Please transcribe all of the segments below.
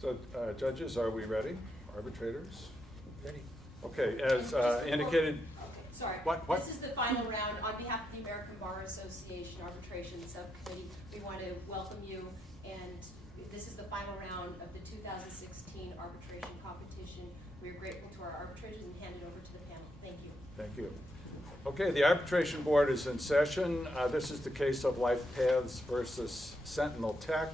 So, judges, are we ready? Arbitrators? Ready. Okay, as indicated. Okay, sorry. What? This is the final round. On behalf of the American Bar Association Arbitration Subcommittee, we want to welcome you, and this is the final round of the 2016 arbitration competition. We are grateful to our arbitrators and hand it over to the panel. Thank you. Thank you. Okay, the arbitration board is in session. This is the case of Lifehouse versus Sentinel Tech.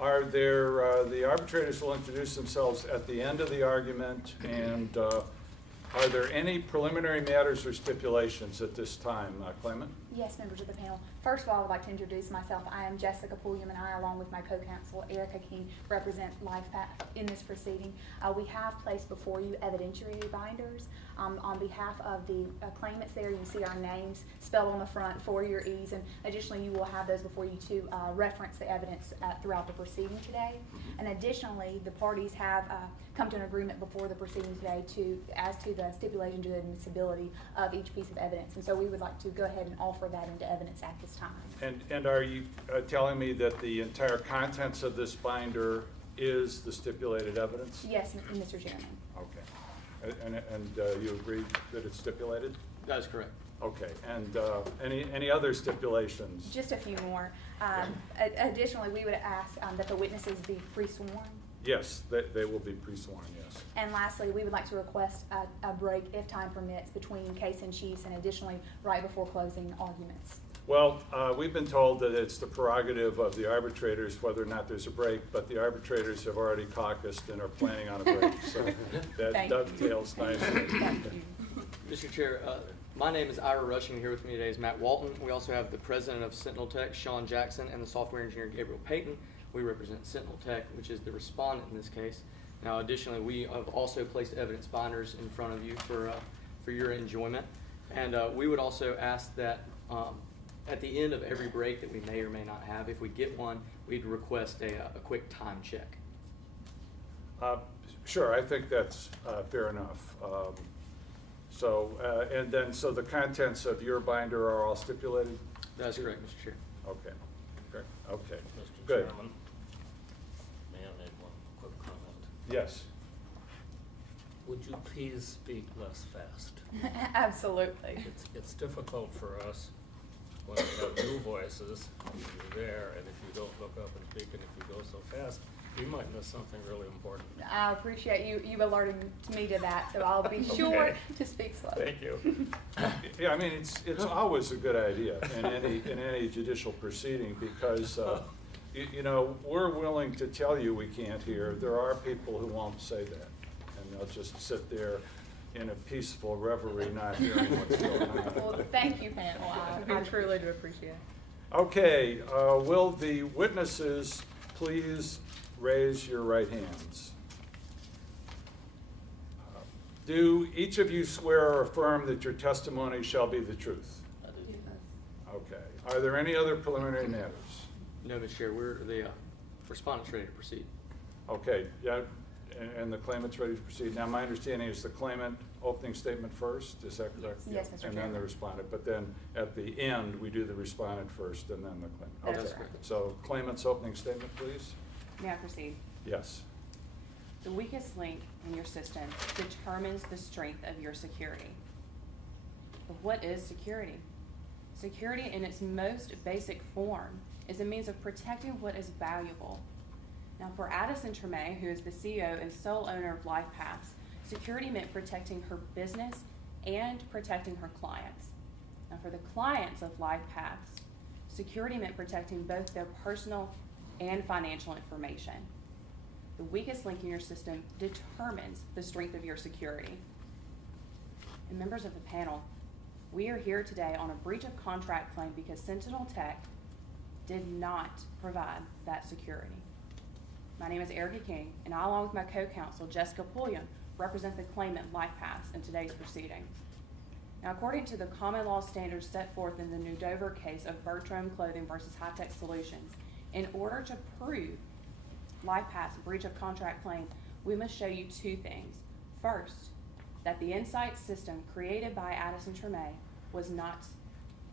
Are there, the arbitrators will introduce themselves at the end of the argument, and are there any preliminary matters or stipulations at this time? Klamath? Yes, members of the panel. First of all, I would like to introduce myself. I am Jessica Pulliam, and I, along with my co-counsel, Erica King, represent Lifehouse in this proceeding. We have placed before you evidentiary binders. On behalf of the claimants there, you see our names spelled on the front for your ease, and additionally, you will have those before you to reference the evidence throughout the proceeding today. And additionally, the parties have come to an agreement before the proceeding today as to the stipulation to the admissibility of each piece of evidence. And so we would like to go ahead and offer that into evidence at this time. And are you telling me that the entire contents of this binder is the stipulated evidence? Yes, Mr. Chairman. Okay. And you agree that it's stipulated? That is correct. Okay. And any other stipulations? Just a few more. Additionally, we would ask that the witnesses be pre-sworn. Yes, they will be pre-sworn, yes. And lastly, we would like to request a break, if time permits, between case in chiefs and additionally right before closing arguments. Well, we've been told that it's the prerogative of the arbitrators whether or not there's a break, but the arbitrators have already caucused and are planning on a break, so that dovetails nicely. Thank you. Mr. Chair, my name is Ira Rushing. Here with me today is Matt Walton. We also have the president of Sentinel Tech, Sean Jackson, and the software engineer, Gabriel Payton. We represent Sentinel Tech, which is the respondent in this case. Now, additionally, we have also placed evidence binders in front of you for your enjoyment. And we would also ask that at the end of every break that we may or may not have, if we get one, we'd request a quick time check. Sure, I think that's fair enough. So the contents of your binder are all stipulated? That's correct, Mr. Chair. Okay. Great. Okay. Mr. Good. Chairman, may I make one quick comment? Yes. Would you please speak less fast? Absolutely. It's difficult for us when we have new voices, you're there, and if you don't look up and speak, and if you go so fast, you might miss something really important. I appreciate you alerting me to that, so I'll be sure to speak slow. Thank you. Yeah, I mean, it's always a good idea in any judicial proceeding because, you know, we're willing to tell you we can't hear. There are people who won't say that, and they'll just sit there in a peaceful reverie, not hearing what's going on. Well, thank you, panel. I truly do appreciate it. Okay, will the witnesses please raise your right hands? Do each of you swear or affirm that your testimony shall be the truth? I do. Okay. Are there any other preliminary matters? No, Mr. Chair, we're the respondent's ready to proceed. Okay, yeah, and the claimant's ready to proceed. Now, my understanding is the claimant opening statement first, is that correct? Yes, Mr. And then the Chairman. respondent, but then at the end, we do the respondent first and then the claimant. That Okay. is correct. So claimant's opening statement, please? May I proceed? Yes. The weakest link in your system determines the strength of your security. But what is security? Security in its most basic form is a means of protecting what is valuable. Now, for Addison Tremaine, who is the CEO and sole owner of Lifehouse, security meant protecting her business and protecting her clients. Now, for the clients of Lifehouse, security meant protecting both their personal and financial information. The weakest link in your system determines the strength of your security. And members of the panel, we are here today on a breach of contract claim because Sentinel Tech did not provide that security. My name is Erica King, and I, along with my co-counsel, Jessica Pulliam, represent the claimant Lifehouse in today's proceeding. Now, according to the common law standards set forth in the New Dover case of Bertram Clothing versus High Tech Solutions, in order to prove Lifehouse breach of contract claim, we must show you two things. First, that the insight system created by Addison Tremaine was not,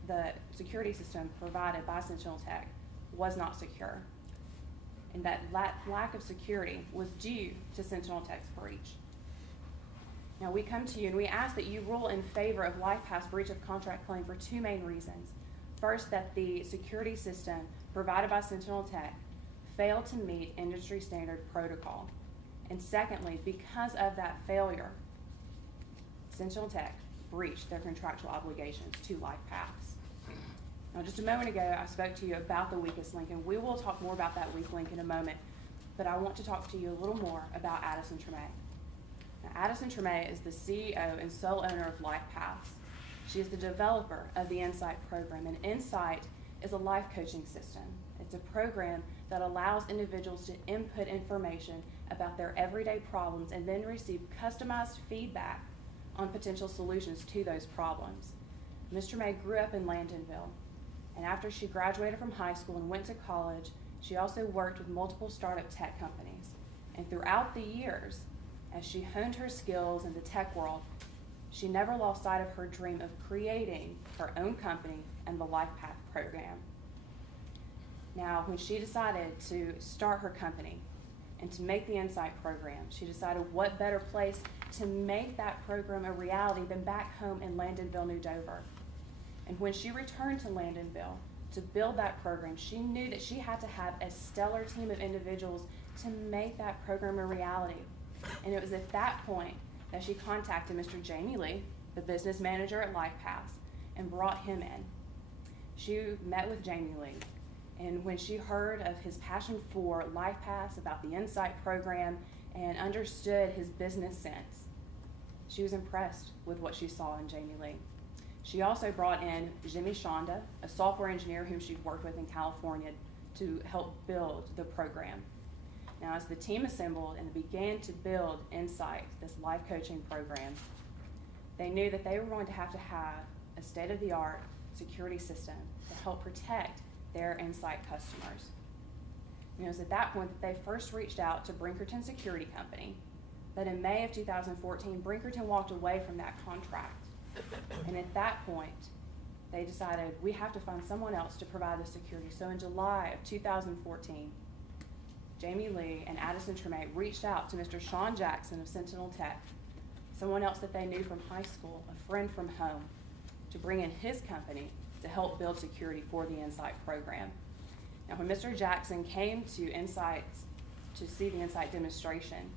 the security system provided by Sentinel Tech was not secure. and that lack of security was due to Sentinel Tech's breach. Now, we come to you and we ask that you rule in favor of Lifehouse breach of contract claim for two main reasons. First, that the security system provided by Sentinel Tech failed to meet industry standard protocol. And secondly, because of that failure, Sentinel Tech breached their contractual obligations to Lifehouse. Now, just a moment ago, I spoke to you about the weakest link, and we will talk more about that weak link in a moment, but I want to talk to you a little more about Addison Tremaine. Now, Addison Tremaine is the CEO and sole owner of Lifehouse. She is the developer of the Insight program, and Insight is a life coaching system. It's a program that allows individuals to input information about their everyday problems and then receive customized feedback on potential solutions to those problems. Ms. Tremaine grew up in Landonville, and after she graduated from high school and went to college, she also worked with multiple startup tech companies. And throughout the years, as she honed her skills in the tech world, she never lost sight of her dream of creating her own company and the LifePath program. Now, when she decided to start her company and to make the Insight program, she decided what better place to make that program a reality than back home in Landonville, New Dover. And when she returned to Landonville to build that program, she knew that she had to have a stellar team of individuals to make that program a reality. And it was at that point that she contacted Mr. Jamie Lee, the business manager at Lifehouse, and brought him in. She met with Jamie Lee, and when she heard of his passion for Lifehouse, about the Insight program, and understood his business sense, she was impressed with what she saw in Jamie Lee. She also brought in Jimmy Shonda, a software engineer whom she'd worked with in California, to help build the program. Now, as the team assembled and began to build Insight, this life coaching program, they knew that they were going to have a state-of-the-art security system to help protect their Insight customers. And it was at that point that they first reached out to Brinkerton Security Company, but in May of 2014, Brinkerton walked away from that contract. And at that point, they decided, we have to find someone else to provide the security. So in July of 2014, Jamie Lee and Addison Tremaine reached out to Mr. Sean Jackson of Sentinel Tech, someone else that they knew from high school, a friend from home, to bring in his company to help build security for the Insight program. Now, when Mr. Jackson came to Insight to see the Insight demonstration,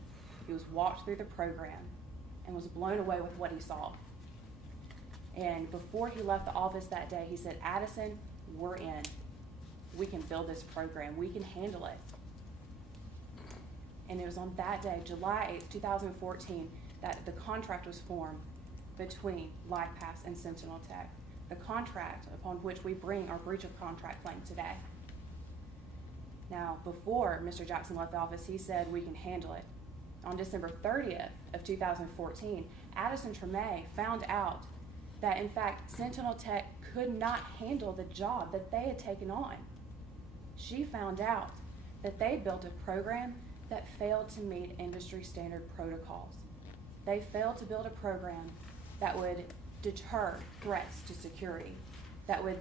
he was walked through the program and was blown away with what he saw. And before he left the office that day, he said, Addison, we're in. We can build this program. We can handle it. And it was on that day, July 8th, 2014, that the contract was formed between Lifehouse and Sentinel Tech, the contract upon which we bring our breach of contract claim today. Now, before Mr. Jackson left the office, he said we can handle it. On December 30th of 2014, Addison Tremaine found out that, in fact, Sentinel Tech could not handle the job that they had taken on. She found out that they built a program that failed to meet industry standard protocols. They failed to build a program that would deter threats to security, that would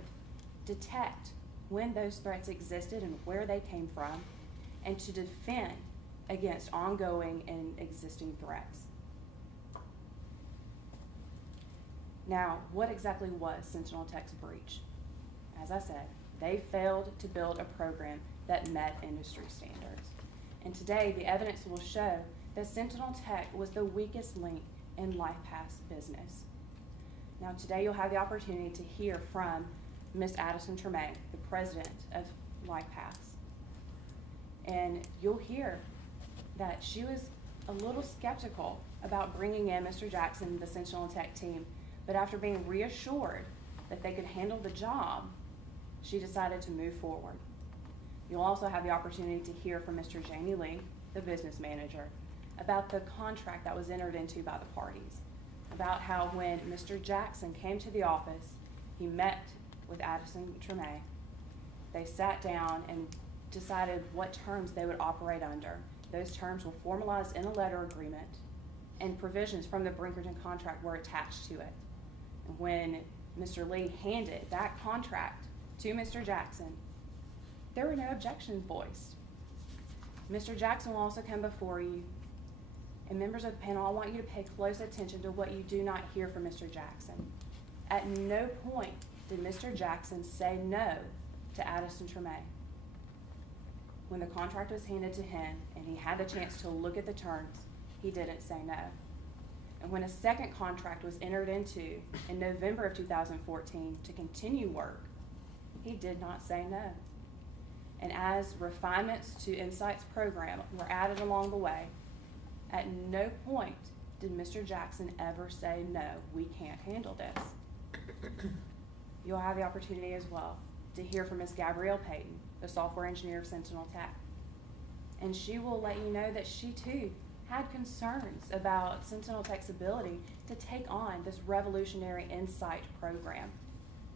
detect when those threats existed and where they came from, and to defend against ongoing and existing threats. Now, what exactly was Sentinel Tech's breach? As I said, they failed to build a program that met industry standards. And today, the evidence will show that Sentinel Tech was the weakest link in Lifehouse business. Now, today you'll have the opportunity to hear from Ms. Addison Tremaine, the president of Lifehouse. And you'll hear that she was a little skeptical about bringing in Mr. Jackson and the Sentinel Tech team, but after being reassured that they could handle the job, she decided to move forward. You'll also have the opportunity to hear from Mr. Jamie Lee, the business manager, about the contract that was entered into by the parties, about how when Mr. Jackson came to the office, he met with Addison Tremaine. They sat down and decided what terms they would operate under. Those terms were formalized in a letter agreement, and provisions from the Brinkerton contract were attached to it. And when Mr. Lee handed that contract to Mr. Jackson, there were no objections voiced. Mr. Jackson will also come before you. And members of the panel, I want you to pay close attention to what you do not hear from Mr. Jackson. At no point did Mr. Jackson say no to Addison Tremaine. When the contract was handed to him and he had the chance to look at the terms, he didn't say no. And when a second contract was entered into in November of 2014 to continue work, he did not say no. And as refinements to Insight's program were added along the way, at no point did Mr. Jackson ever say, no, we can't handle this. You'll have the opportunity as well to hear from Ms. Gabrielle Payton, the software engineer of Sentinel Tech. And she will let you know that she too had concerns about Sentinel Tech's ability to take on this revolutionary Insight program.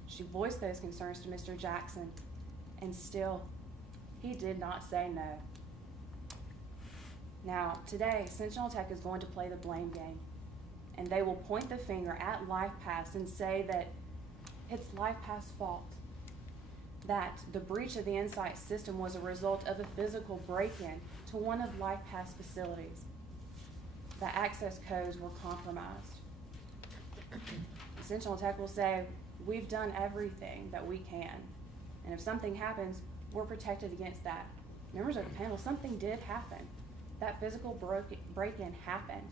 She voiced those concerns to Mr. Jackson, and still, he did not say no. Now, today, Sentinel Tech is going to play the blame game, and they will point the finger at Lifehouse and say that it's Lifehouse's fault, that the breach of the Insight system was a result of a physical break-in to one of Lifehouse facilities. The access codes were compromised. Sentinel Tech will say, we've done everything that we can, and if something happens, we're protected against that. Members of the panel, something did happen. That physical break-in happened.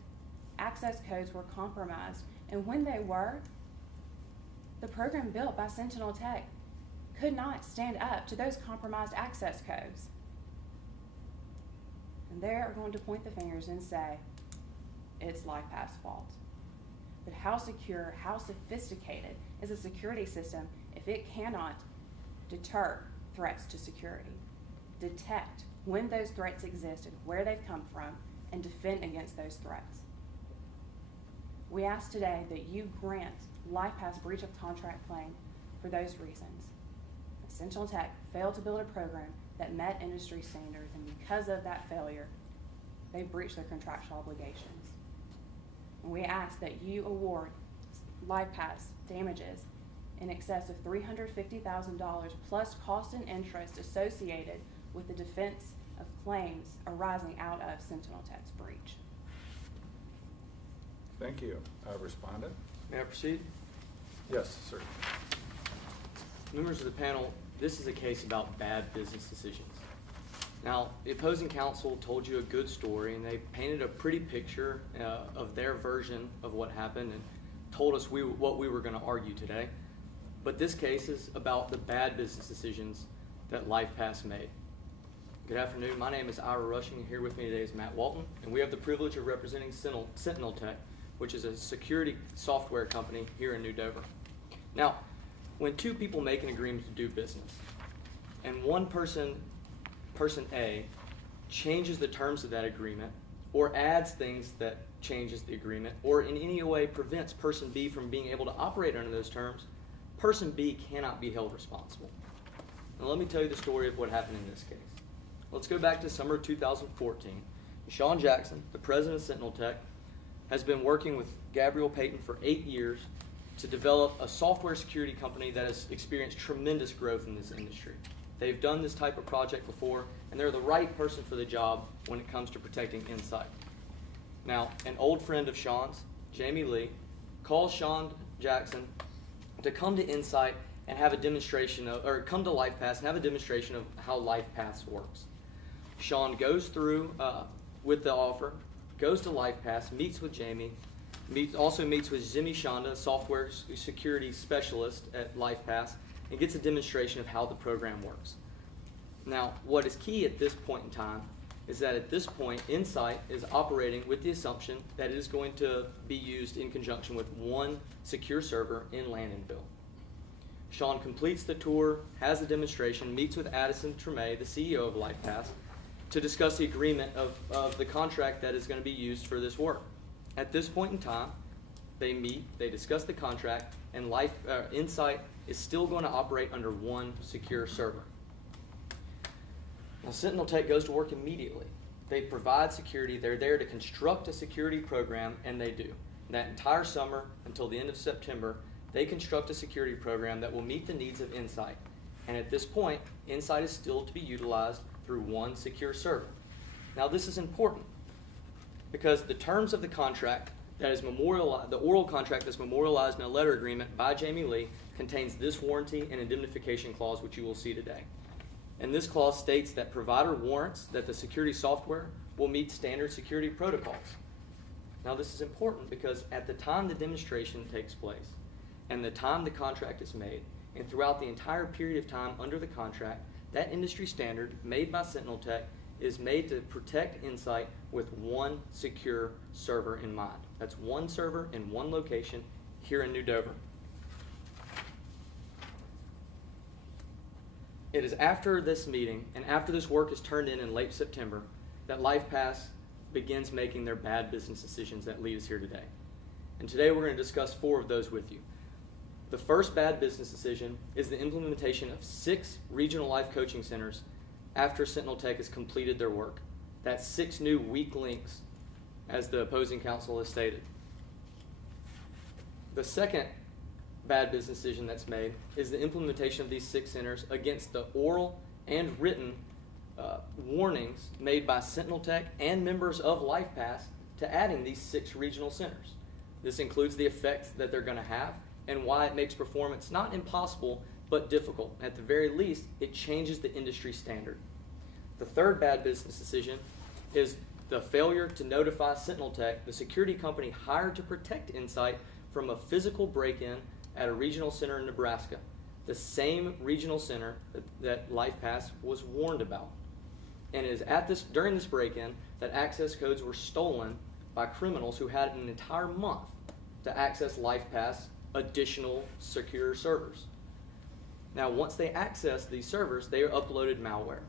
Access codes were compromised, and when they were, the program built by Sentinel Tech could not stand up to those compromised access codes. And they're going to point the fingers and say, it's Lifehouse's fault. But how secure, how sophisticated is a security system if it cannot deter threats to security, detect when those threats exist and where they've come from, and defend against those threats? We ask today that you grant Lifehouse breach of contract claim for those reasons. Sentinel Tech failed to build a program that met industry standards, and because of that failure, they breached their contractual obligations. And we ask that you award Lifehouse damages in excess of $350,000 plus cost and interest associated with the defense of claims arising out of Sentinel Tech's breach. Thank you. Respondent? May I proceed? Yes, sir. Members of the panel, this is a case about bad business decisions. Now, the opposing counsel told you a good story, and they painted a pretty picture of their version of what happened and told us what we were going to argue today. But this case is about the bad business decisions that Lifehouse made. Good afternoon. My name is Ira Rushing. Here with me today is Matt Walton, and we have the privilege of representing Sentinel Tech, which is a security software company here in New Dover. Now, when two people make an agreement to do business, and one person A, changes the terms of that agreement, or adds things that changes the agreement, or in any way prevents person B from being able to operate under those terms, person B cannot be held responsible. Now let me tell you the story of what happened in this case. Let's go back to summer of 2014. Sean Jackson, the president of Sentinel Tech, has been working with Gabrielle Payton for 8 years to develop a software security company that has experienced tremendous growth in this industry. They've done this type of project before, and they're the right person for the job when it comes to protecting Insight. Now, an old friend of Sean's, Jamie Lee, calls Sean Jackson to come to Insight and have a demonstration of, or come to Lifehouse and have a demonstration of how Lifehouse works. Sean goes through with the offer, goes to Lifehouse, meets with Jamie, also meets with Zimi Shanda, software security specialist at Lifehouse, and gets a demonstration of how the program works. Now, what is key at this point in time is that at this point, Insight is operating with the assumption that it is going to be used in conjunction with one secure server in Landonville. Sean completes the tour, has the demonstration, meets with Addison Tremaine, the CEO of Lifehouse, to discuss the agreement of the contract that is going to be used for this work. At this point in time, they meet, they discuss the contract, and Insight is still going to operate under one secure server. Now, Sentinel Tech goes to work immediately. They provide security. They're there to construct a security program, and they do. That entire summer until the end of September, they construct a security program that will meet the needs of Insight. And at this point, Insight is still to be utilized through one secure server. Now, this is important because the terms of the contract that is memorialized, the oral contract that's memorialized in a letter agreement by Jamie Lee contains this warranty and indemnification clause, which you will see today. And this clause states that provider warrants that the security software will meet standard security protocols. Now, this is important because at the time the demonstration takes place and the time the contract is made, and throughout the entire period of time under the contract, that industry standard made by Sentinel Tech is made to protect Insight with one secure server in mind. That's one server in one location here in New Dover. It is after this meeting and after this work is turned in late September that LifePass begins making their bad business decisions that lead us here today. And today we're going to discuss 4 of those with you. The first bad business decision is the implementation of 6 regional life coaching centers after Sentinel Tech has completed their work. That's 6 new weak links, as the opposing counsel has stated. The second bad business decision that's made is the implementation of these 6 centers against the oral and written warnings made by Sentinel Tech and members of LifePass to adding these 6 regional centers. This includes the effects that they're going to have and why it makes performance not impossible but difficult. At the very least, it changes the industry standard. The third bad business decision is the failure to notify Sentinel Tech, the security company hired to protect Insight, from a physical break-in at a regional center in Nebraska, the same regional center that LifePass was warned about. And it is during this break-in that access codes were stolen by criminals who had an entire month to access LifePass additional secure servers. Now, once they accessed these servers, they uploaded malware.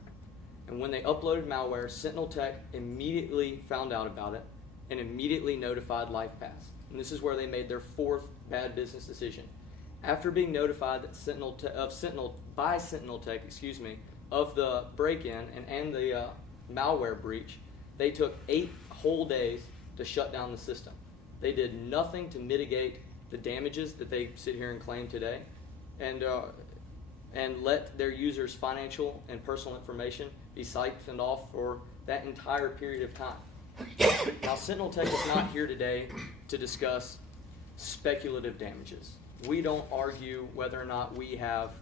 And when they uploaded malware, Sentinel Tech immediately found out about it and immediately notified LifePass. And this is where they made their 4th bad business decision. After being notified that by Sentinel Tech, of the break-in and the malware breach, they took 8 whole days to shut down the system. They did nothing to mitigate the damages that they sit here and claim today, and let their users' financial and personal information be siphoned off for that entire period of time. Now, Sentinel Tech is not here today to discuss speculative damages. We don't argue whether or not we have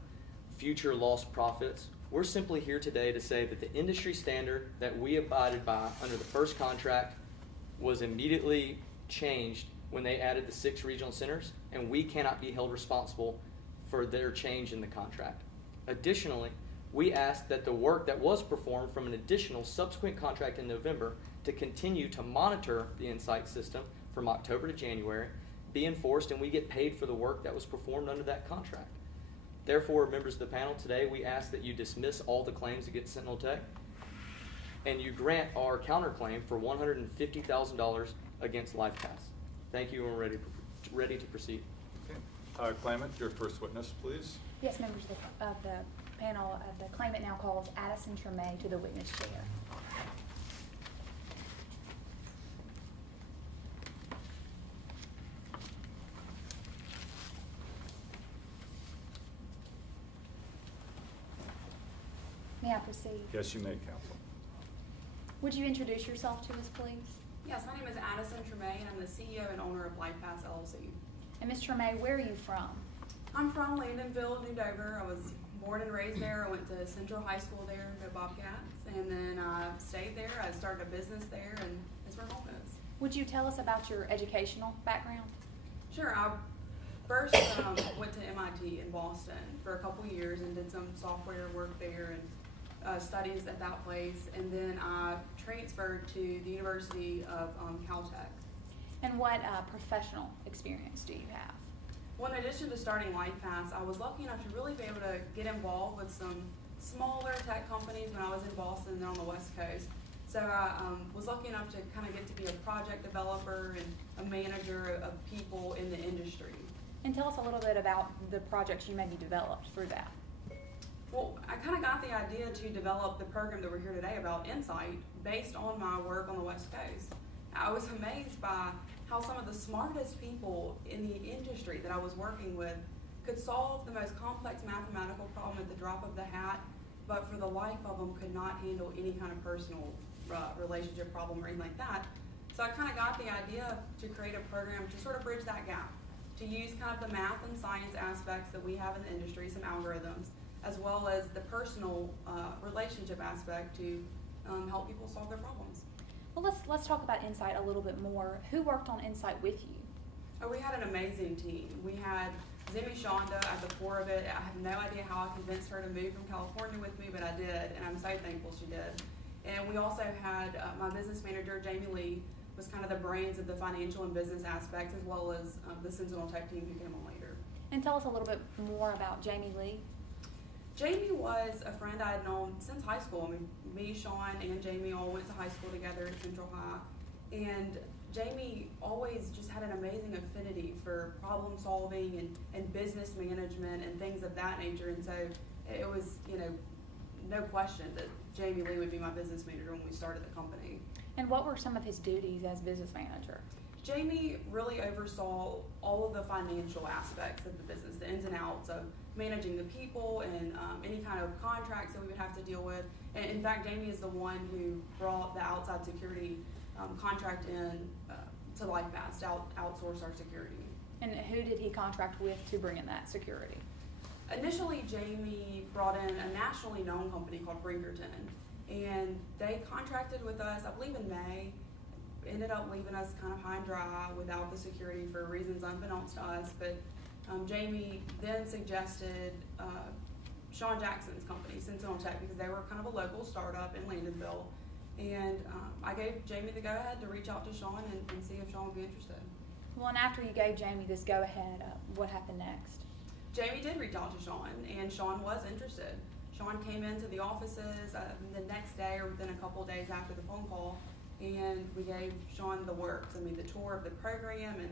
future lost profits. We're simply here today to say that the industry standard that we abided by under the first contract was immediately changed when they added the 6 regional centers, and we cannot be held responsible for their change in the contract. Additionally, we asked that the work that was performed from an additional subsequent contract in November to continue to monitor the Insight system from October to January be enforced, and we get paid for the work that was performed under that contract. Therefore, members of the panel, today we ask that you dismiss all the claims against Sentinel Tech and you grant our counterclaim for $150,000 against LifePass. Thank you, and we're ready to proceed. Okay. Klamath, your first witness, please. Yes, members of the panel, the claimant now calls Addison Tremaine to the witness chair. May I proceed? Yes, you may, counsel. Would you introduce yourself to us, please? Yes, my name is Addison Tremaine. I'm the CEO and owner of Lifehouse LLC. And Ms. Tremaine, where are you from? I'm from Landonville, New Dover. I was born and raised there. I went to Central High School there, go Bobcats, and then I stayed there. I started a business there, and that's where home is. Would you tell us about your educational background? Sure. I first went to MIT in Boston for a couple years and did some software work there and studies at that place, and then I transferred to the University of Caltech. And what professional experience do you have? Well, in addition to starting LifePass, I was lucky enough to really be able to get involved with some smaller tech companies when I was in Boston and on the West Coast. So I was lucky enough to kind of get to be a project developer and a manager of people in the industry. And tell us a little bit about the projects you maybe developed through that. Well, I kind of got the idea to develop the program that we're here today about Insight based on my work on the West Coast. I was amazed by how some of the smartest people in the industry that I was working with could solve the most complex mathematical problem at the drop of the hat, but for the life of them could not handle any kind of personal relationship problem or anything like that. So I kind of got the idea to create a program to sort of bridge that gap, to use kind of the math and science aspects that we have in the industry, some algorithms, as well as the personal relationship aspect to help people solve their problems. Well, let's talk about Insight a little bit more. Who worked on Insight with you? Oh, we had an amazing team. We had Zimmy Shonda at the core of it. I have no idea how I convinced her to move from California with me, but I did, and I'm so thankful she did. And we also had my business manager, Jamie Lee, was kind of the brains of the financial and business aspects, as well as the Sentinel Tech team who came on later. And tell us a little bit more about Jamie Lee. Jamie was a friend I had known since high school. I mean, me, Sean, and Jamie all went to high school together at Central High. And Jamie always just had an amazing affinity for problem solving and business management and things of that nature. And so it was, no question that Jamie Lee would be my business manager when we started the company. And what were some of his duties as business manager? Jamie really oversaw all of the financial aspects of the business, the ins and outs of managing the people and any kind of contracts that we would have to deal with. And in fact, Jamie is the one who brought the outside security contract in to Lifehouse to outsource our security. And who did he contract with to bring in that security? Initially, Jamie brought in a nationally known company called Brinkerton, and they contracted with us, I believe in May, ended up leaving us kind of high and dry without the security for reasons unbeknownst to us, but Jamie then suggested Sean Jackson's company, Sentinel Tech, because they were kind of a local startup in Landonville, and I gave Jamie the go-ahead to reach out to Sean and see if Sean would be interested. Well, and after you gave Jamie this go-ahead, what happened next? Jamie did reach out to Sean, and Sean was interested. Sean came into the offices the next day or within a couple of days after the phone call, and we gave Sean the works. I mean, the tour of the program, and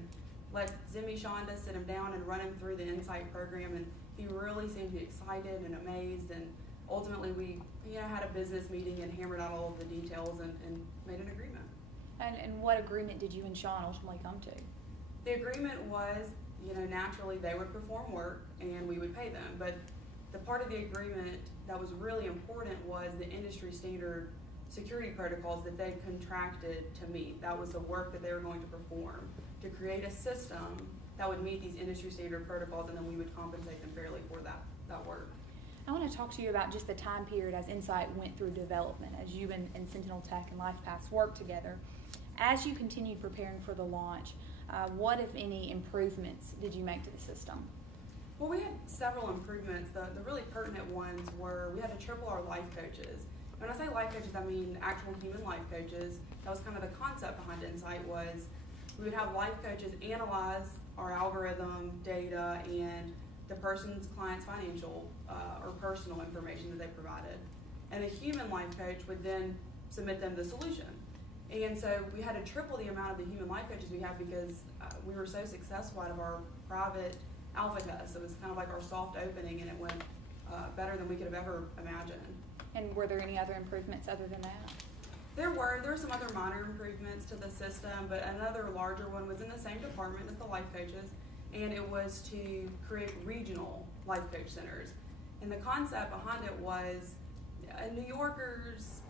let Zimmy Shonda sit him down and run him through the Insight program, and he really seemed to be excited and amazed, and ultimately we had a business meeting and hammered out all of the details and made an agreement. And what agreement did you and Sean ultimately come to? The agreement was, naturally they would perform work and we would pay them, but the part of the agreement that was really important was the industry standard security protocols that they contracted to meet. That was the work that they were going to perform, to create a system that would meet these industry standard protocols, and then we would compensate them fairly for that work. I want to talk to you about just the time period as Insight went through development, as you and Sentinel Tech and Lifehouse worked together. As you continued preparing for the launch, what, if any, improvements did you make to the system? Well, we had several improvements. The really pertinent ones were we had to triple our life coaches. When I say life coaches, I mean actual human life coaches. That was kind of the concept behind Insight, was we would have life coaches analyze our algorithm data and the person's client's financial or personal information that they provided. And the human life coach would then submit them the solution. And so we had to triple the amount of the human life coaches we have because we were so successful out of our private alpha test. It was kind of like our soft opening, and it went better than we could have ever imagined. And were there any other improvements other than that? There were some other minor improvements to the system, but another larger one was in the same department as the life coaches, and it was to create regional life coach centers. And the concept behind it was a New Yorker's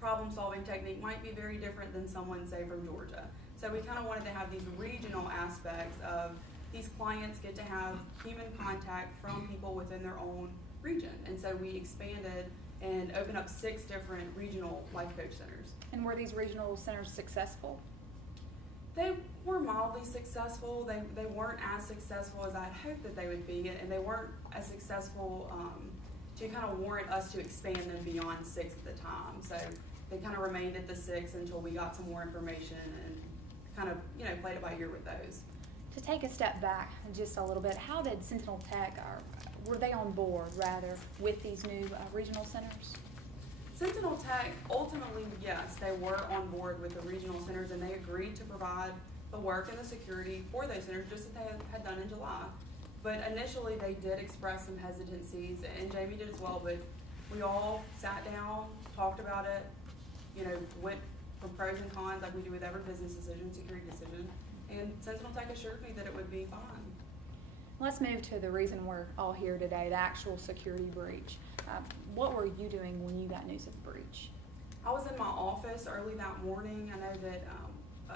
problem-solving technique might be very different than someone, say, from Georgia. So we kind of wanted to have these regional aspects of these clients get to have human contact from people within their own region. And so we expanded and opened up 6 different regional life coach centers. And were these regional centers successful? They were mildly successful. They weren't as successful as I'd hoped that they would be, and they weren't as successful to kind of warrant us to expand them beyond 6 at the time. So they kind of remained at the 6 until we got some more information and kind of played it by ear with those. To take a step back just a little bit, how did Sentinel Tech, or were they on board rather with these new regional centers? Sentinel Tech, ultimately, yes, they were on board with the regional centers, and they agreed to provide the work and the security for those centers, just as they had done in July. But initially, they did express some hesitancies, and Jamie did as well, but we all sat down, talked about it, went from pros and cons like we do with every business decision, security decision, and Sentinel Tech assured me that it would be fine. Let's move to the reason we're all here today, the actual security breach. What were you doing when you got news of the breach? I was in my office early that morning. I know that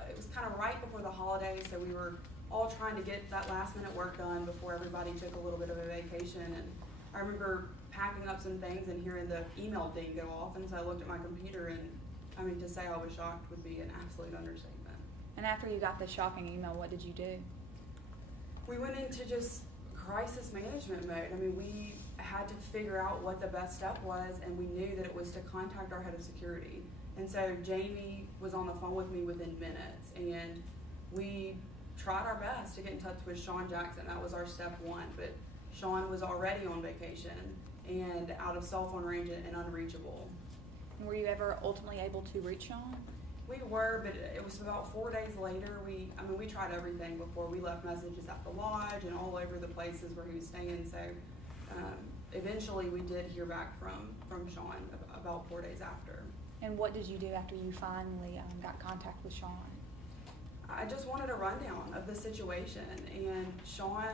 it was kind of right before the holidays, so we were all trying to get that last minute work done before everybody took a little bit of a vacation. And I remember packing up some things and hearing the email ding go off, and so I looked at my computer, and I mean, to say I was shocked would be an absolute understatement. And after you got the shocking email, what did you do? We went into just crisis management mode. I mean, we had to figure out what the best step was, and we knew that it was to contact our head of security. And so Jamie was on the phone with me within minutes, and we tried our best to get in touch with Sean Jackson. That was our step one, but Sean was already on vacation and out of cell phone range and unreachable. And were you ever ultimately able to reach Sean? We were, but it was about 4 days later. We tried everything before. We left messages at the lodge and all over the places where he was staying. So eventually we did hear back from Sean about 4 days after. And what did you do after you finally got contact with Sean? I just wanted a rundown of the situation, and Sean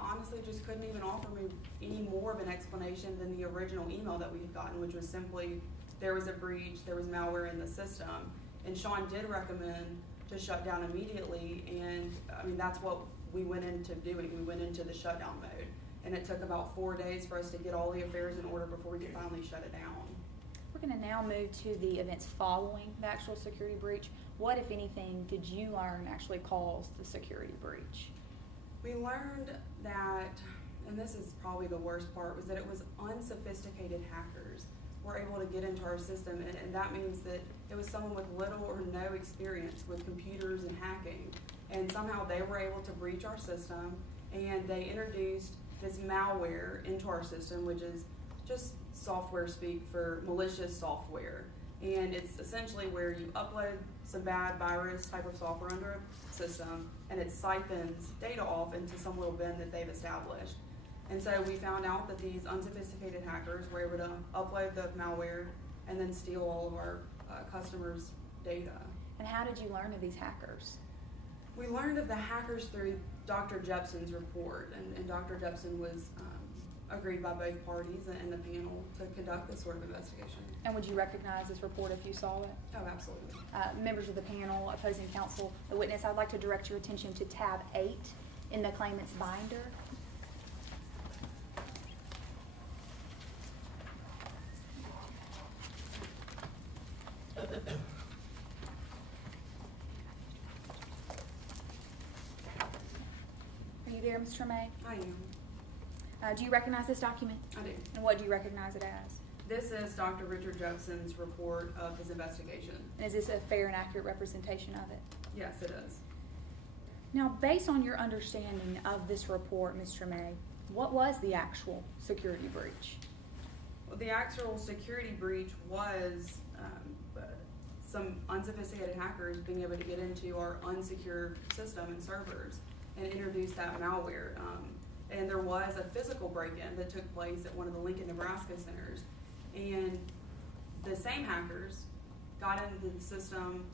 honestly just couldn't even offer me any more of an explanation than the original email that we had gotten, which was simply there was a breach, there was malware in the system, and Sean did recommend to shut down immediately, and I mean that's what we went into doing. We went into the shutdown mode, and it took about 4 days for us to get all the affairs in order before we could finally shut it down. We're going to now move to the events following the actual security breach. What, if anything, did you learn actually caused the security breach? We learned that, and this is probably the worst part, was that it was unsophisticated hackers were able to get into our system, and that means that it was someone with little or no experience with computers and hacking, and somehow they were able to breach our system, and they introduced this malware into our system, which is just software speak for malicious software. And it's essentially where you upload some bad virus type of software under a system, and it siphons data off into some little bin that they've established. And so we found out that these unsophisticated hackers were able to upload the malware and then steal all of our customers' data. And how did you learn of these hackers? We learned of the hackers through Dr. Jepson's report, and Dr. Jepson was agreed by both parties and the panel to conduct this sort of investigation. And would you recognize this report if you saw it? Oh, absolutely. Members of the panel, opposing counsel, the witness, I'd like to direct your attention to tab 8 in the claimant's binder. Are you there, Ms. Tremaine? I am. Do you recognize this document? I do. And what do you recognize it as? This is Dr. Richard Jepson's report of his investigation. And is this a fair and accurate representation of it? Yes, it is. Now, based on your understanding of this report, Ms. Tremaine, what was the actual security breach? Well, the actual security breach was some unsophisticated hackers being able to get into our unsecure system and servers and introduce that malware. And there was a physical break-in that took place at one of the Lincoln, Nebraska centers. And the same hackers got into the system,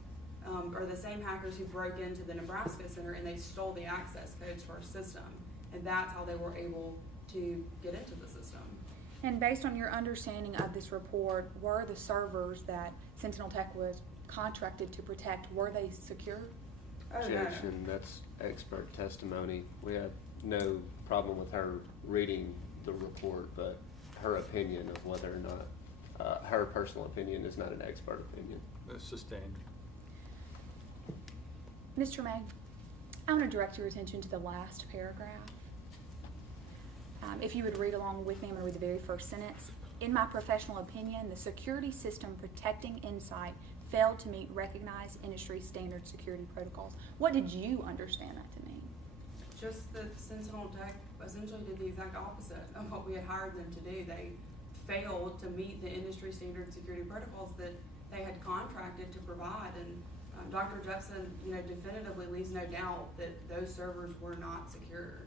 or the same hackers who broke into the Nebraska center, and they stole the access codes to our system. And that's how they were able to get into the system. And based on your understanding of this report, were the servers that Sentinel Tech was contracted to protect, were they secure? Oh, Objection, that's expert testimony. We have no problem with her reading the report, but her opinion of whether or not, her personal opinion is not an expert opinion. Sustained. Ms. Tremaine, I want to direct your attention to the last paragraph. If you would read along with me, I'm going to read the very first sentence. In my professional opinion, the security system protecting Insight failed to meet recognized industry standard security protocols. What did you understand that to mean? Just that Sentinel Tech essentially did the exact opposite of what we had hired them to do. They failed to meet the industry standard security protocols that they had contracted to provide. And Dr. Jepson, definitively leaves no doubt that those servers were not secure.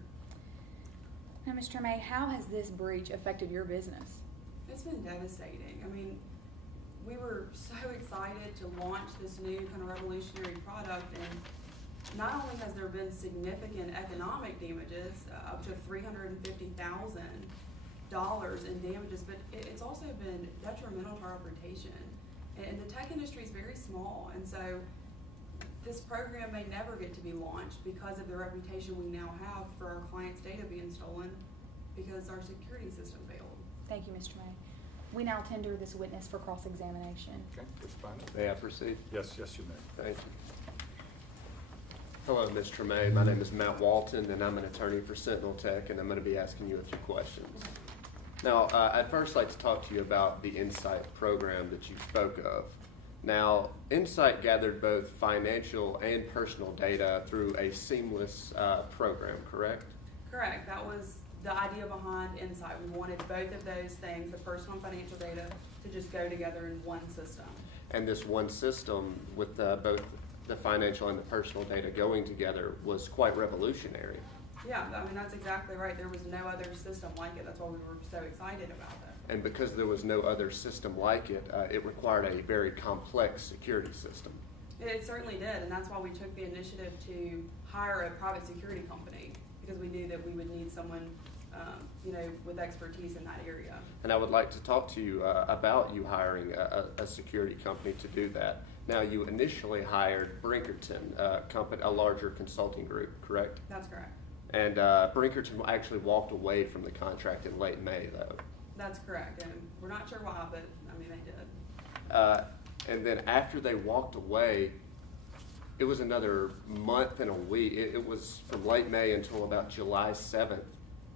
Now, Ms. Tremaine, how has this breach affected your business? It's been devastating. I mean, we were so excited to launch this new kind of revolutionary product, and not only has there been significant economic damages, up to $350,000 in damages, but it's also been detrimental to our reputation. And the tech industry is very small, and so this program may never get to be launched because of the reputation we now have for our clients' data being stolen because our security system failed. Thank you, Mr. May. We now tender this witness for cross-examination. Okay, respond. May I proceed? Yes, yes, you may. Thank you. Hello, Ms. Tremaine. My name is Matt Walton, and I'm an attorney for Sentinel Tech, and I'm going to be asking you a few questions. Now, I'd first like to talk to you about the Insight program that you spoke of. Now, Insight gathered both financial and personal data through a seamless program, correct? Correct. That was the idea behind Insight. We wanted both of those things, the personal and financial data, to just go together in one system. And this one system with both the financial and the personal data going together was quite revolutionary. Yeah, I mean, that's exactly right. There was no other system like it. That's why we were so excited about it. And because there was no other system like it, it required a very complex security system. It certainly did, and that's why we took the initiative to hire a private security company, because we knew that we would need someone, with expertise in that area. And I would like to talk to you about you hiring a security company to do that. Now, you initially hired Brinkerton, a larger consulting group, correct? That's correct. And Brinkerton actually walked away from the contract in late May, though. That's correct, and we're not sure why, but, I mean, they did. And then after they walked away, it was another month and a week. It was from late May until about July 7th,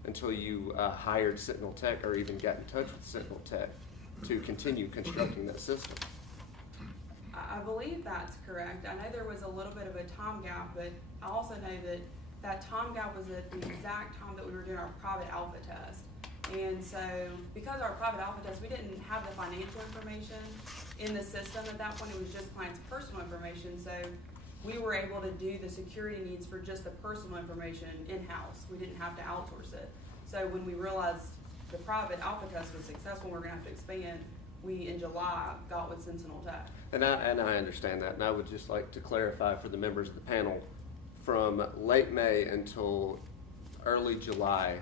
until you hired Sentinel Tech or even got in touch with Sentinel Tech to continue constructing that system. I believe that's correct. I know there was a little bit of a time gap, but I also know that that time gap was at the exact time that we were doing our private alpha test. And so, because our private alpha test, we didn't have the financial information in the system at that point. It was just clients' personal information. So we were able to do the security needs for just the personal information in-house. We didn't have to outsource it. So when we realized the private alpha test was successful, we're gonna have to expand, we, in July, got with Sentinel Tech. And I understand that, and I would just like to clarify for the members of the panel, from late May until early July,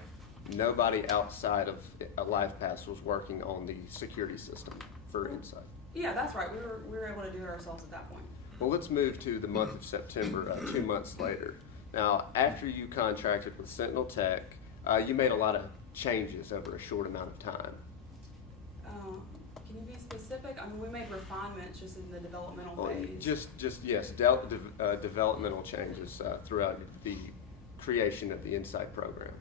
nobody outside of Lifehouse was working on the security system for Insight. Yeah, that's right. We were able to do it ourselves at that point. Well, let's move to the month of September, 2 months later. Now, after you contracted with Sentinel Tech, you made a lot of changes over a short amount of time. Can you be specific? I mean, we made refinements just in the developmental Well, phase. yes, developmental changes throughout the creation of the Insight program.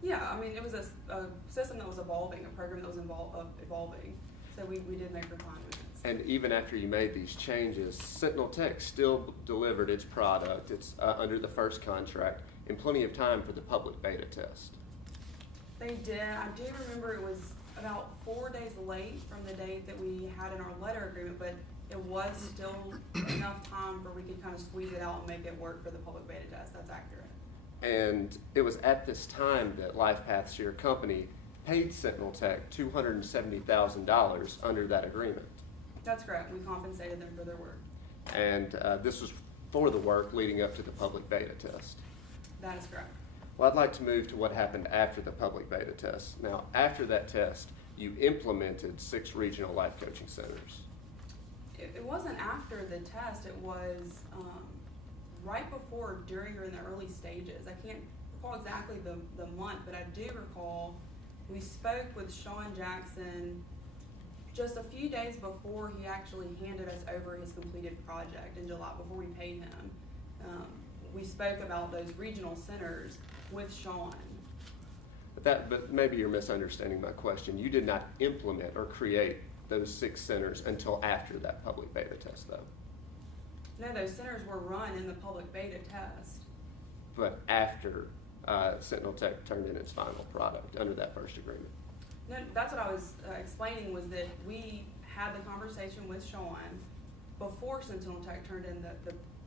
Yeah, I mean, it was a system that was evolving, a program that was evolving. So we did make refinements. And even after you made these changes, Sentinel Tech still delivered its product. It's under the first contract in plenty of time for the public beta test. They did. I do remember it was about 4 days late from the date that we had in our letter agreement, but it was still enough time where we could kind of squeeze it out and make it work for the public beta test. That's accurate. And it was at this time that LifePath's your company paid Sentinel Tech $270,000 under that agreement. That's correct. We compensated them for their work. And this was for the work leading up to the public beta test. That is correct. Well, I'd like to move to what happened after the public beta test. Now, after that test, you implemented 6 regional life coaching centers. It wasn't after the test. It was right before, during, or in the early stages. I can't recall exactly the month, but I do recall we spoke with Sean Jackson just a few days before he actually handed us over his completed project in July, before we paid him. We spoke about those regional centers with Sean. But maybe you're misunderstanding my question. You did not implement or create those 6 centers until after that public beta test, though. No, those centers were run in the public beta test. But after Sentinel Tech turned in its final product under that first agreement. No, that's what I was explaining, was that we had the conversation with Sean before Sentinel Tech turned in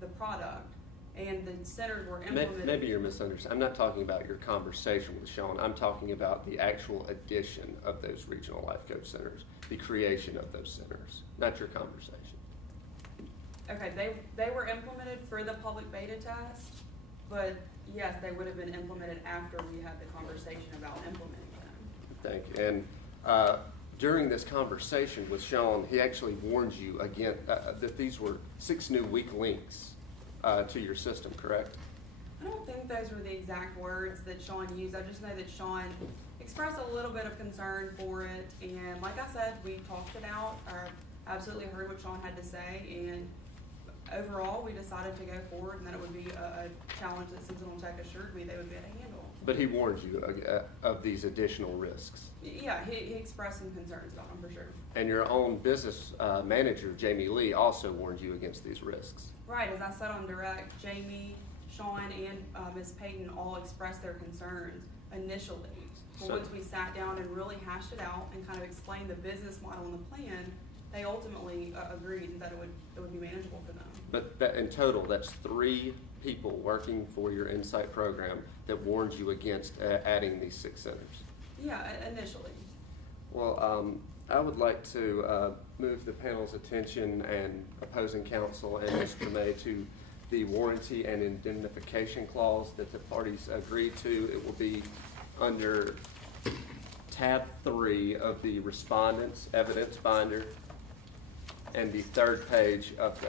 the product, and the centers were implemented. Maybe you're misunderstanding. I'm not talking about your conversation with Sean. I'm talking about the actual addition of those regional life coach centers, the creation of those centers, not your conversation. Okay, they were implemented for the public beta test, but yes, they would have been implemented after we had the conversation about implementing them. Thank you. And during this conversation with Sean, he actually warned you again that these were 6 new weak links to your system, correct? I don't think those were the exact words that Sean used. I just know that Sean expressed a little bit of concern for it. And like I said, we talked it out. I absolutely heard what Sean had to say. And overall, we decided to go forward and that it would be a challenge that Sentinel Tech assured me they would be able to handle. But he warned you of these additional risks. Yeah, he expressed some concerns about them for sure. And your own business manager, Jamie Lee, also warned you against these risks. Right, as I said on direct, Jamie, Sean, and Ms. Payton all expressed their concerns initially. But So- once we sat down and really hashed it out and kind of explained the business model and the plan, they ultimately agreed that it would be manageable for them. But that, in total, that's 3 people working for your Insight program that warned you against adding these 6 centers. Yeah, initially. Well, I would like to move the panel's attention and opposing counsel and Ms. Tremaine to the warranty and indemnification clause that the parties agreed to. It will be under tab 3 of the respondent's evidence binder and the 3rd page of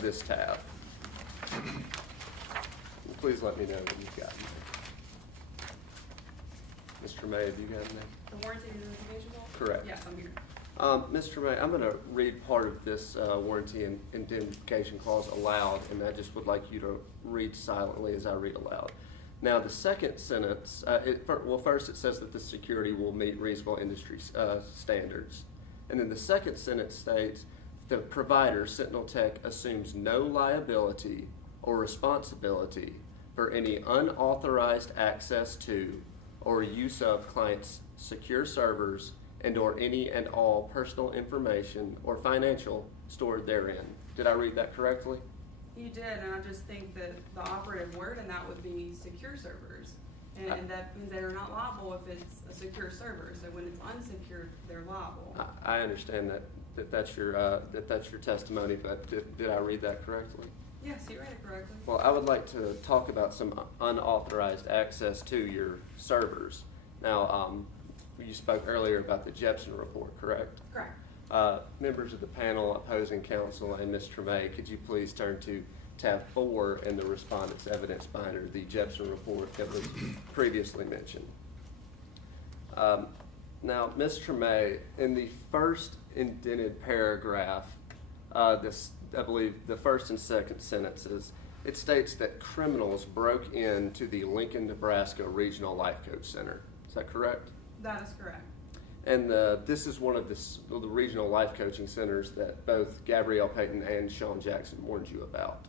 this tab. Please let me know when you've got it. Ms. Tremaine, have you got it? The warranty and indemnification clause? Correct. Yes, I'm here. Ms. Tremaine, I'm going to read part of this warranty and indemnification clause aloud, and I just would like you to read silently as I read aloud. Now, the second sentence, first it says that the security will meet reasonable industry standards. And then the second sentence states, the provider, Sentinel Tech, assumes no liability or responsibility for any unauthorized access to or use of clients' secure servers and or any and all personal information or financial stored therein. Did I read that correctly? You did, and I just think that the operative word in that would be secure servers. And that means they are not liable if it's a secure server. So when it's unsecured, they're liable. I understand that's your testimony, but did I read that correctly? Yes, you read it correctly. Well, I would like to talk about some unauthorized access to your servers. Now, you spoke earlier about the Jepson report, correct? Correct. Members of the panel, opposing counsel, and Ms. Tremaine, could you please turn to tab 4 in the respondent's evidence binder, the Jepson report that was previously mentioned. Now, Ms. Tremaine, in the first indented paragraph, I believe the first and second sentences, it states that criminals broke into the Lincoln, Nebraska Regional Life Coach Center. Is that correct? That is correct. And this is one of the regional life coaching centers that both Gabrielle Payton and Sean Jackson warned you about.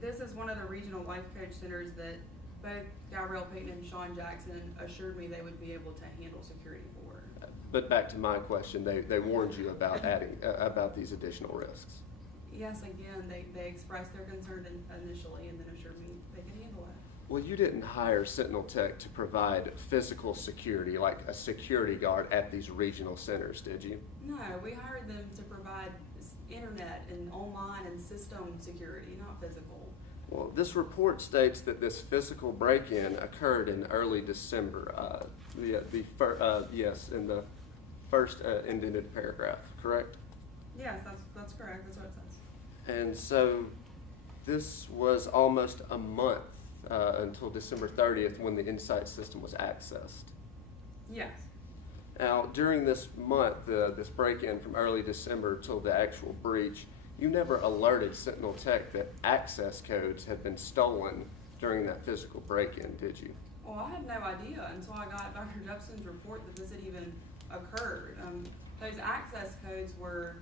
This is one of the regional life coach centers that both Gabrielle Payton and Sean Jackson assured me they would be able to handle security for. But back to my question, they warned you about adding about these additional risks. Yes, again, they expressed their concern initially and then assured me they could handle it. Well, you didn't hire Sentinel Tech to provide physical security, like a security guard at these regional centers, did you? No, we hired them to provide internet and online and system security, not physical. Well, this report states that this physical break-in occurred in early December. Yes, in the first indented paragraph, correct? Yes, that's correct. That's what it says. And so this was almost a month until December 30th when the Insight system was accessed. Yes. Now, during this month, this break-in from early December till the actual breach, you never alerted Sentinel Tech that access codes had been stolen during that physical break-in, did you? Well, I had no idea until I got Dr. Jepson's report that this had even occurred. Those access codes were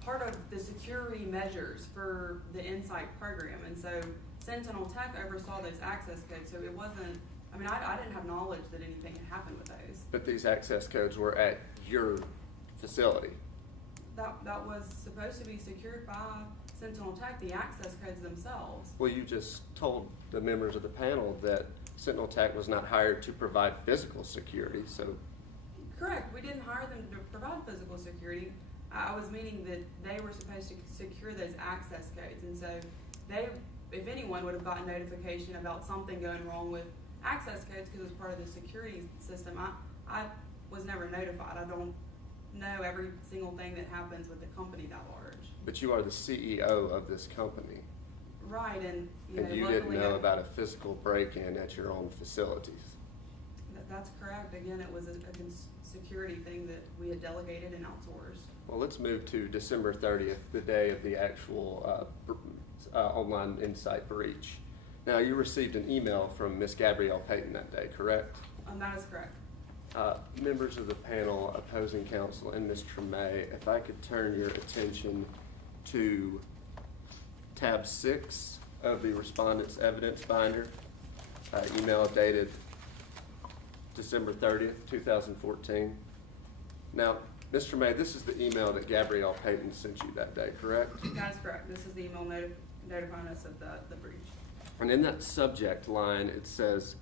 part of the security measures for the Insight program, and so Sentinel Tech oversaw those access codes, so it wasn't, I didn't have knowledge that anything had happened with those. But these access codes were at your facility. That was supposed to be secured by Sentinel Tech, the access codes themselves. Well, you just told the members of the panel that Sentinel Tech was not hired to provide physical security, so. Correct, we didn't hire them to provide physical security. I was meaning that they were supposed to secure those access codes, and so they, if anyone, would have gotten notification about something going wrong with access codes because it was part of the security system. I was never notified. I don't know every single thing that happens with the company that large. But you are the CEO of this company, Right, and, and you didn't luckily know about a physical break-in at your own facilities. That's correct. Again, it was a security thing that we had delegated and outsourced. Well, let's move to December 30th, the day of the actual online insight breach. Now, you received an email from Ms. Gabrielle Payton that day, correct? That is correct. Members of the panel, opposing counsel, and Ms. Tremaine, if I could turn your attention to tab 6 of the respondent's evidence binder, email dated December 30th, 2014. Now, Ms. Tremaine, this is the email that Gabrielle Payton sent you that day, correct? That is correct. This is the email notifying us of the breach. And in that subject line, it says,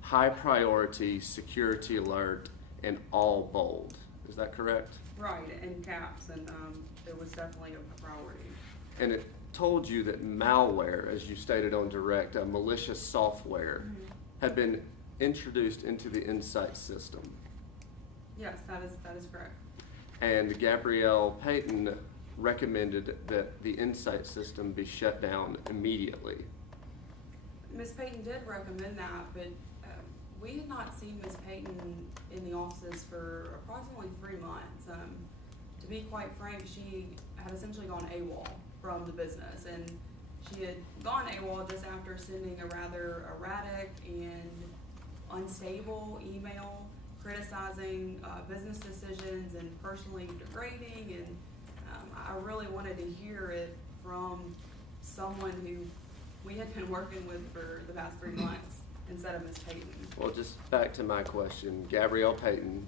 high priority security alert and all bold. Is that correct? Right, in caps, and it was definitely a priority. And it told you that malware, as you stated on direct, malicious software, had been introduced into the Insight system. Yes, that is correct. And Gabrielle Payton recommended that the Insight system be shut down immediately. Ms. Payton did recommend that, but we had not seen Ms. Payton in the offices for approximately 3 months. To be quite frank, she had essentially gone AWOL from the business, and she had gone AWOL just after sending a rather erratic and unstable email criticizing business decisions and personally degrading, and I really wanted to hear it from someone who we had been working with for the past 3 months instead of Ms. Payton. Well, just back to my question, Gabrielle Payton,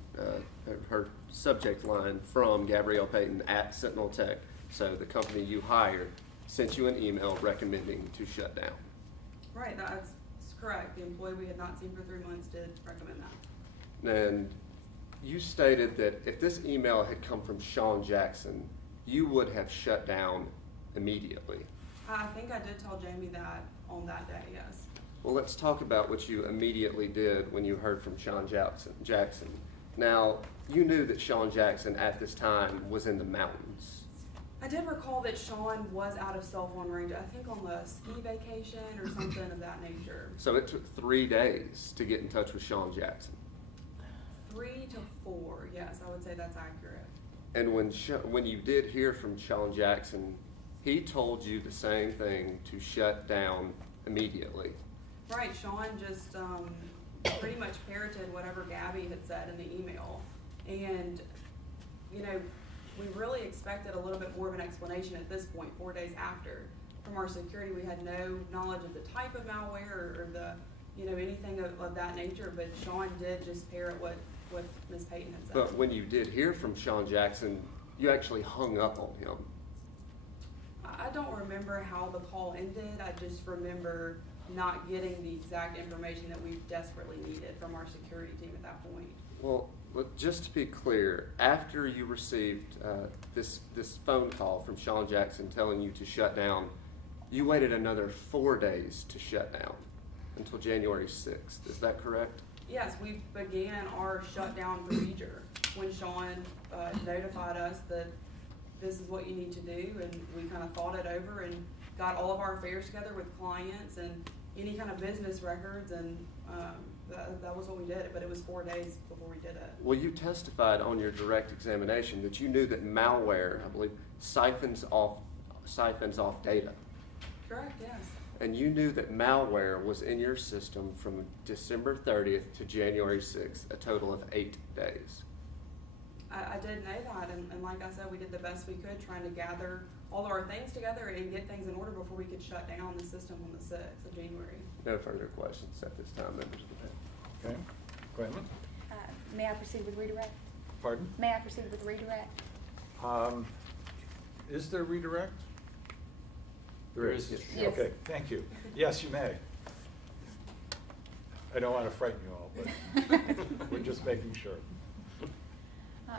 her subject line from Gabrielle Payton at Sentinel Tech, so the company you hired, sent you an email recommending to shut down. Right, that's correct. The employee we had not seen for 3 months did recommend that. And you stated that if this email had come from Sean Jackson, you would have shut down immediately. I think I did tell Jamie that on that day, yes. Well, let's talk about what you immediately did when you heard from Sean Jackson. Now, you knew that Sean Jackson at this time was in the mountains. I did recall that Sean was out of cell phone range, I think on the ski vacation or something of that nature. So it took 3 days to get in touch with Sean Jackson. 3 to 4, yes, I would say that's accurate. And when you did hear from Sean Jackson, he told you the same thing, to shut down immediately. Right, Sean just pretty much parroted whatever Gabby had said in the email. And, you know, we really expected a little bit more of an explanation at this point, 4 days after. From our security, we had no knowledge of the type of malware or the, you know, anything of that nature, but Sean did just parrot what Ms. Payton had said. But when you did hear from Sean Jackson, you actually hung up on him. I don't remember how the call ended. I just remember not getting the exact information that we desperately needed from our security team at that point. Well, just to be clear, after you received this phone call from Sean Jackson telling you to shut down, you waited another 4 days to shut down until January 6th. Is that correct? Yes, we began our shutdown procedure when Sean notified us that this is what you need to do, and we kind of thought it over and got all of our affairs together with clients and any kind of business records, and that was what we did, but it was 4 days before we did it. Well, you testified on your direct examination that you knew that malware, I believe, siphons off data. Correct, yes. And you knew that malware was in your system from December 30th to January 6th, a total of 8 days. I did know that, and like I said, we did the best we could trying to gather all of our things together and get things in order before we could shut down the system on the 6th of January. No further questions at this time, members of the panel. Okay, Klamath? May I proceed with redirect? Pardon? May I proceed with redirect? Is there redirect? There is. Yes. Okay, thank you. Yes, you may. I don't want to frighten you all, but we're just making sure.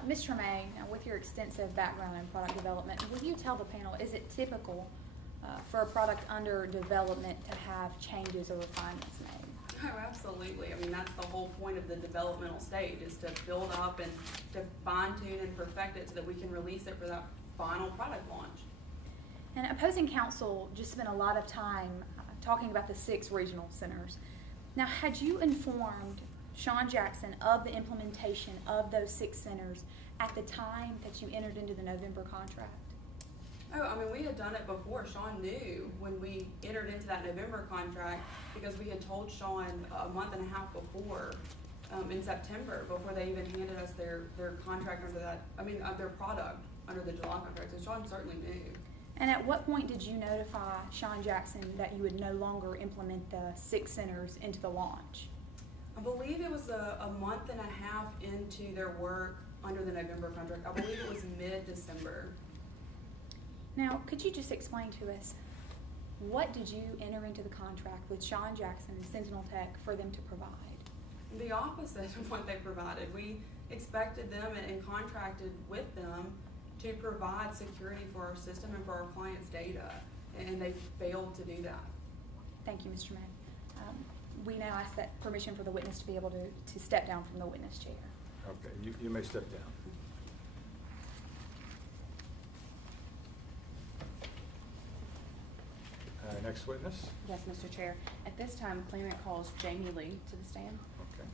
Ms. Tremaine, with your extensive background in product development, will you tell the panel, is it typical for a product under development to have changes or refinements made? Oh, absolutely. I mean, that's the whole point of the developmental stage, is to build up and to fine tune and perfect it so that we can release it for that final product launch. And opposing counsel just spent a lot of time talking about the 6 regional centers. Now, had you informed Sean Jackson of the implementation of those 6 centers at the time that you entered into the November contract? Oh, I mean, we had done it before. Sean knew when we entered into that November contract, because we had told Sean a month and a half before, in September, before they even handed us their contract under that, their product under the July contract. So Sean certainly knew. And at what point did you notify Sean Jackson that you would no longer implement the 6 centers into the launch? I believe it was a month and a half into their work under the November contract. I believe it was mid-December. Now, could you just explain to us, what did you enter into the contract with Sean Jackson and Sentinel Tech for them to provide? The opposite of what they provided. We expected them and contracted with them to provide security for our system and for our clients' data, and they failed to do that. Thank you, Mr. Tremaine. We now ask that permission for the witness to be able to step down from the witness chair. Okay, you may step down. Next witness? Yes, Mr. Chair. At this time, claimant calls Jamie Lee to the stand. Okay.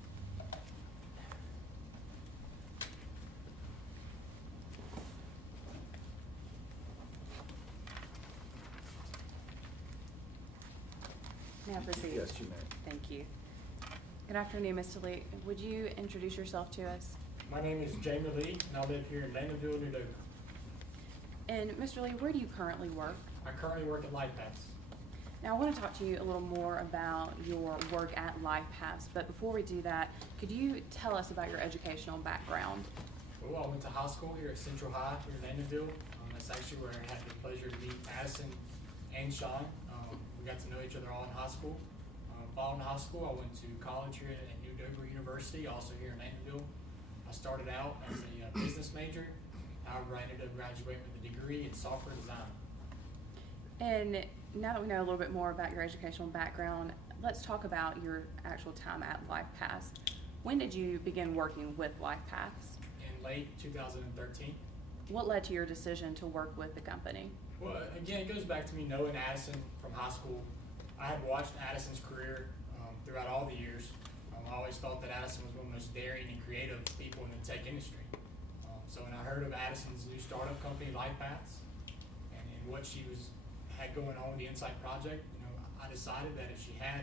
May I proceed? Yes, you may. Thank you. Good afternoon, Mr. Lee. Would you introduce yourself to us? My name is Jamie Lee, and I live here in Landonville, New Dover. And Mr. Lee, where do you currently work? I currently work at Lifehouse. Now, I want to talk to you a little more about your work at Lifehouse, but before we do that, could you tell us about your educational background? Well, I went to high school here at Central High here in Landonville. That's actually where I had the pleasure to meet Addison and Sean. We got to know each other all in high school. Following high school, I went to college here at New Dover University, also here in Landonville. I started out as a business major. However, I ended up graduating with a degree in software design. And now that we know a little bit more about your educational background, let's talk about your actual time at Lifehouse. When did you begin working with Lifehouse? In late 2013. What led to your decision to work with the company? Well, again, it goes back to me knowing Addison from high school. I had watched Addison's career throughout all the years. I always thought that Addison was one of the most daring and creative people in the tech industry. So when I heard of Addison's new startup company, Lifehouse, and what she had going on with the Insight project, I decided that if she had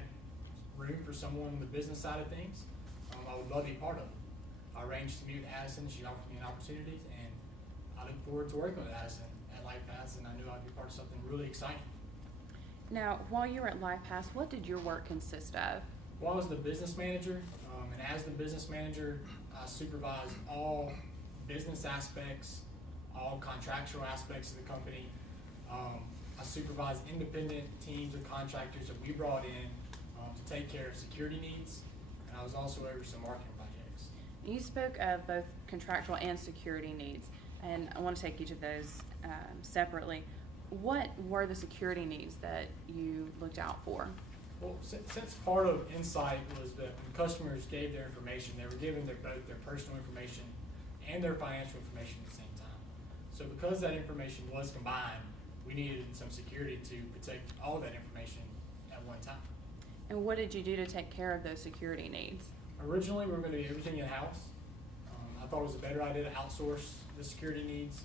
room for someone on the business side of things, I would love to be part of it. I arranged to meet with Addison. She offered me an opportunity, and I look forward to working with Addison at Lifehouse, and I knew I'd be part of something really exciting. Now, while you were at Lifehouse, what did your work consist of? Well, I was the business manager, and as the business manager, I supervised all business aspects, all contractual aspects of the company. I supervised independent teams of contractors that we brought in to take care of security needs, and I was also over some marketing projects. You spoke of both contractual and security needs, and I want to take each of those separately. What were the security needs that you looked out for? Well, since part of Insight was that when customers gave their information, they were giving both their personal information and their financial information at the same time. So because that information was combined, we needed some security to protect all that information at one time. And what did you do to take care of those security needs? Originally, we were going to do everything in-house. I thought it was a better idea to outsource the security needs.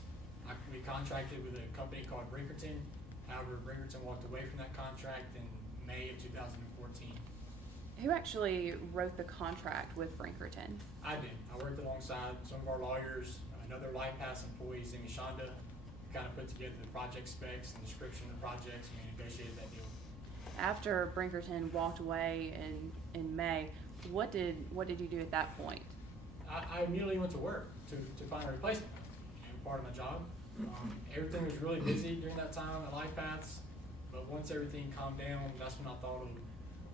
We contracted with a company called Brinkerton. However, Brinkerton walked away from that contract in May of 2014. Who actually wrote the contract with Brinkerton? I did. I worked alongside some of our lawyers, another Lifehouse employee, Zimi Shonda. We kind of put together the project specs and description of the projects, and we negotiated that deal. After Brinkerton walked away in May, what did you do at that point? I immediately went to work to find a replacement. Part of my job. Everything was really busy during that time at Lifehouse, but once everything calmed down, that's when I thought of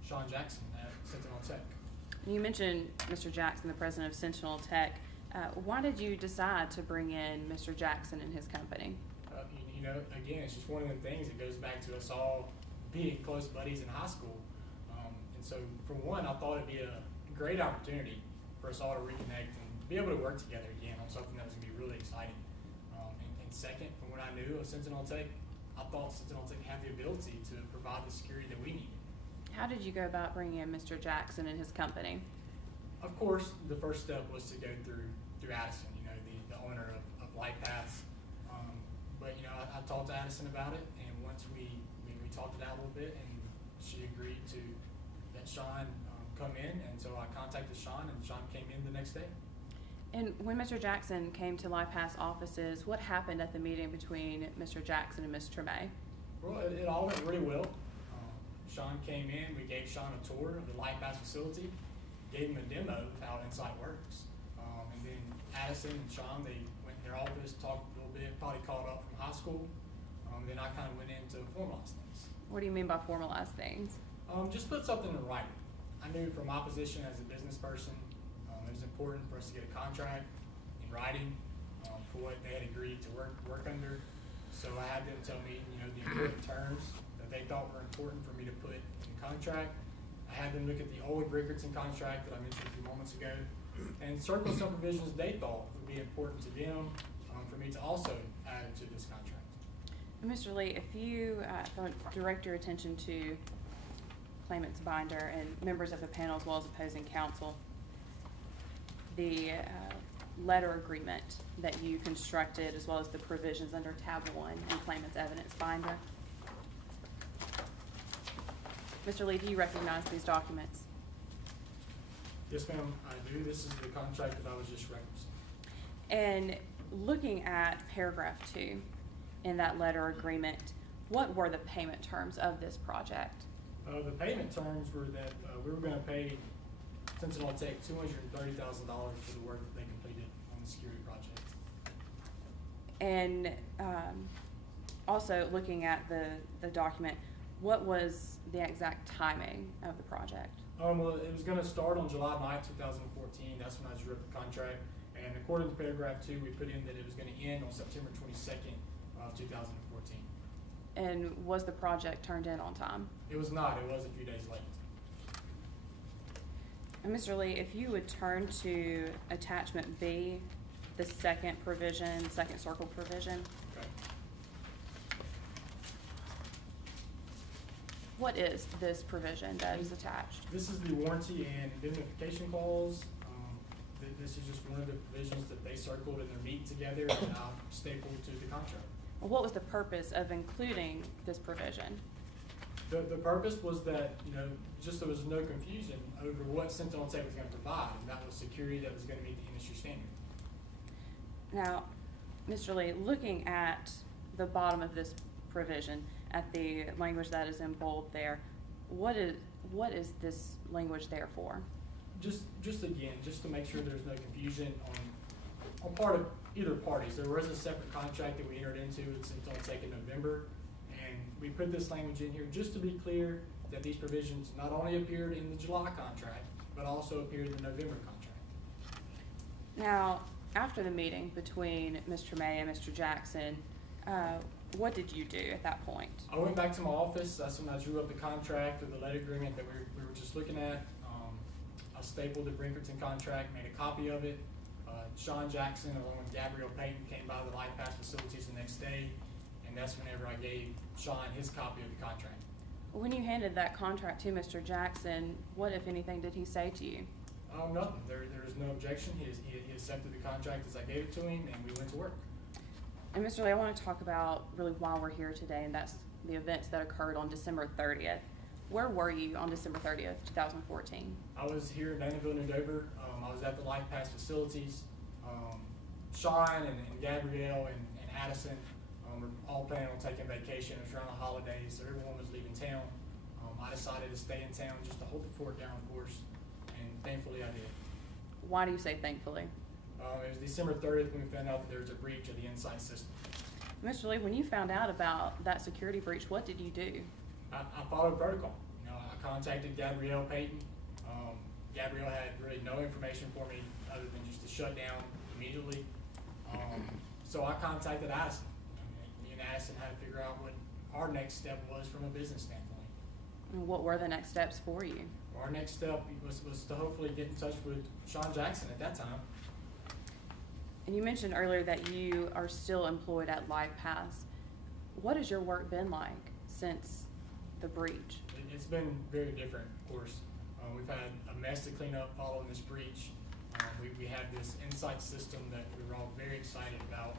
Sean Jackson at Sentinel Tech. You mentioned Mr. Jackson, the president of Sentinel Tech. Why did you decide to bring in Mr. Jackson and his company? Again, it's just one of the things that goes back to us all being close buddies in high school. And so for one, I thought it'd be a great opportunity for us all to reconnect and be able to work together again on something that was gonna be really exciting. And second, from what I knew of Sentinel Tech, I thought Sentinel Tech had the ability to provide the security that we needed. How did you go about bringing in Mr. Jackson and his company? Of course, the first step was to go through Addison, you know, the owner of Lifehouse. But, you know, I talked to Addison about it, and once we talked it out a little bit, and she agreed to let Sean come in, and so I contacted Sean, and Sean came in the next day. And when Mr. Jackson came to Lifehouse offices, what happened at the meeting between Mr. Jackson and Ms. Tremaine? Well, it all went really well. Sean came in, we gave Sean a tour of the Lifehouse facility, gave him a demo of how Insight works. And then Addison and Sean, they went in their office, talked a little bit, probably caught up from high school. Then I kind of went in to formalize things. What do you mean by formalize things? Just put something in writing. I knew from my position as a business person, it was important for us to get a contract in writing for what they had agreed to work under. So I had them tell me, you know, the important terms that they thought were important for me to put in the contract. I had them look at the old Brickerton contract that I mentioned a few moments ago and circle some provisions they thought would be important to them for me to also add to this contract. Mr. Lee, if you direct your attention to claimant's binder and members of the panel as well as opposing counsel, the letter agreement that you constructed as well as the provisions under tab 1 in claimant's evidence binder. Mr. Lee, do you recognize these documents? Yes, ma'am, I do. This is the contract that I was just referencing. And looking at paragraph 2 in that letter agreement, what were the payment terms of this project? The payment terms were that we were gonna pay Sentinel Tech $230,000 for the work that they completed on the security project. And also looking at the document, what was the exact timing of the project? Well, it was gonna start on July 9th, 2014. That's when I drew up the contract. And according to paragraph 2, we put in that it was gonna end on September 22nd of 2014. And was the project turned in on time? It was not. It was a few days late. And Mr. Lee, if you would turn to attachment B, the second provision, second circle provision. Okay. What is this provision that is attached? This is the warranty and indemnification clause. This is just one of the provisions that they circled in their meeting together and I stapled to the contract. Well, what was the purpose of including this provision? The purpose was that, you know, just there was no confusion over what Sentinel Tech was gonna provide, and that was security that was gonna meet the industry standard. Now, Mr. Lee, looking at the bottom of this provision, at the language that is in bold there, what is this language there for? Just again, just to make sure there's no confusion on part of either parties. There was a separate contract that we entered into with Sentinel Tech in November, and we put this language in here just to be clear that these provisions not only appeared in the July contract, but also appeared in the November contract. Now, after the meeting between Mr. Tremaine and Mr. Jackson, what did you do at that point? I went back to my office. That's when I drew up the contract or the letter agreement that we were just looking at. I stapled the Brinkerton contract, made a copy of it. Sean Jackson, along with Gabrielle Payton, came by the Lifehouse facilities the next day, and that's whenever I gave Sean his copy of the contract. When you handed that contract to Mr. Jackson, what, if anything, did he say to you? Nothing. There was no objection. He accepted the contract as I gave it to him, and we went to work. And Mr. Lee, I want to talk about really why we're here today, and that's the events that occurred on December 30th. Where were you on December 30th, 2014? I was here in Danville, New Dover. I was at the Lifehouse facilities. Sean and Gabrielle and Addison were all planning on taking vacation. It was around the holidays, so everyone was leaving town. I decided to stay in town just to hold the fort down, of course, and thankfully I did. Why do you say thankfully? It was December 30th when we found out that there was a breach of the Insight system. Mr. Lee, when you found out about that security breach, what did you do? I followed protocol. You know, I contacted Gabrielle Payton. Gabrielle had really no information for me other than just to shut down immediately. So I contacted Addison. Me and Addison had to figure out what our next step was from a business standpoint. And what were the next steps for you? Our next step was to hopefully get in touch with Sean Jackson at that time. And you mentioned earlier that you are still employed at Lifehouse. What has your work been like since the breach? It's been very different, of course. We've had a mess to clean up following this breach. We had this insight system that we were all very excited about.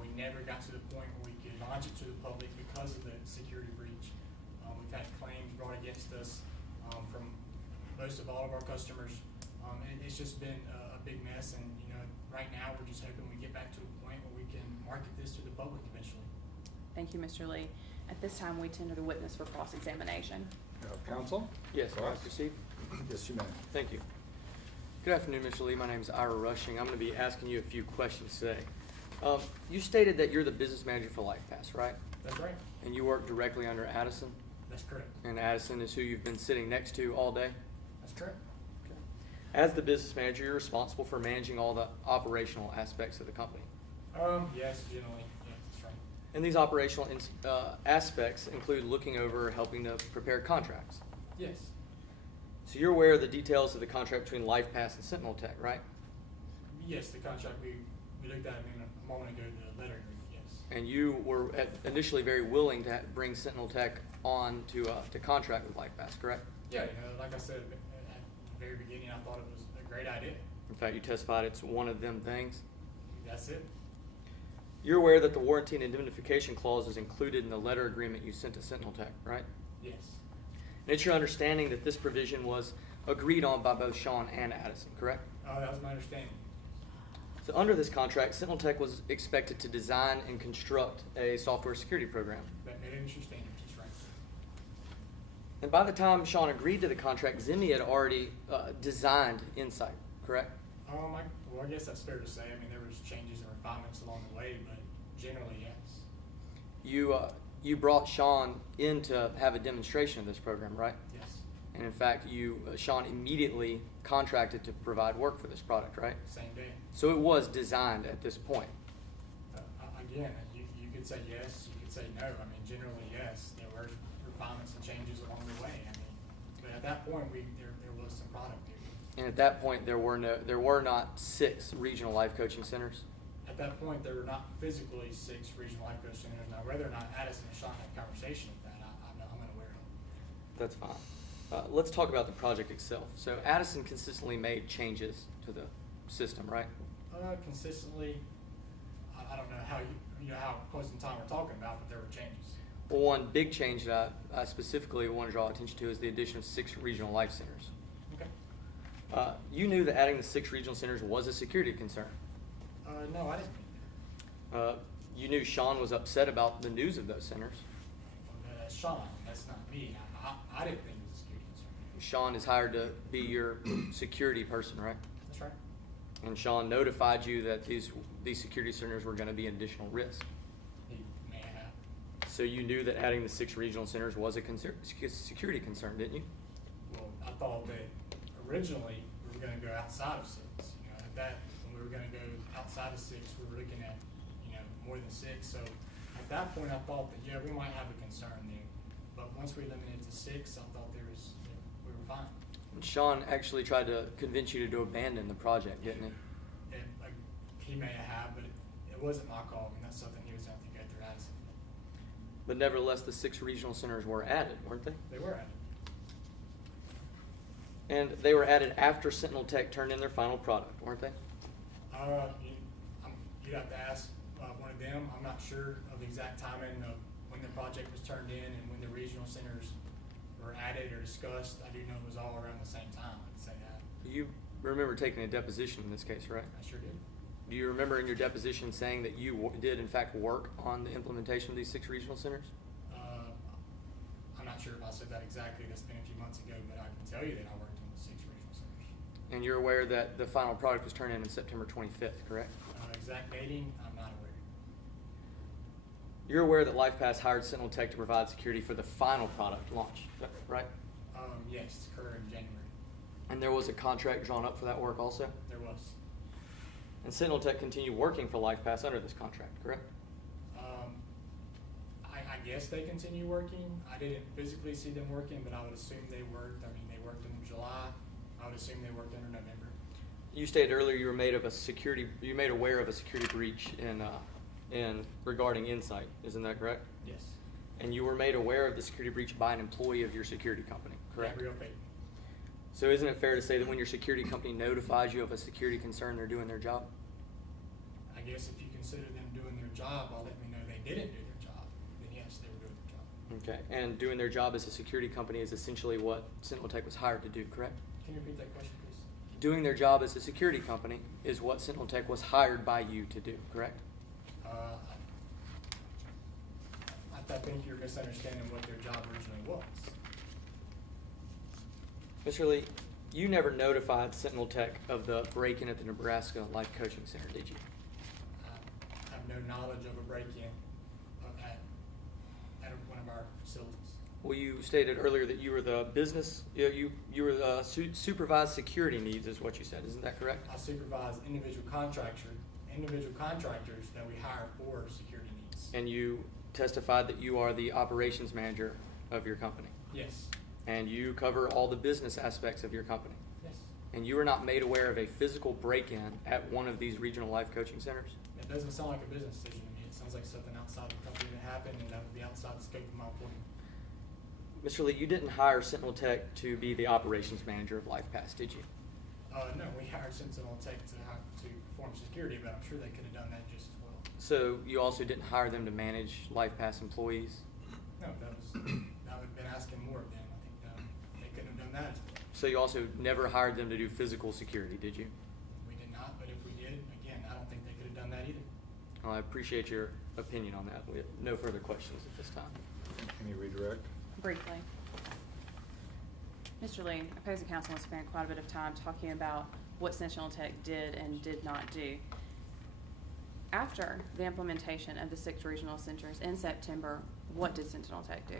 We never got to the point where we could launch it to the public because of the security breach. We've had claims brought against us from most of all of our customers. It's just been a big mess, and right now we're just hoping we get back to a point where we can market this to the public eventually. Thank you, Mr. Lee. At this time, we tender the witness for cross-examination. Counsel? Yes, may I Ross? proceed? Yes, you may. Thank you. Good afternoon, Mr. Lee. My name is Ira Rushing. I'm going to be asking you a few questions today. You stated that you're the business manager for Lifehouse, right? That's right. And you work directly under Addison? That's correct. And Addison is who you've been sitting next to all day? That's correct. As the business manager, you're responsible for managing all the operational aspects of the company. Yes, generally, yeah, that's right. And these operational aspects include looking over, helping to prepare contracts. Yes. So you're aware of the details of the contract between Lifehouse and Sentinel Tech, right? Yes, the contract we looked at a moment ago, the letter agreement, yes. And you were initially very willing to bring Sentinel Tech on to contract with Lifehouse, correct? Yeah, like I said at the very beginning, I thought it was a great idea. In fact, you testified it's one of them things. That's it. You're aware that the warranty and indemnification clause is included in the letter agreement you sent to Sentinel Tech, right? Yes. And it's your understanding that this provision was agreed on by both Sean and Addison, correct? That was my understanding. So under this contract, Sentinel Tech was expected to design and construct a software security program. That made industry standards, that's right. And by the time Sean agreed to the contract, Zimni had already designed Insight, correct? I guess that's fair to say. I mean, there was changes and refinements along the way, but generally, yes. You brought Sean in to have a demonstration of this program, right? Yes. And in fact, Sean immediately contracted to provide work for this product, right? Same day. So it was designed at this point. Again, you could say yes, you could say no. I mean, generally, yes. There were refinements and changes along the way. I mean, but at that point, there was some product there. And at that point, there were not 6 regional life coaching centers. At that point, there were not physically 6 regional life coach centers. Now, whether or not Addison and Sean had a conversation with that, I'm unaware of. That's fine. Let's talk about the project itself. So Addison consistently made changes to the system, right? Consistently, I don't know how close in time we're talking about, but there were changes. Well, one big change that I specifically want to draw attention to is the addition of 6 regional life centers. Okay. You knew that adding the 6 regional centers was a security concern. No, I didn't mean that. You knew Sean was upset about the news of those centers. That's Sean. That's not me. I didn't think it was a security concern. Sean is hired to be your security person, right? That's right. And Sean notified you that these security centers were going to be an additional risk. He may have. So you knew that adding the 6 regional centers was a security concern, didn't you? Well, I thought that originally we were going to go outside of 6. At that, when we were going to go outside of 6, we were looking at more than 6. So at that point, I thought that we might have a concern there. But once we eliminated to 6, I thought we were fine. And Sean actually tried to convince you to abandon the project, didn't he? And, he may have, but it wasn't my call. I mean, that's something he was going to have to go through Addison. But nevertheless, the 6 regional centers were added, weren't they? They were added. And they were added after Sentinel Tech turned in their final product, weren't they? You'd have to ask one of them. I'm not sure of the exact timing of when the project was turned in and when the regional centers were added or discussed. I do know it was all around the same time, I'd say that. You remember taking a deposition in this case, right? I sure did. Do you remember in your deposition saying that you did in fact work on the implementation of these 6 regional centers? I'm not sure if I said that exactly. That's been a few months ago, but I can tell you that I worked on the 6 regional centers. And you're aware that the final product was turned in September 25th, correct? Exact dating, I'm not aware. You're aware that LifePass hired Sentinel Tech to provide security for the final product launch, right? Yes, it's occurred in January. And there was a contract drawn up for that work also? There was. And Sentinel Tech continued working for LifePass under this contract, correct? I guess they continue working. I didn't physically see them working, but I would assume they worked. I mean, they worked in July. I would assume they worked under November. You stated earlier you were made aware of a security breach in regarding Insight. Isn't that correct? Yes. And you were made aware of the security breach by an employee of your security company, correct? Gabriel Payton. So isn't it fair to say that when your security company notifies you of a security concern, they're doing their job? I guess if you consider them doing their job, I'll let me know they didn't do their job. Then yes, they were doing their job. Okay. And doing their job as a security company is essentially what Sentinel Tech was hired to do, correct? Can you repeat that question, please? Doing their job as a security company is what Sentinel Tech was hired by you to do, correct? I think you're misunderstanding what their job originally was. Mr. Lee, you never notified Sentinel Tech of the break-in at the Nebraska Life Coaching Center, did you? I have no knowledge of a break-in at one of our facilities. Well, you stated earlier that you were the business, you were the supervised security needs is what you said, isn't that correct? I supervise individual contractors that we hire for security needs. And you testified that you are the operations manager of your company. Yes. And you cover all the business aspects of your company. Yes. And you were not made aware of a physical break-in at one of these regional life coaching centers? It doesn't sound like a business decision to me. It sounds like something outside the company that happened, and that would be outside the scope of my employment. Mr. Lee, you didn't hire Sentinel Tech to be the operations manager of LifePass, did you? No, we hired Sentinel Tech to perform security, but I'm sure they could have done that just as well. So you also didn't hire them to manage LifePass employees? No, that would have been asking more of them. I think they couldn't have done that as well. So you also never hired them to do physical security, did you? We did not, but if we did, again, I don't think they could have done that either. Well, I appreciate your opinion on that. We have no further questions at this time. Any redirect? Briefly. Mr. Lee, opposing counsel has spent quite a bit of time talking about what Sentinel Tech did and did not do. After the implementation of the 6 regional centers in September, what did Sentinel Tech do?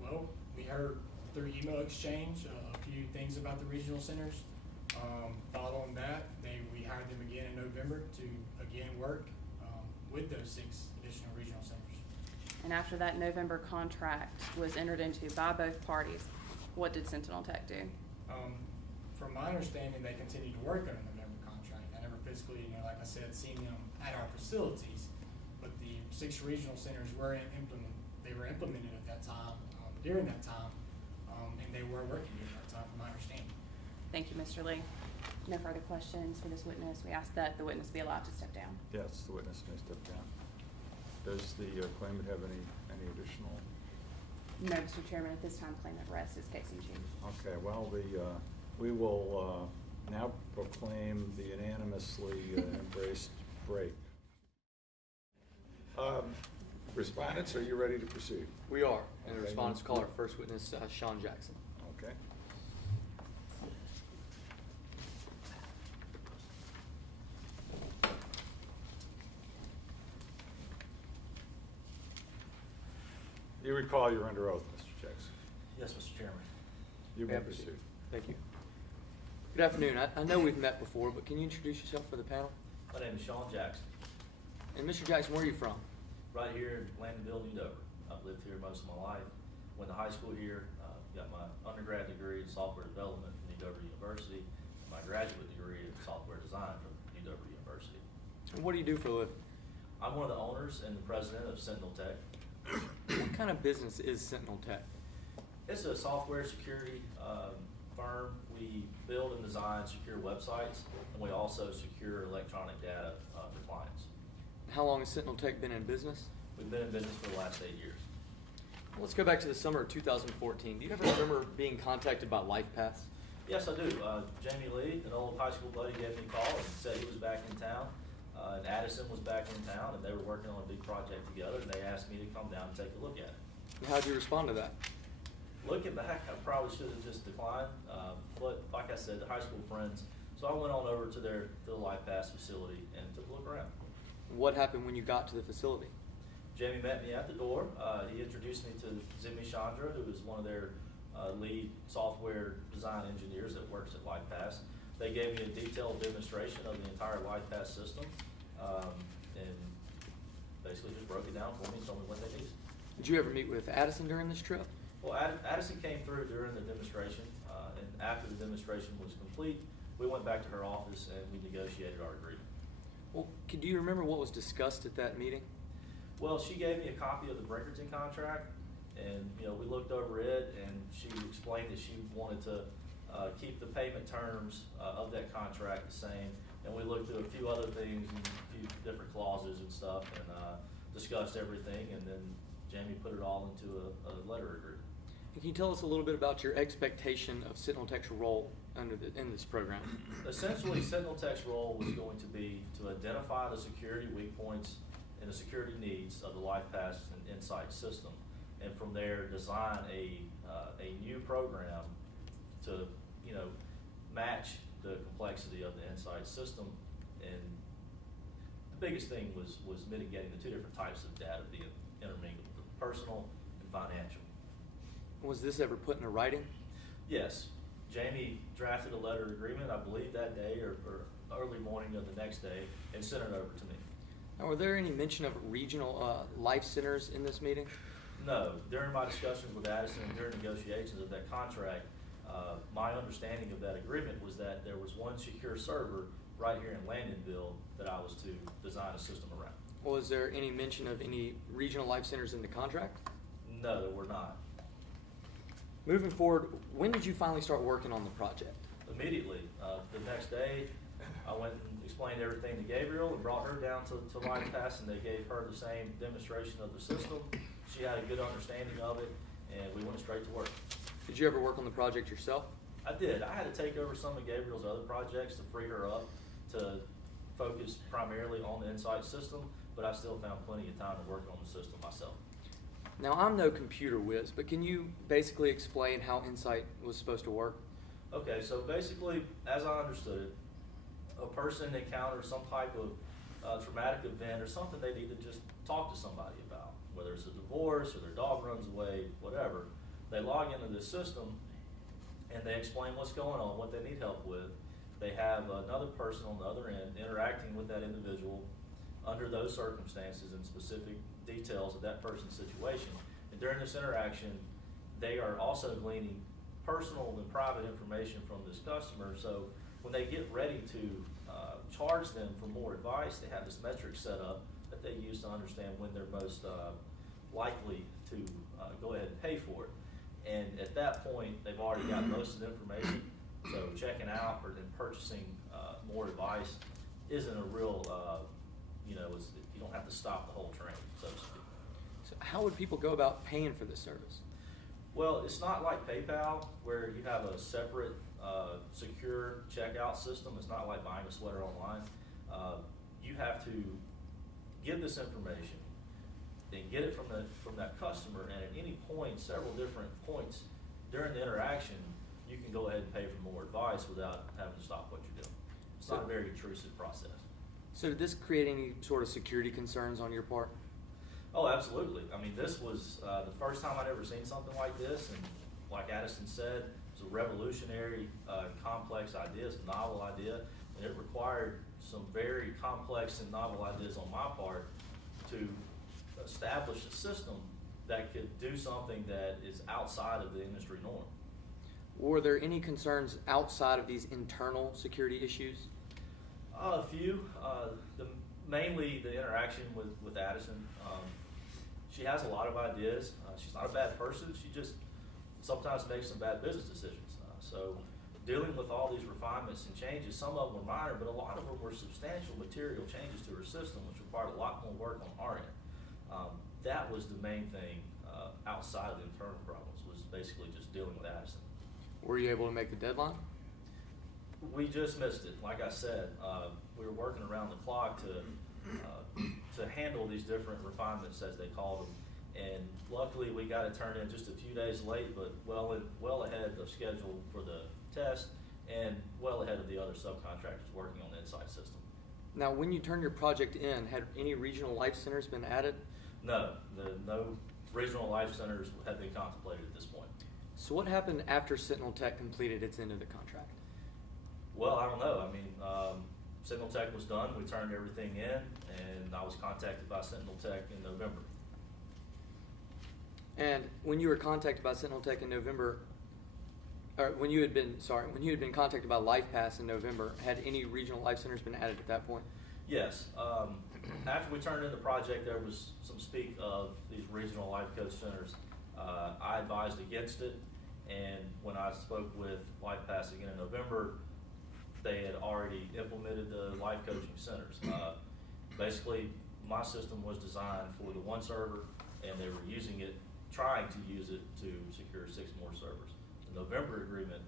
Well, we heard through email exchange a few things about the regional centers. Following that, we hired them again in November to again work with those 6 additional regional centers. And after that November contract was entered into by both parties, what did Sentinel Tech do? From my understanding, they continued to work on the November contract. I never physically, like I said, seen them at our facilities, but the 6 regional centers were implemented at that time, during that time, and they were working during that time, from my understanding. Thank you, Mr. Lee. No further questions for this witness. We ask that the witness be allowed to step down. Yes, the witness may step down. Does the claimant have any additional? No, Mr. Chairman, at this time, claimant rests his case in chief. Okay, well, we will now proclaim the unanimously embraced break. Respondents, are you ready to proceed? We are. And the Okay. respondents call our first witness, Sean Jackson. Okay. You recall you're under oath, Mr. Jackson. Yes, Mr. Chairman. You may May I proceed. Thank you. Good afternoon. I know we've met before, but can you introduce yourself for the panel? My name is Sean Jackson, And Mr. Jackson, where are you from? right here in Landonville, New Dover. I've lived here most of my life. Went to high school here, got my undergrad degree in software development from New Dover University, and my graduate degree in software design from New Dover University. And what do you do for a living? I'm one of the owners and the president of Sentinel Tech. What kind of business is Sentinel Tech? It's a software security firm. We build and design secure websites, and we also secure electronic data for clients. How long has Sentinel Tech been in business? We've been in business for the last 8 years. Let's go back to the summer of 2014. Do you ever remember being contacted by LifePath? Yes, I do. Jamie Lee, an old high school buddy, gave me a call and said he was back in town. And Addison was back in town, and they were working on a big project together, and they asked me to come down and take a look at it. And how'd you respond to that? Looking back, I probably should have just declined, but like I said, the high school friends. So I went on over to the Lifehouse facility and took a look around. What happened when you got to the facility? Jamie met me at the door. He introduced me to Zimi Chandra, who is one of their lead software design engineers that works at Lifehouse. They gave me a detailed demonstration of the entire Lifehouse system, and basically just broke it down for me and told me what they needed. Did you ever meet with Addison during this trip? Well, Addison came through during the demonstration, and after the demonstration was complete, we went back to her office and we negotiated our agreement. Well, do you remember what was discussed at that meeting? Well, she gave me a copy of the Brinkerton contract, and, you know, we looked over it, and she explained that she wanted to keep the payment terms of that contract the same, and we looked through a few other things and a few different clauses and stuff, and discussed everything, and then Jamie put it all into a letter agreement. Can you tell us a little bit about your expectation of Sentinel Tech's role in this program? Essentially, Sentinel Tech's role was going to be to identify the security weak points and the security needs of the Lifehouse and Insight system, and from there design a new program to, you know, match the complexity of the Insight system. And the biggest thing was mitigating the two different types of data being intermingled, the personal and financial. Was this ever put into writing? Yes, Jamie drafted a letter of agreement, I believe that day or early morning of the next day, and sent it over to me. Now, were there any mention of regional life centers in this meeting? No, during my discussions with Addison and during negotiations of that contract, my understanding of that agreement was that there was one secure server right here in Landonville that I was to design a system around. Was there any mention of any regional life centers in the contract? No, there were not. Moving forward, when did you finally start working on the project? Immediately, the next day, I went and explained everything to Gabriel and brought her down to Lifehouse, and they gave her the same demonstration of the system. She had a good understanding of it, and we went straight to work. Did you ever work on the project yourself? I did. I had to take over some of Gabriel's other projects to free her up to focus primarily on the Insight system, but I still found plenty of time to work on the system myself. Now, I'm no computer whiz, but can you basically explain how Insight was supposed to work? Okay, so basically, as I understood it, a person encounters some type of traumatic event or something they need to just talk to somebody about, whether it's a divorce or their dog runs away, whatever. They log into this system and they explain what's going on, what they need help with. They have another person on the other end interacting with that individual under those circumstances and specific details of that person's situation. And during this interaction, they are also gleaning personal and private information from this customer. So when they get ready to charge them for more advice, they have this metric set up that they use to understand when they're most likely to go ahead and pay for it. And at that point, they've already got most of the information. So checking out or then purchasing more advice isn't a real, you don't have to stop the whole train, so to speak. So how would people go about paying for this service? Well, it's not like PayPal where you have a separate secure checkout system. It's not like buying a sweater online. You have to give this information and get it from that customer, and at any point, several different points during the interaction, you can go ahead and pay for more advice without having to stop what you're doing. It's not a very intrusive process. So did this create any sort of security concerns on your part? Oh, absolutely. I mean, this was the first time I'd ever seen something like this, and like Addison said, it's a revolutionary, complex idea. It's a novel idea, and it required some very complex and novel ideas on my part to establish a system that could do something that is outside of the industry norm. Were there any concerns outside of these internal security issues? A few. Mainly the interaction with Addison. She has a lot of ideas. She's not a bad person. She just sometimes makes some bad business decisions. So dealing with all these refinements and changes, some of them were minor, but a lot of them were substantial material changes to her system, which required a lot more work on our end. That was the main thing outside of the internal problems, was basically just dealing with Addison. Were you able to make the deadline? We just missed it. Like I said, we were working around the clock to handle these different refinements, as they called them. And luckily, we got it turned in just a few days late, but well ahead of schedule for the test and well ahead of the other subcontractors working on the Insight system. Now, when you turned your project in, had any regional life centers been added? No, no regional life centers have been contemplated at this point. So what happened after Sentinel Tech completed its end of the contract? Well, I don't know. I mean, Sentinel Tech was done. We turned everything in, and I was contacted by Sentinel Tech in November. And when you were contacted by Sentinel Tech in November, or when you had been contacted by Lifepass in November, had any regional life centers been added at that point? Yes. After we turned in the project, there was some speak of these regional life coach centers. I advised against it, and when I spoke with Lifepass again in November, they had already implemented the life coaching centers. Basically, my system was designed for the one server, and they were using it, trying to use it to secure 6 more servers. The November agreement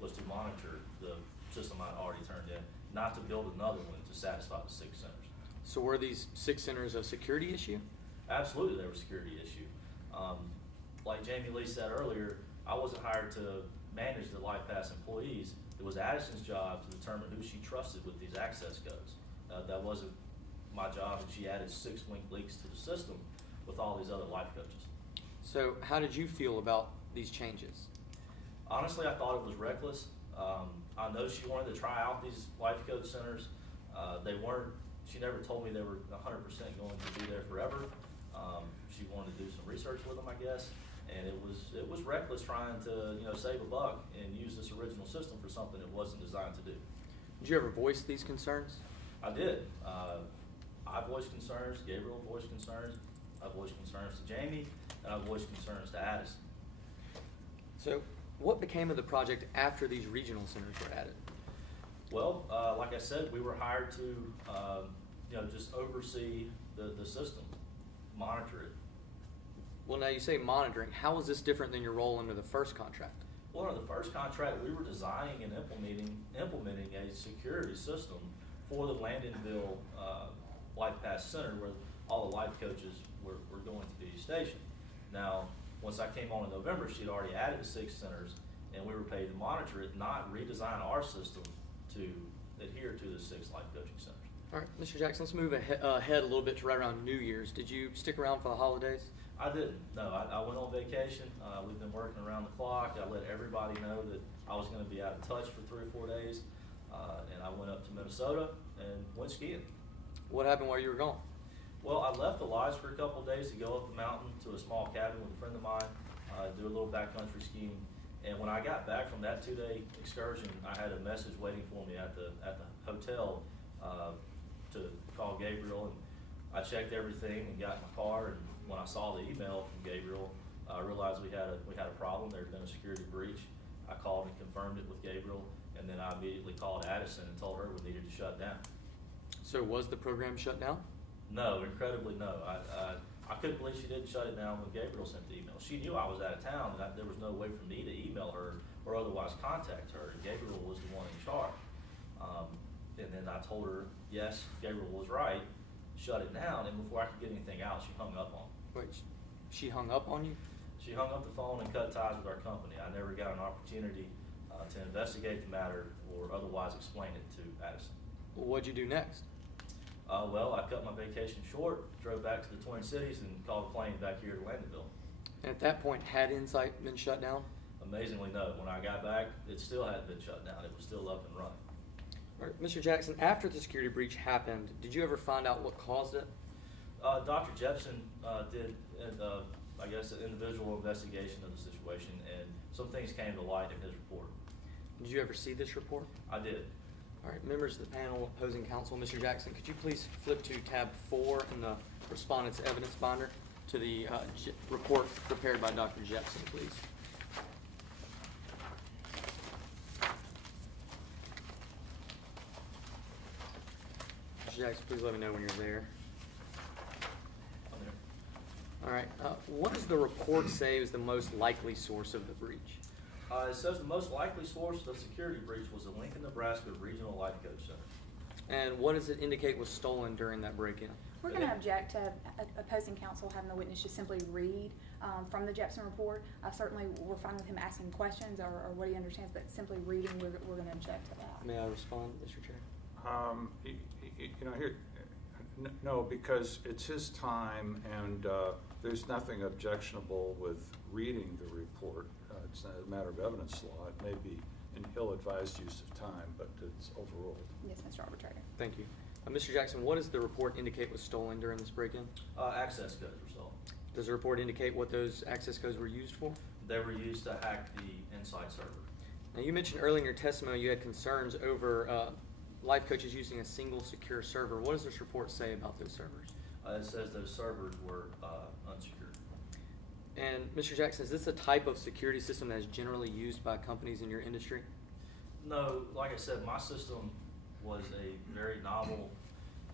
was to monitor the system I'd already turned in, not to build another one to satisfy the 6 centers. So were these 6 centers a security issue? Absolutely, they were a security issue. Like Jamie Lee said earlier, I wasn't hired to manage the LifePass employees. It was Addison's job to determine who she trusted with these access codes. That wasn't my job, and she added 6 linked leaks to the system with all these other life coaches. So how did you feel about these changes? Honestly, I thought it was reckless. I know she wanted to try out these life coach centers. She never told me they were 100% going to be there forever. She wanted to do some research with them, I guess. And it was reckless trying to, save a buck and use this original system for something it wasn't designed to do. Did you ever voice these concerns? I did. I voiced concerns, Gabriel voiced concerns, I voiced concerns to Jamie, and I voiced concerns to Addison. So what became of the project after these regional centers were added? Well, like I said, we were hired to, just oversee the system, monitor it. Well, now you say monitoring. How is this different than your role under the first contract? Well, under the first contract, we were designing and implementing a security system for the Landonville LifePass Center, where all the life coaches were going to be stationed. Now, once I came on in November, she had already added 6 centers, and we were paid to monitor it, not redesign our system to adhere to the 6 life coaching centers. All right, Mr. Jackson, let's move ahead a little bit to right around New Year's. Did you stick around for the holidays? I didn't. No, I went on vacation. We've been working around the clock. I let everybody know that I was going to be out of touch for 3 or 4 days, and I went up to Minnesota and went skiing. What happened while you were gone? Well, I left the lodge for a couple of days to go up the mountain to a small cabin with a friend of mine, do a little backcountry skiing. And when I got back from that 2-day excursion, I had a message waiting for me at the hotel to call Gabriel. And I checked everything and got in my car. And when I saw the email from Gabriel, I realized we had a problem. There had been a security breach. I called and confirmed it with Gabriel, and then I immediately called Addison and told her we needed to shut down. So was the program shut down? No, incredibly no. I couldn't believe she didn't shut it down when Gabriel sent the email. She knew I was out of town, and there was no way for me to email her or otherwise contact her. Gabriel was the one in charge. And then I told her, yes, Gabriel was right, shut it down, and before I could get anything out, she hung up on me. Wait, she hung up on you? She hung up the phone and cut ties with our company. I never got an opportunity to investigate the matter or otherwise explain it to Addison. Well, what'd you do next? Well, I cut my vacation short, drove back to the Twin Cities, and called a plane back here to Landonville. And at that point, had Insight been shut down? Amazingly, no. When I got back, it still hadn't been shut down. It was still up and running. All right, Mr. Jackson, after the security breach happened, did you ever find out what caused it? Dr. Jepson did, I guess, an individual investigation of the situation, and some things came to light in his report. Did you ever see this report? I did. All right, members of the panel opposing counsel, Mr. Jackson, could you please flip to tab 4 in the respondent's evidence binder to the report prepared by Dr. Jepson, please. Mr. Jackson, please let me know when you're there. I'm there. All right, what does the report say is the most likely source of the breach? It says the most likely source of the security breach was the Lincoln, Nebraska Regional Life Coach Center. And what does it indicate was stolen during that break-in? We're going to object to opposing counsel having the witness just simply read from the Jepson report. Certainly, we're fine with him asking questions or what he understands, but simply reading, we're going to object to that. May I respond, Mr. Chair? No, because it's his time, and there's nothing objectionable with reading the report. It's not a matter of evidence law. It may be an ill-advised use of time, but it's overruled. Yes, Mr. Arbitrator. Thank you. Mr. Jackson, what does the report indicate was stolen during this break-in? Access codes were stolen. Does the report indicate what those access codes were used for? They were used to hack the Insight server. Now, you mentioned earlier in your testimony you had concerns over life coaches using a single secure server. What does this report say about those servers? It says those servers were unsecured. And Mr. Jackson, is this a type of security system that is generally used by companies in your industry? No, like I said, my system was a very novel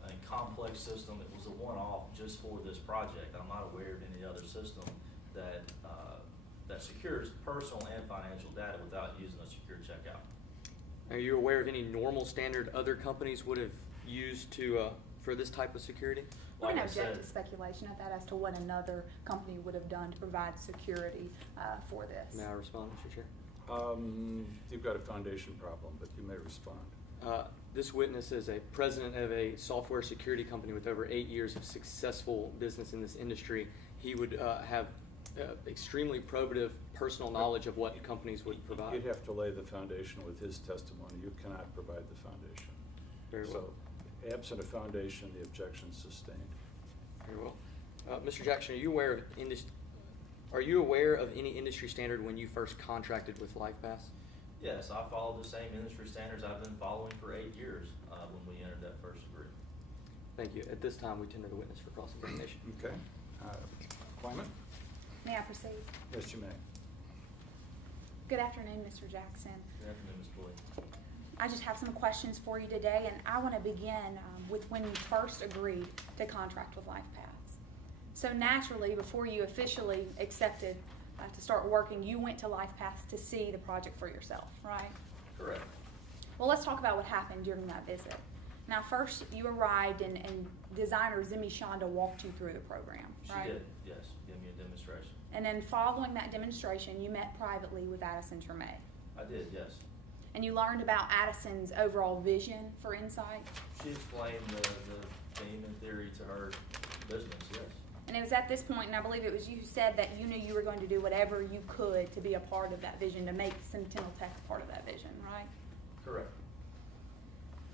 and complex system. It was a one-off just for this project. I'm not aware of any other system that that secures personal and financial data without using a secure checkout. Are you aware of any normal standard other companies would have used to for this type of security? We're Like gonna I object said, to speculation at that as to what another company would have done to provide security for this. May I respond, Mr. Chair? You've got a foundation problem, but you may respond. This witness is a president of a software security company with over 8 years of successful business in this industry. He would have extremely probative personal knowledge of what companies would provide. You'd have to lay the foundation with his testimony. You cannot provide the foundation. Very well. So, absent a foundation, the objection is sustained. Very well. Mr. Jackson, are you aware of any industry standard when you first contracted with Lifehouse? yes, I followed the same industry standards I've been following for 8 years when we entered that first agreement. Thank you. At this time, we tender the witness for cross-examination. Okay. Klamath? May I proceed? Yes, you may. Good afternoon, Mr. Jackson. Good afternoon, Ms. Boyd. I just have some questions for you today, and I want to begin with when you first agreed to contract with Lifehouse. So naturally, before you officially accepted to start working, you went to Lifehouse to see the project for yourself, right? Correct. Well, let's talk about what happened during that visit. Now, first, you arrived, and designer Zimi Shonda walked you through the program, right? She did, yes. Give me a demonstration. And then following that demonstration, you met privately with Addison Tremaine. I did, yes. And you learned about Addison's overall vision for Insight. She explained the theme and theory to her business, yes. And it was at this point, and I believe it was you who said that you knew you were going to do whatever you could to be a part of that vision, to make Sentinel Tech a part of that vision, right? Correct.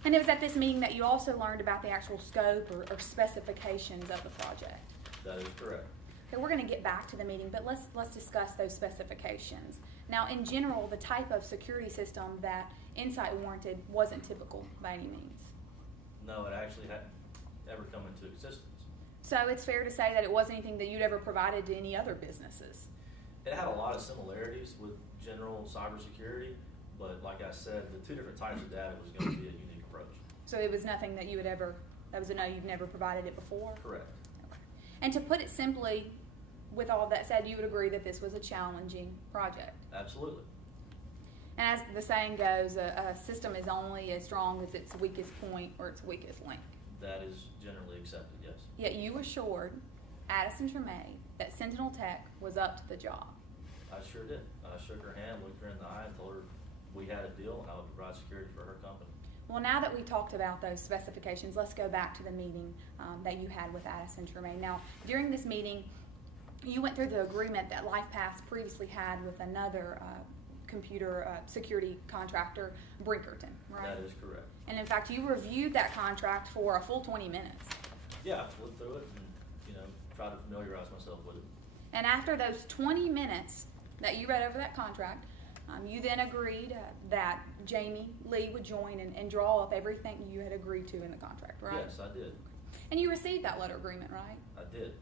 And it was at this meeting that you also learned about the actual scope or specifications of the project. That is correct. Okay, we're going to get back to the meeting, but let's discuss those specifications. Now, in general, the type of security system that Insight warranted wasn't typical by any means. No, it actually hadn't ever come into existence. So it's fair to say that it wasn't anything that you'd ever provided to any other businesses. It had a lot of similarities with general cybersecurity, but like I said, the two different types of data was going to be a unique approach. So it was nothing that you would ever, that was a no, you've never provided it before? Correct. Okay. And to put it simply, with all that said, you would agree that this was a challenging project? Absolutely. And as the saying goes, a system is only as strong as its weakest point or its weakest link. That is generally accepted, yes. Yet you assured Addison Tremaine that Sentinel Tech was up to the job. I sure did. I shook her hand, looked her in the eye, and told her we had a deal and I would provide security for her company. Well, now that we talked about those specifications, let's go back to the meeting that you had with Addison Tremaine. Now, during this meeting, you went through the agreement that Lifehouse previously had with another computer security contractor, Brinkerton, right? That is correct. And in fact, you reviewed that contract for a full 20 minutes. Yeah, I flipped through it and, tried to familiarize myself with it. And after those 20 minutes that you read over that contract, you then agreed that Jamie Lee would join and draw up everything you had agreed to in the contract, right? Yes, I did. And you received that letter agreement, right? I did.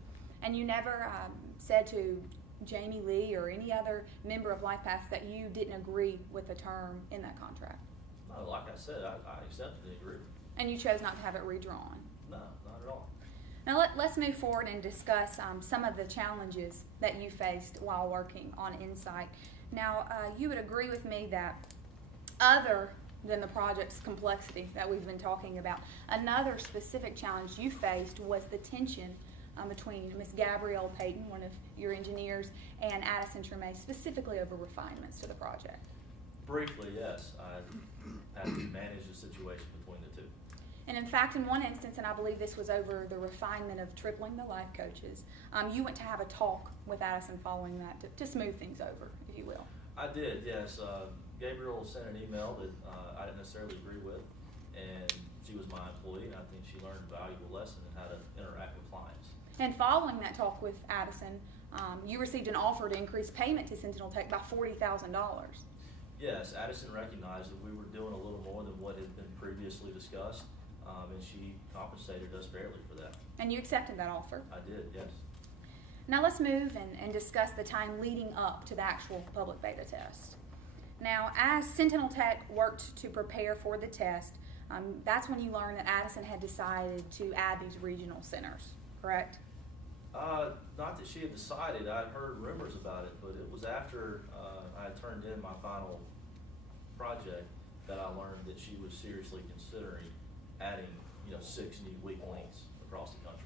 And you never said to Jamie Lee or any other member of Lifehouse that you didn't agree with the term in that contract? No, like I said, I accepted the agreement. And you chose not to have it redrawn? No, not at all. Now let's move forward and discuss some of the challenges that you faced while working on Insight. Now, you would agree with me that other than the project's complexity that we've been talking about, another specific challenge you faced was the tension between Ms. Gabrielle Payton, one of your engineers, and Addison Tremaine, specifically over refinements to the project. Briefly, yes, I had to manage the situation between the two. And in fact, in one instance, and I believe this was over the refinement of tripling the life coaches, you went to have a talk with Addison following that to smooth things over, if you will. I did, yes. Gabriel sent an email that I didn't necessarily agree with, and she was my employee, and I think she learned a valuable lesson in how to interact with clients. And following that talk with Addison, you received an offer to increase payment to Sentinel Tech by $40,000. Yes, Addison recognized that we were doing a little more than what had been previously discussed, and she compensated us fairly for that. And you accepted that offer. I did, yes. Now let's move and discuss the time leading up to the actual public beta test. Now, as Sentinel Tech worked to prepare for the test, that's when you learned that Addison had decided to add these regional centers, correct? Not that she had decided. I'd heard rumors about it, but it was after I had turned in my final project that I learned that she was seriously considering adding, 6 new weak links across the country.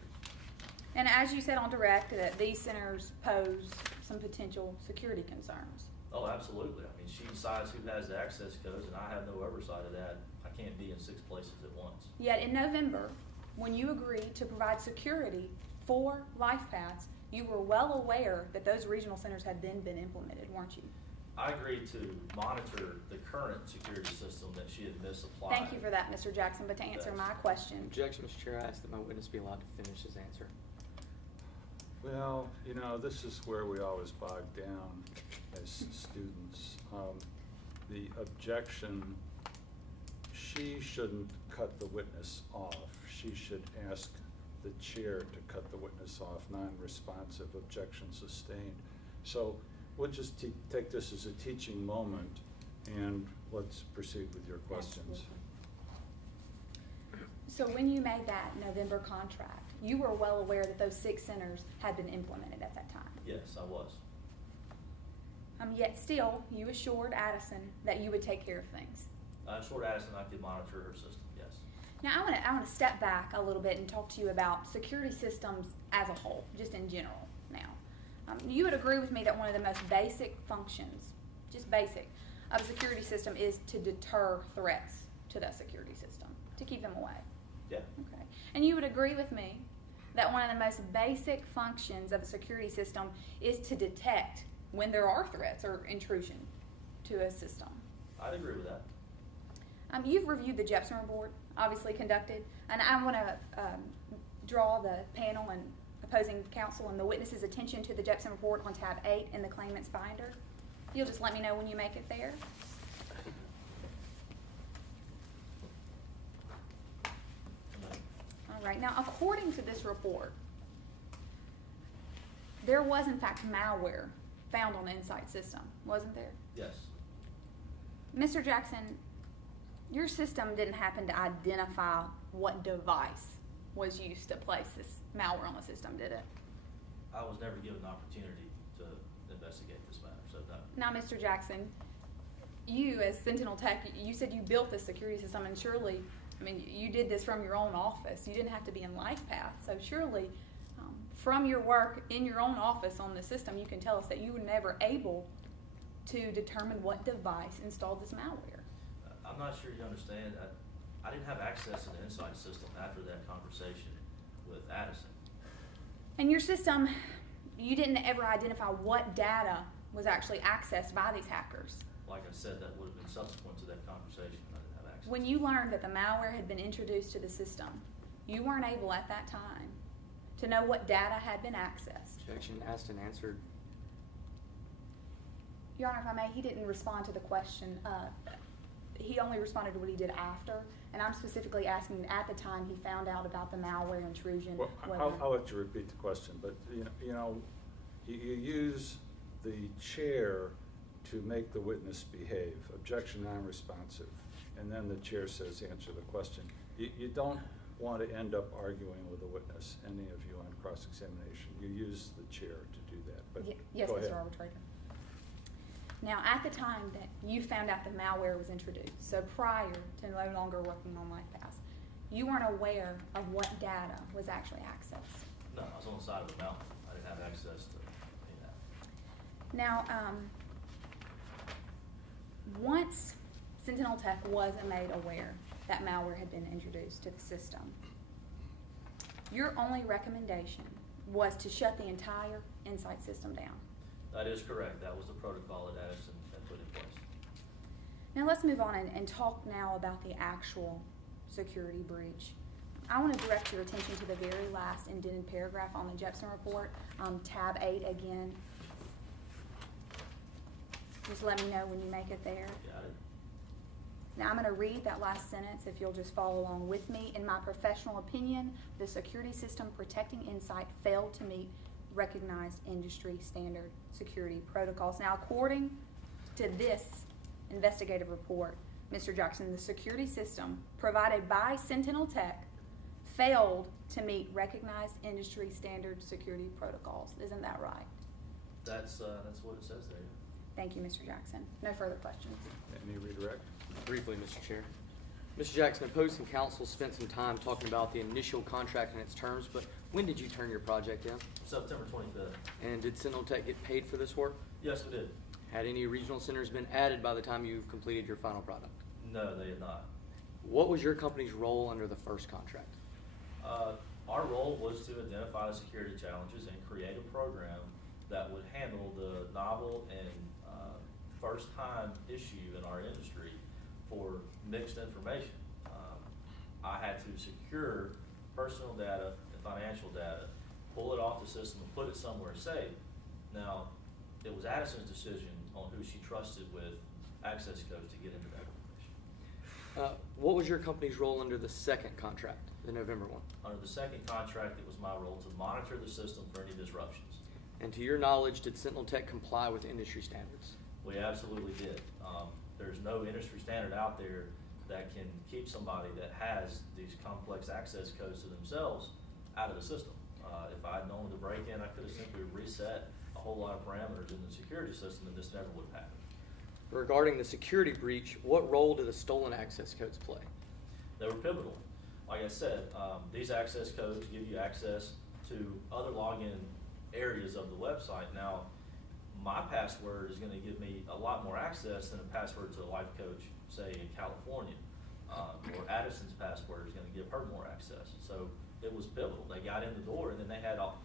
And as you said on direct, that these centers pose some potential security concerns. Oh, absolutely. I mean, she decides who has the access codes, and I have no oversight of that. I can't be in 6 places at once. Yet in November, when you agreed to provide security for Lifehouse, you were well aware that those regional centers had then been implemented, weren't you? I agreed to monitor the current security system that she had misapplied. Thank you for that, Mr. Jackson, but to answer Yes. my question, Objection, Mr. Chair, I ask that my witness be allowed to finish his answer. Well, this is where we always bog down as students. The objection, she shouldn't cut the witness off. She should ask the chair to cut the witness off, non-responsive, objection sustained. So we'll just take this as a teaching moment, and let's proceed with your questions. so when you made that November contract, you were well aware that those 6 centers had been implemented at that time. Yes, I was. Yet still, you assured Addison that you would take care of things. I assured Addison I could monitor her system, yes. Now, I want to step back a little bit and talk to you about security systems as a whole, just in general now. You would agree with me that one of the most basic functions, just basic, of a security system is to deter threats to that security system, to keep them away. Yeah. Okay. And you would agree with me that one of the most basic functions of a security system is to detect when there are threats or intrusion to a system. I'd agree with that. You've reviewed the Jepson report, obviously conducted, and I want to draw the panel and opposing counsel and the witness's attention to the Jepson report on tab 8 in the claimant's binder. You'll just let me know when you make it there. All right, now according to this report, there was in fact malware found on the Insight system, wasn't there? Yes. Mr. Jackson, your system didn't happen to identify what device was used to place this malware on the system, did it? I was never given the opportunity to investigate this matter, so no. Now, Mr. Jackson, you as Sentinel Tech, you said you built this security system, and surely, you did this from your own office. You didn't have to be in Lifepath, so surely from your work in your own office on the system, you can tell us that you were never able to determine what device installed this malware. I'm not sure you understand. I didn't have access to the Insight system after that conversation with Addison. And your system, you didn't ever identify what data was actually accessed by these hackers. Like I said, that would have been subsequent to that conversation. I didn't have access. When you learned that the malware had been introduced to the system, you weren't able at that time to know what data had been accessed. Objection, asked and answered. Your Honor, if I may, he didn't respond to the question. He only responded to what he did after, and I'm specifically asking at the time he found out about the malware intrusion. Well, whether- I'll let you repeat the question, but you use the chair to make the witness behave. Objection non-responsive, and then the chair says answer the question. You don't want to end up arguing with a witness, any of you on cross-examination. You use the chair to do that, but Yes, go ahead. Mr. Arbitrator. Now, at the time that you found out the malware was introduced, so prior to no longer working on Lifehouse, you weren't aware of what data was actually accessed. No, I was on the side of the mountain. I didn't have access to any of that. Now, once Sentinel Tech was made aware that malware had been introduced to the system, your only recommendation was to shut the entire Insight system down. That is correct. That was the protocol that Addison had put in place. Now let's move on and talk now about the actual security breach. I want to direct your attention to the very last indented paragraph on the Jepson report, tab 8 again. Just let me know when you make it there. Got it. Now, I'm going to read that last sentence if you'll just follow along with me. In my professional opinion, the security system protecting Insight failed to meet recognized industry standard security protocols. Now, according to this investigative report, Mr. Jackson, the security system provided by Sentinel Tech failed to meet recognized industry standard security protocols. Isn't that right? That's what it says there. Thank you, Mr. Jackson. No further questions. Any redirect? Briefly, Mr. Chair. Mr. Jackson, opposing counsel spent some time talking about the initial contract and its terms, but when did you turn your project in? September 25th. And did Sentinel Tech get paid for this work? Yes, we did. Had any regional centers been added by the time you completed your final product? No, they did not. What was your company's role under the first contract? Our role was to identify the security challenges and create a program that would handle the novel and first-time issue in our industry for mixed information. I had to secure personal data and financial data, pull it off the system, and put it somewhere safe. Now, it was Addison's decision on who she trusted with access codes to get into that information. What was your company's role under the second contract, the November one? Under the second contract, it was my role to monitor the system for any disruptions. And to your knowledge, did Sentinel Tech comply with industry standards? We absolutely did. There's no industry standard out there that can keep somebody that has these complex access codes to themselves out of the system. If I had known to break in, I could have simply reset a whole lot of parameters in the security system, and this never would have happened. Regarding the security breach, what role do the stolen access codes play? They were pivotal. Like I said, these access codes give you access to other login areas of the website. Now, my password is going to give me a lot more access than a password to a life coach, say, in California. Or Addison's password is going to give her more access. So it was pivotal. They got in the door, and then they had all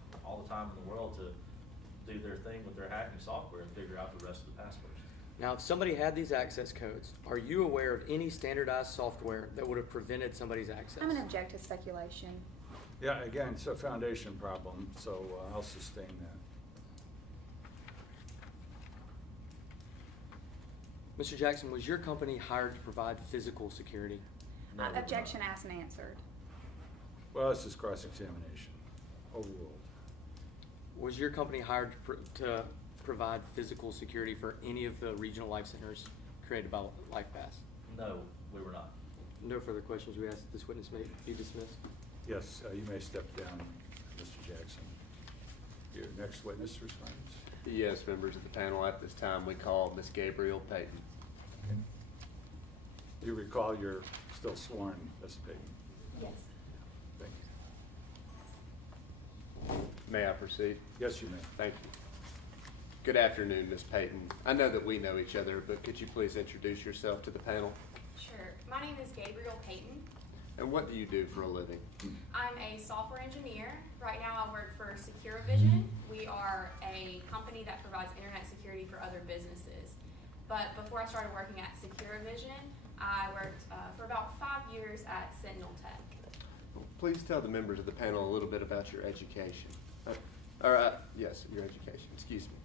the time in the world to do their thing with their hacking software and figure out the rest of the passwords. Now, if somebody had these access codes, are you aware of any standardized software that would have prevented somebody's access? I'm going to object to speculation. Yeah, again, it's a foundation problem, so I'll sustain that. Mr. Jackson, was your company hired to provide physical security? No, we were Objection not. asked and answered. Well, this is cross-examination. Overruled. Was your company hired to provide physical security for any of the regional life centers created by Lifehouse? No, we were not. No further questions. We ask that this witness may be dismissed. Yes, you may step down, Mr. Jackson. Your next witness responds. Yes, members of the panel, at this time, we call Ms. Gabriel Payton. You recall you're still sworn, Ms. Payton. Yes. Thank May I proceed? you. Yes, you may. Thank you. Good afternoon, Ms. Payton. I know that we know each other, but could you please introduce yourself to the panel? Sure. My name is Gabriel Payton. And what do you do for a living? I'm a software engineer. Right now I work for SecureVision. We are a company that provides internet security for other businesses. But before I started working at SecureVision, I worked for about 5 years at Sentinel Tech. Please tell the members of the panel a little bit about your education. Yes, your education, excuse me.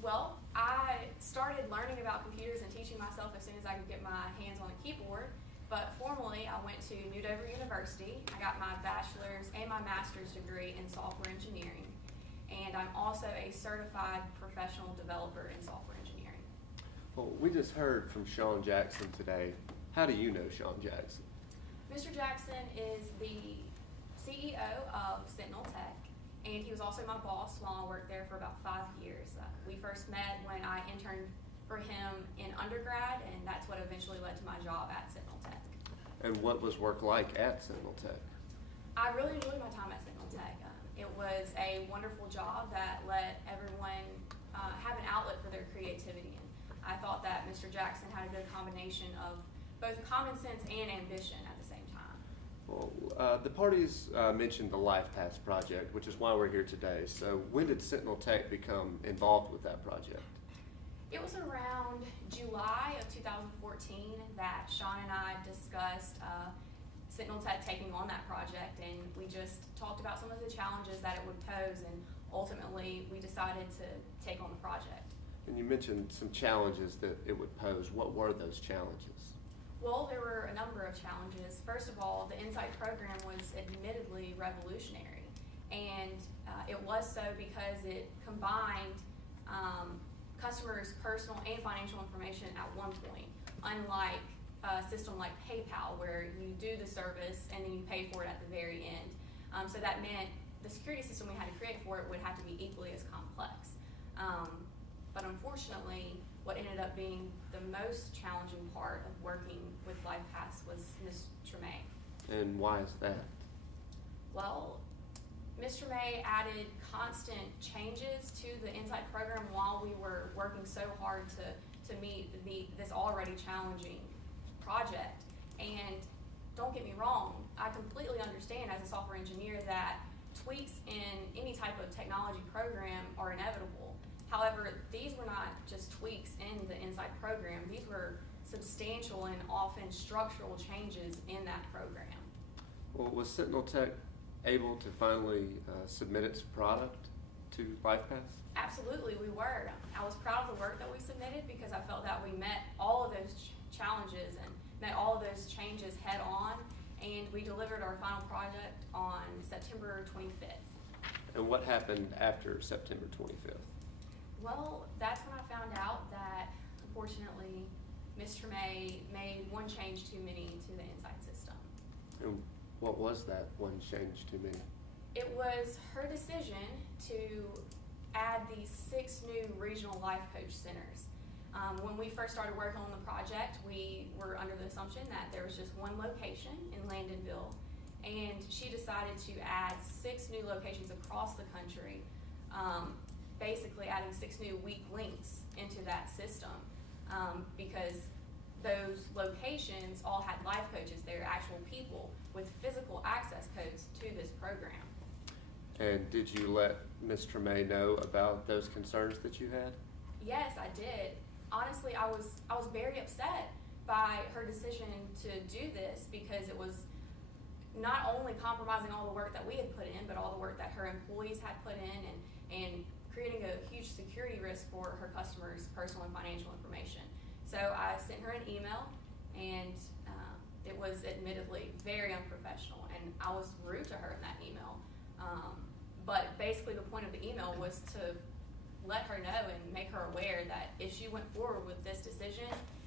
Well, I started learning about computers and teaching myself as soon as I could get my hands on a keyboard. But formally, I went to New Dover University. I got my bachelor's and my master's degree in software engineering. And I'm also a certified professional developer in software engineering. Well, we just heard from Sean Jackson today. How do you know Sean Jackson? Mr. Jackson is the CEO of Sentinel Tech, and he was also my boss while I worked there for about 5 years. We first met when I interned for him in undergrad, and that's what eventually led to my job at Sentinel Tech. And what was work like at Sentinel Tech? I really enjoyed my time at Sentinel Tech. It was a wonderful job that let everyone have an outlet for their creativity. And I thought that Mr. Jackson had a good combination of both common sense and ambition at the same time. Well, the parties mentioned the Lifehouse project, which is why we're here today. So when did Sentinel Tech become involved with that project? It was around July of 2014 that Sean and I discussed Sentinel Tech taking on that project, and we just talked about some of the challenges that it would pose, and ultimately we decided to take on the project. And you mentioned some challenges that it would pose. What were those challenges? Well, there were a number of challenges. First of all, the Insight program was admittedly revolutionary, and it was so because it combined customers' personal and financial information at one point, unlike a system like PayPal where you do the service and then you pay for it at the very end. So that meant the security system we had to create for it would have to be equally as complex. But unfortunately, what ended up being the most challenging part of working with Lifehouse was Ms. Tremaine. And why is that? Well, Ms. Tremaine added constant changes to the Insight program while we were working so hard to meet this already challenging project. And don't get me wrong, I completely understand as a software engineer that tweaks in any type of technology program are inevitable. However, these were not just tweaks in the Insight program. These were substantial and often structural changes in that program. Well, was Sentinel Tech able to finally submit its product to Lifehouse? Absolutely, we were. I was proud of the work that we submitted because I felt that we met all of those challenges and met all of those changes head on, and we delivered our final project on September 25th. And what happened after September 25th? Well, that's when I found out that, unfortunately, Ms. Tremaine made one change too many to the Insight system. And what was that one change too many? It was her decision to add these 6 new regional life coach centers. When we first started working on the project, we were under the assumption that there was just one location in Landonville, and she decided to add 6 new locations across the country, basically adding 6 new weak links into that system, because those locations all had life coaches. They're actual people with physical access codes to this program. And did you let Ms. Tremaine know about those concerns that you had? Yes, I did. Honestly, I was very upset by her decision to do this because it was not only compromising all the work that we had put in, but all the work that her employees had put in, and creating a huge security risk for her customers' personal and financial information. So I sent her an email, and it was admittedly very unprofessional, and I was rude to her in that email. But basically the point of the email was to let her know and make her aware that if she went forward with this decision,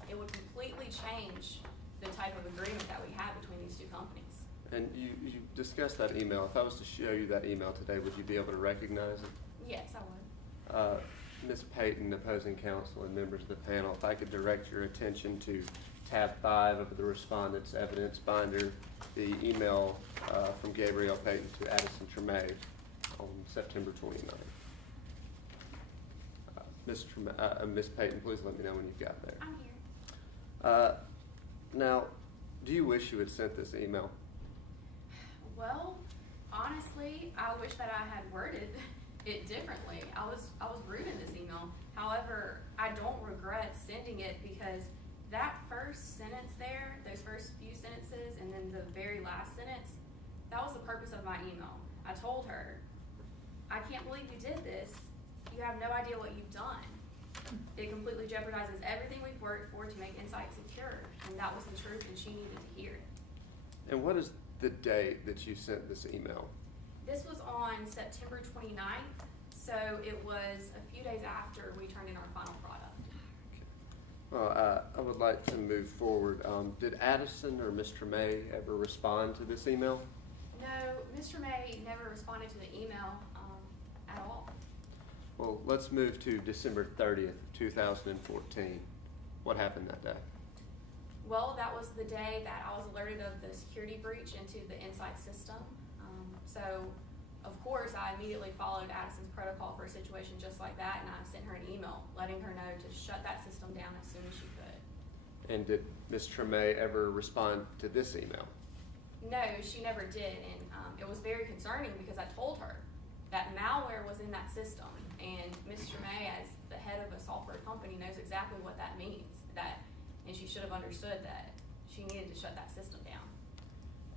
it would completely change the type of agreement that we had between these 2 companies. And you discussed that email. If I was to show you that email today, would you be able to recognize it? Yes, I would. Ms. Payton, opposing counsel, and members of the panel, if I could direct your attention to tab 5 of the respondent's evidence binder, the email from Gabrielle Payton to Addison Tremaine on September 29th. Ms. Payton, please let me know when you've got there. I'm here. Now, do you wish you had sent this email? Well, honestly, I wish that I had worded it differently. I was rude in this email. However, I don't regret sending it because that first sentence there, those first few sentences, and then the very last sentence, that was the purpose of my email. I told her, I can't believe you did this. You have no idea what you've done. It completely jeopardizes everything we've worked for to make Insight secure, and that was the truth, and she needed to hear it. And what is the date that you sent this email? This was on September 29th, so it was a few days after we turned in our final product. Well, I would like to move forward. Did Addison or Ms. Tremaine ever respond to this email? No, Ms. Tremaine never responded to the email at all. Well, let's move to December 30th, 2014. What happened that day? Well, that was the day that I was alerted of the security breach into the Insight system. So, of course, I immediately followed Addison's protocol for a situation just like that, and I sent her an email letting her know to shut that system down as soon as she could. And did Ms. Tremaine ever respond to this email? No, she never did, and it was very concerning because I told her that malware was in that system, and Ms. Tremaine, as the head of a software company, knows exactly what that means, and she should have understood that she needed to shut that system down.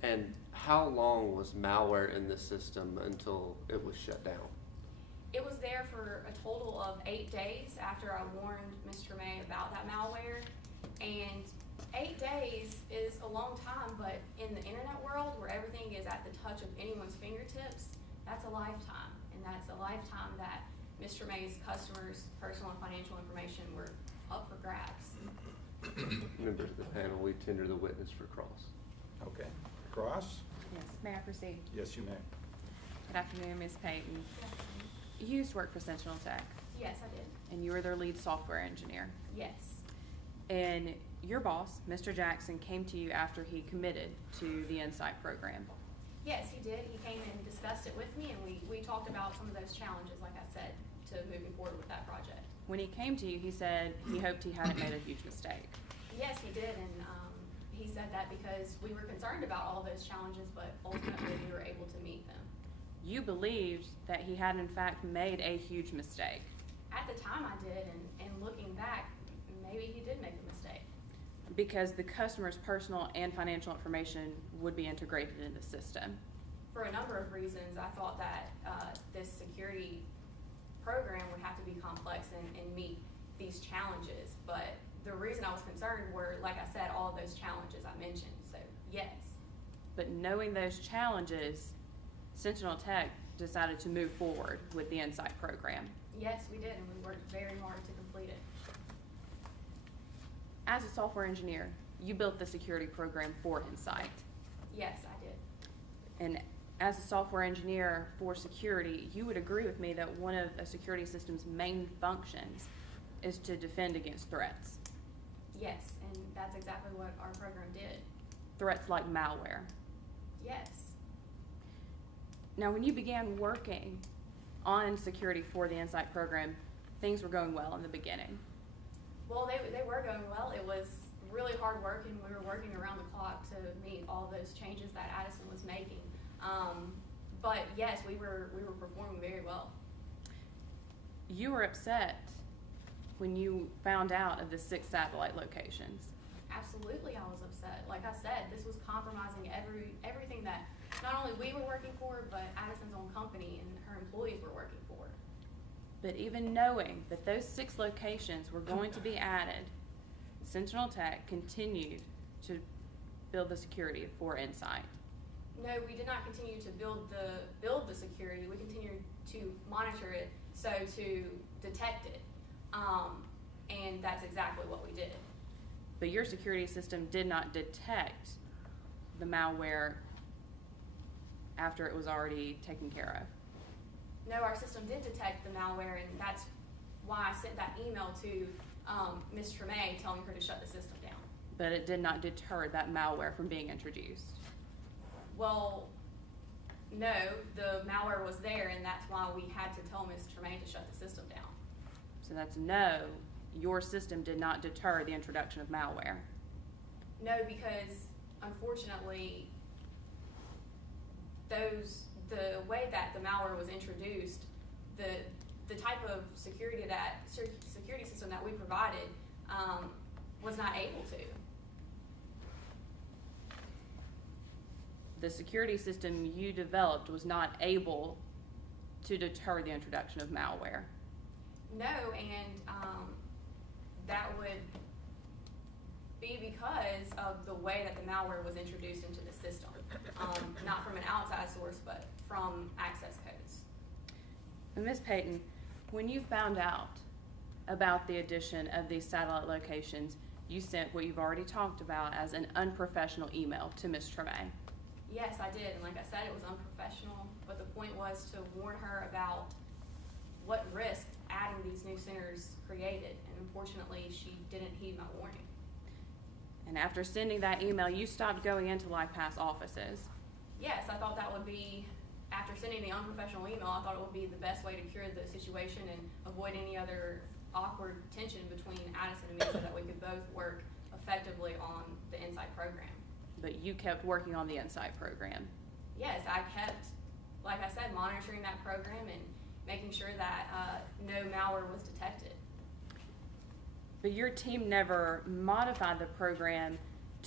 And how long was malware in the system until it was shut down? It was there for a total of 8 days after I warned Ms. Tremaine about that malware. And 8 days is a long time, but in the internet world where everything is at the touch of anyone's fingertips, that's a lifetime. And that's a lifetime that Ms. Tremaine's customers' personal and financial information were up for grabs. Members of the panel, we tender the witness for cross. Okay. Cross? Yes, may I proceed? Yes, you may. Good afternoon, Ms. Payton. You used to work for Sentinel Tech, Yes, I did. and you were their lead software engineer. Yes. And your boss, Mr. Jackson, came to you after he committed to the Insight program. Yes, he did. He came and discussed it with me, and we talked about some of those challenges, like I said, to moving forward with that project. When he came to you, he said he hoped he hadn't made a huge mistake. Yes, he did, and he said that because we were concerned about all those challenges, but ultimately we were able to meet them. You believed that he had in fact made a huge mistake. At the time I did, and looking back, maybe he did make a mistake. Because the customer's personal and financial information would be integrated in the system. For a number of reasons, I thought that this security program would have to be complex and meet these challenges. But the reason I was concerned were, like I said, all of those challenges I mentioned. So, yes. But knowing those challenges, Sentinel Tech decided to move forward with the Insight program. Yes, we did, and we worked very hard to complete it. As a software engineer, you built the security program for Insight. Yes, I did. And as a software engineer for security, you would agree with me that one of a security system's main functions is to defend against threats. Yes, and that's exactly what our program did. Threats like malware. Yes. Now, when you began working on security for the Insight program, things were going well in the beginning. Well, they were going well. It was really hard work, and we were working around the clock to meet all those changes that Addison was making. But yes, we were performing very well. You were upset when you found out of the 6 satellite locations. Absolutely, I was upset. Like I said, this was compromising everything that not only we were working for, but Addison's own company and her employees were working for. But even knowing that those 6 locations were going to be added, Sentinel Tech continued to build the security for Insight. No, we did not continue to build the security. We continued to monitor it, so to detect it. And that's exactly what we did. But your security system did not detect the malware after it was already taken care of. No, our system did detect the malware, and that's why I sent that email to Ms. Tremaine telling her to shut the system down. But it did not deter that malware from being introduced. Well, no, the malware was there, and that's why we had to tell Ms. Tremaine to shut the system down. So that's no, your system did not deter the introduction of malware. No, because unfortunately, the way that the malware was introduced, the type of security system that we provided was not able to. The security system you developed was not able to deter the introduction of malware. No, and that would be because of the way that the malware was introduced into the system. Not from an outside source, but from access codes. And Ms. Payton, when you found out about the addition of these satellite locations, you sent what you've already talked about as an unprofessional email to Ms. Tremaine. Yes, I did, and like I said, it was unprofessional, but the point was to warn her about what risk adding these new centers created, and unfortunately, she didn't heed my warning. And after sending that email, you stopped going into Lifehouse offices. Yes, I thought that would be, after sending the unprofessional email, I thought it would be the best way to cure the situation and avoid any other awkward tension between Addison and me so that we could both work effectively on the Insight program. But you kept working on the Insight program. Yes, I kept, like I said, monitoring that program and making sure that no malware was detected. But your team never modified the program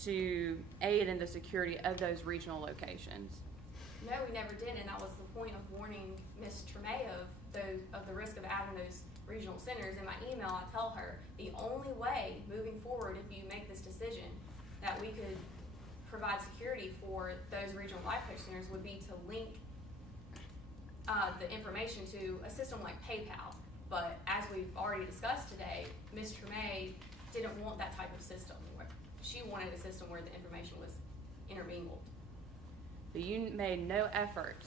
to aid in the security of those regional locations? No, we never did, and that was the point of warning Ms. Tremaine of the risk of adding those regional centers. In my email, I tell her the only way moving forward, if you make this decision, that we could provide security for those regional life coach centers would be to link the information to a system like PayPal. But as we've already discussed today, Ms. Tremaine didn't want that type of system. She wanted a system where the information was intermingled. But you made no efforts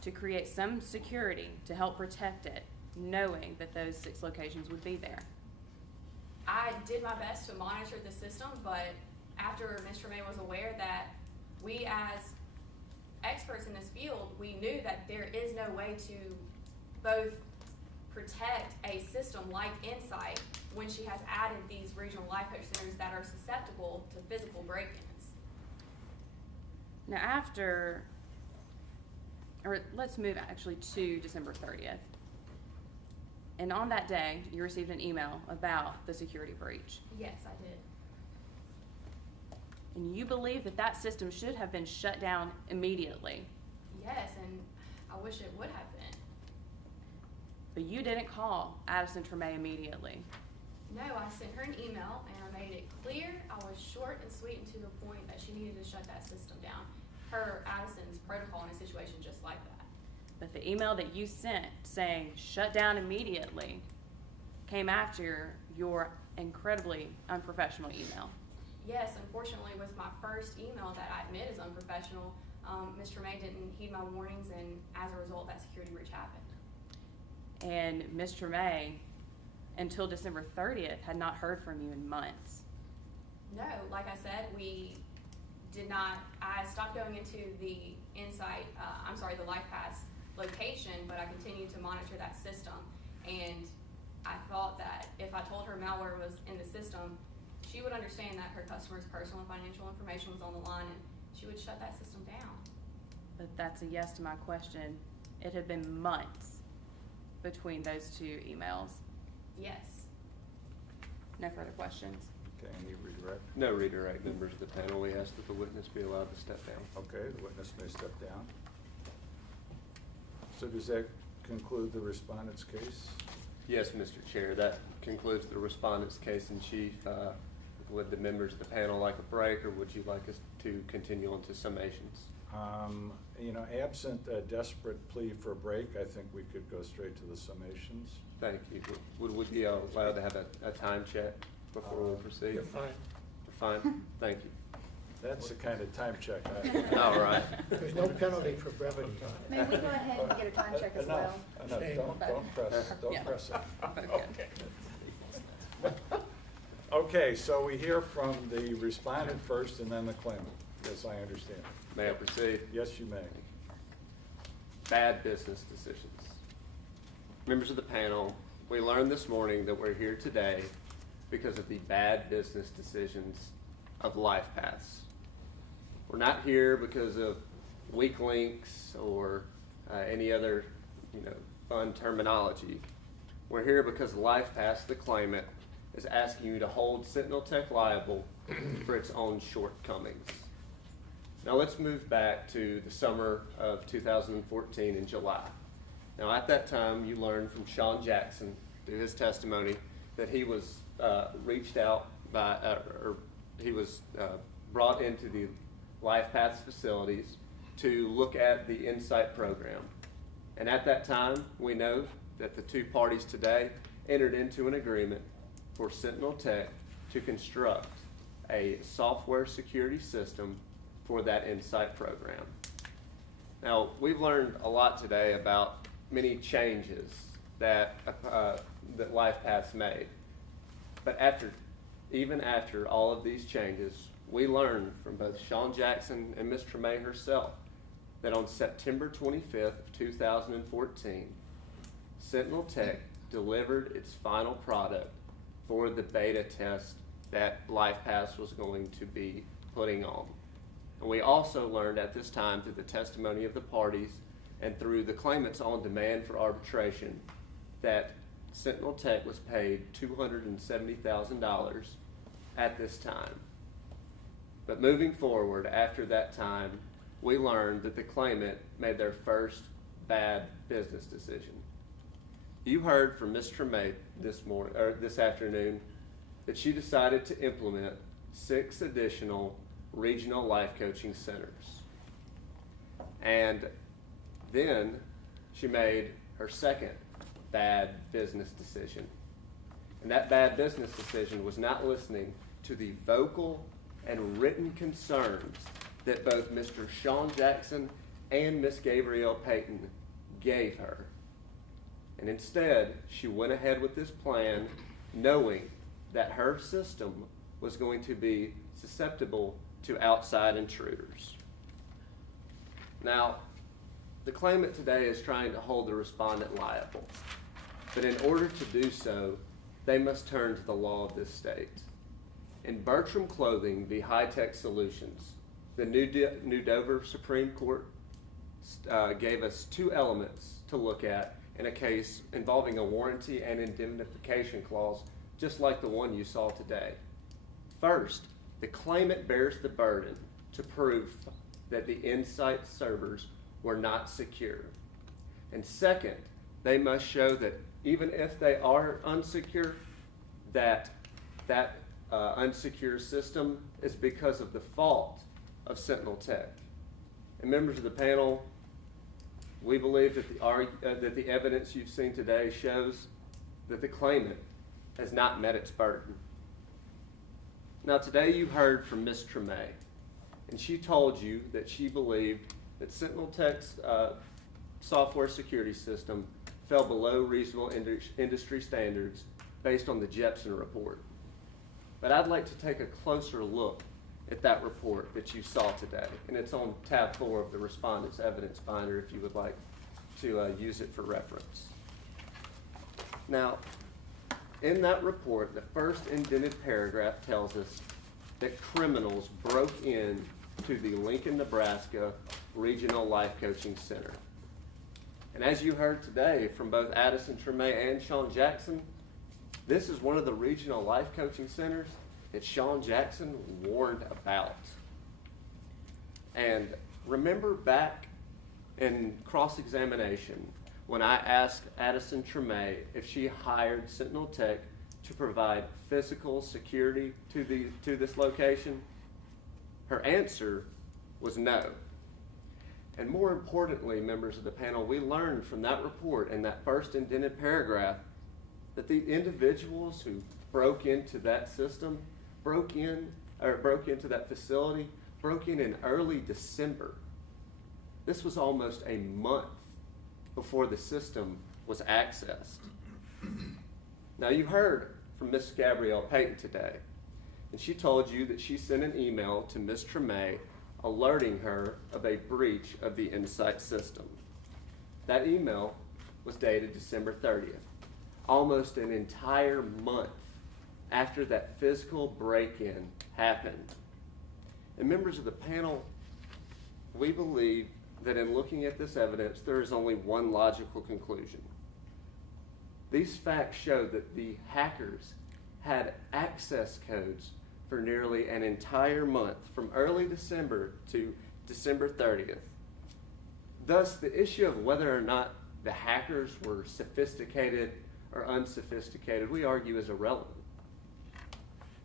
to create some security to help protect it, knowing that those 6 locations would be there. I did my best to monitor the system, but after Ms. Tremaine was aware that we as experts in this field, we knew that there is no way to both protect a system like Insight when she has added these regional life coach centers that are susceptible to physical break-ins. Now let's move actually to December 30th. And on that day, you received an email about the security breach. Yes, I did. And you believe that that system should have been shut down immediately. Yes, and I wish it would have been. But you didn't call Addison Tremaine immediately. No, I sent her an email and I made it clear, I was short and sweet and to the point, that she needed to shut that system down. Per Addison's protocol in a situation just like that. But the email that you sent saying shut down immediately came after your incredibly unprofessional email. Yes, unfortunately, with my first email that I admit is unprofessional, Ms. Tremaine didn't heed my warnings, and as a result, that security breach happened. And Ms. Tremaine, until December 30th, had not heard from you in months. No, like I said, I stopped going into the the Lifehouse location, but I continued to monitor that system. And I thought that if I told her malware was in the system, she would understand that her customers' personal and financial information was on the line, and she would shut that system down. But that's a yes to my question. It had been months between those 2 emails. Yes. No further questions. Okay, any redirect? No redirect. Members of the panel, we ask that the witness be allowed to step down. Okay, the witness may step down. So does that conclude the respondent's case? Yes, Mr. Chair, that concludes the respondent's case in chief. Would the members of the panel like a break, or would you like us to continue on to summations? Absent a desperate plea for a break, I think we could go straight to the summations. Thank you. Would we be allowed to have a time check before we proceed? You're fine. You're fine? Thank you. That's the kind of time check I. All right. There's no penalty for brevity. May we go ahead and get a time check as well? Enough, don't press, Yeah. press it. Okay. Okay, so we hear from the respondent first and then the claimant. Yes, I understand. May I proceed? Yes, you may. Bad business decisions. Members of the panel, we learned this morning that we're here today because of the bad business decisions of Lifehouse. We're not here because of weak links or any other, fun terminology. We're here because Lifehouse, the claimant, is asking you to hold Sentinel Tech liable for its own shortcomings. Now let's move back to the summer of 2014 in July. Now at that time, you learned from Sean Jackson through his testimony that he was reached out by, or he was brought into the Lifehouse facilities to look at the Insight program. And at that time, we know that the 2 parties today entered into an agreement for Sentinel Tech to construct a software security system for that Insight program. Now, we've learned a lot today about many changes that Lifehouse made. But even after all of these changes, we learned from both Sean Jackson and Ms. Tremaine herself that on September 25th of 2014, Sentinel Tech delivered its final product for the beta test that Lifehouse was going to be putting on. And we also learned at this time through the testimony of the parties and through the claimant's own demand for arbitration that Sentinel Tech was paid $270,000 at this time. But moving forward, after that time, we learned that the claimant made their first bad business decision. You heard from Ms. Tremaine this afternoon that she decided to implement 6 additional regional life coaching centers. And then she made her second bad business decision. And that bad business decision was not listening to the vocal and written concerns that both Mr. Sean Jackson and Miss Gabrielle Payton gave her. And instead, she went ahead with this plan knowing that her system was going to be susceptible to outside intruders. Now, the claimant today is trying to hold the respondent liable, but in order to do so, they must turn to the law of this state. In Bertram Clothing v. High Tech Solutions, the New Dover Supreme Court gave us 2 elements to look at in a case involving a warranty and indemnification clause, just like the one you saw today. First, the claimant bears the burden to prove that the Insight servers were not secure. And second, they must show that even if they are unsecure, that unsecure system is because of the fault of Sentinel Tech. And members of the panel, we believe that the evidence you've seen today shows that the claimant has not met its burden. Now today you heard from Ms. Tremaine, and she told you that she believed that Sentinel Tech's software security system fell below reasonable industry standards based on the Jepson report. But I'd like to take a closer look at that report that you saw today, and it's on tab 4 of the respondent's evidence binder if you would like to use it for reference. Now, in that report, the first indented paragraph tells us that criminals broke in to the Lincoln, Nebraska Regional Life Coaching Center. And as you heard today from both Addison, Tremaine, and Sean Jackson, this is one of the regional life coaching centers that Sean Jackson warned about. And remember back in cross-examination when I asked Addison Tremaine if she hired Sentinel Tech to provide physical security to this location? Her answer was no. And more importantly, members of the panel, we learned from that report and that first indented paragraph that the individuals who broke into that system, broke into that facility, broke in early December. This was almost a month before the system was accessed. Now you heard from Miss Gabrielle Payton today, and she told you that she sent an email to Miss Tremaine alerting her of a breach of the Insight system. That email was dated December 30th, almost an entire month after that physical break-in happened. And members of the panel, we believe that in looking at this evidence, there is only one logical conclusion. These facts show that the hackers had access codes for nearly an entire month, from early December to December 30th. Thus, the issue of whether or not the hackers were sophisticated or unsophisticated, we argue is irrelevant.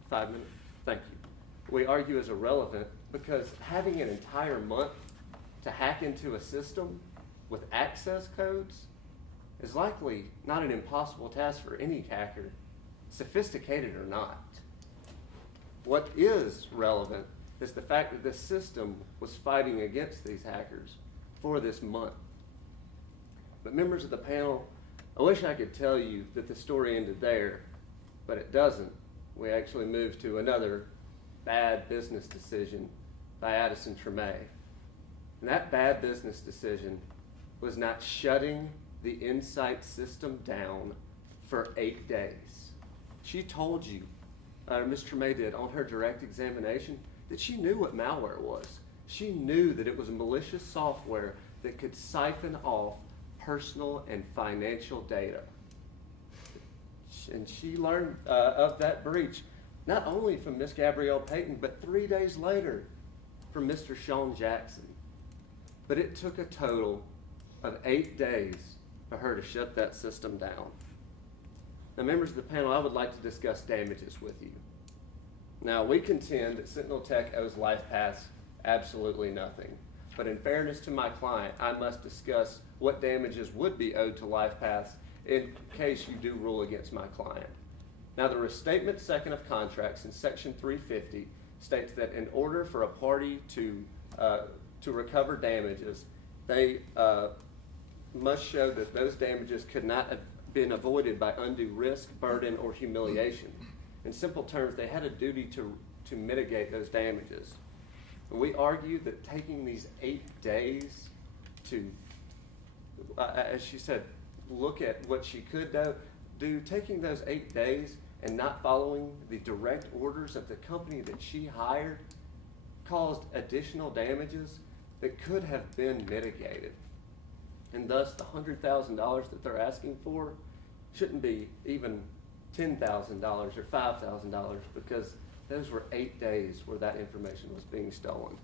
5 minutes? Thank you. We argue is irrelevant because having an entire month to hack into a system with access codes is likely not an impossible task for any hacker, sophisticated or not. What is relevant is the fact that this system was fighting against these hackers for this month. But members of the panel, I wish I could tell you that the story ended there, but it doesn't. We actually moved to another bad business decision by Addison Tremaine. And that bad business decision was not shutting the Insight system down for 8 days. She told you, Ms. Tremaine did on her direct examination, that she knew what malware was. She knew that it was malicious software that could siphon off personal and financial data. And she learned of that breach not only from Miss Gabrielle Payton, but 3 days later from Mr. Sean Jackson. But it took a total of 8 days for her to shut that system down. Now, members of the panel, I would like to discuss damages with you. Now, we contend that Sentinel Tech owes Lifehouse absolutely nothing. But in fairness to my client, I must discuss what damages would be owed to Lifehouse in case you do rule against my client. Now, the restatement second of contracts in section 350 states that in order for a party to recover damages, they must show that those damages could not have been avoided by undue risk, burden, or humiliation. In simple terms, they had a duty to mitigate those damages. And we argue that taking these 8 days to, as she said, look at what she could do, taking those 8 days and not following the direct orders of the company that she hired caused additional damages that could have been mitigated. And thus, the $100,000 that they're asking for shouldn't be even $10,000 or $5,000 because those were 8 days where that information was being stolen.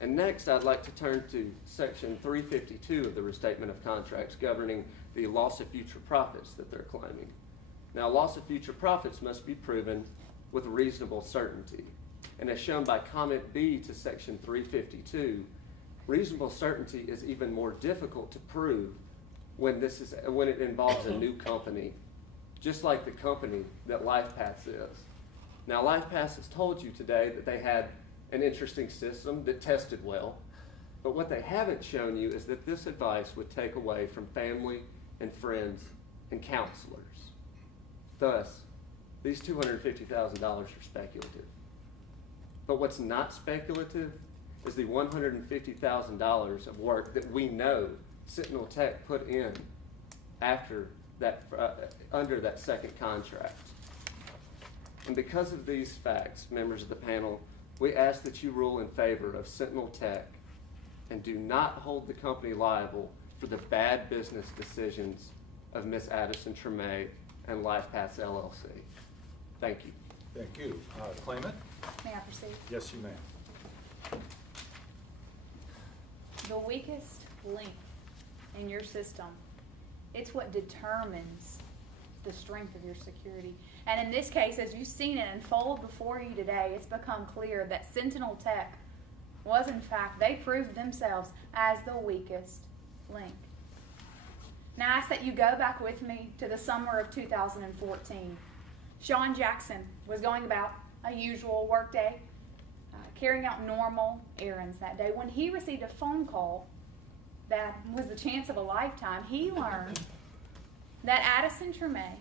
And next, I'd like to turn to section 352 of the restatement of contracts governing the loss of future profits that they're claiming. Now, loss of future profits must be proven with reasonable certainty. And as shown by comment B to section 352, reasonable certainty is even more difficult to prove when it involves a new company, just like the company that Lifehouse is. Now, Lifehouse has told you today that they had an interesting system that tested well, but what they haven't shown you is that this advice would take away from family and friends and counselors. Thus, these $250,000 are speculative. But what's not speculative is the $150,000 of work that we know Sentinel Tech put in after that, under that second contract. And because of these facts, members of the panel, we ask that you rule in favor of Sentinel Tech and do not hold the company liable for the bad business decisions of Miss Addison Tremaine and Lifehouse LLC. Thank you. Thank you. Claimant? May I proceed? Yes, you may. The weakest link in your system, it's what determines the strength of your security. And in this case, as you've seen it unfold before you today, it's become clear that Sentinel Tech was, in fact, they proved themselves as the weakest link. Now, I ask that you go back with me to the summer of 2014. Sean Jackson was going about a usual workday, carrying out normal errands that day, when he received a phone call that was the chance of a lifetime. He learned that Addison Tremaine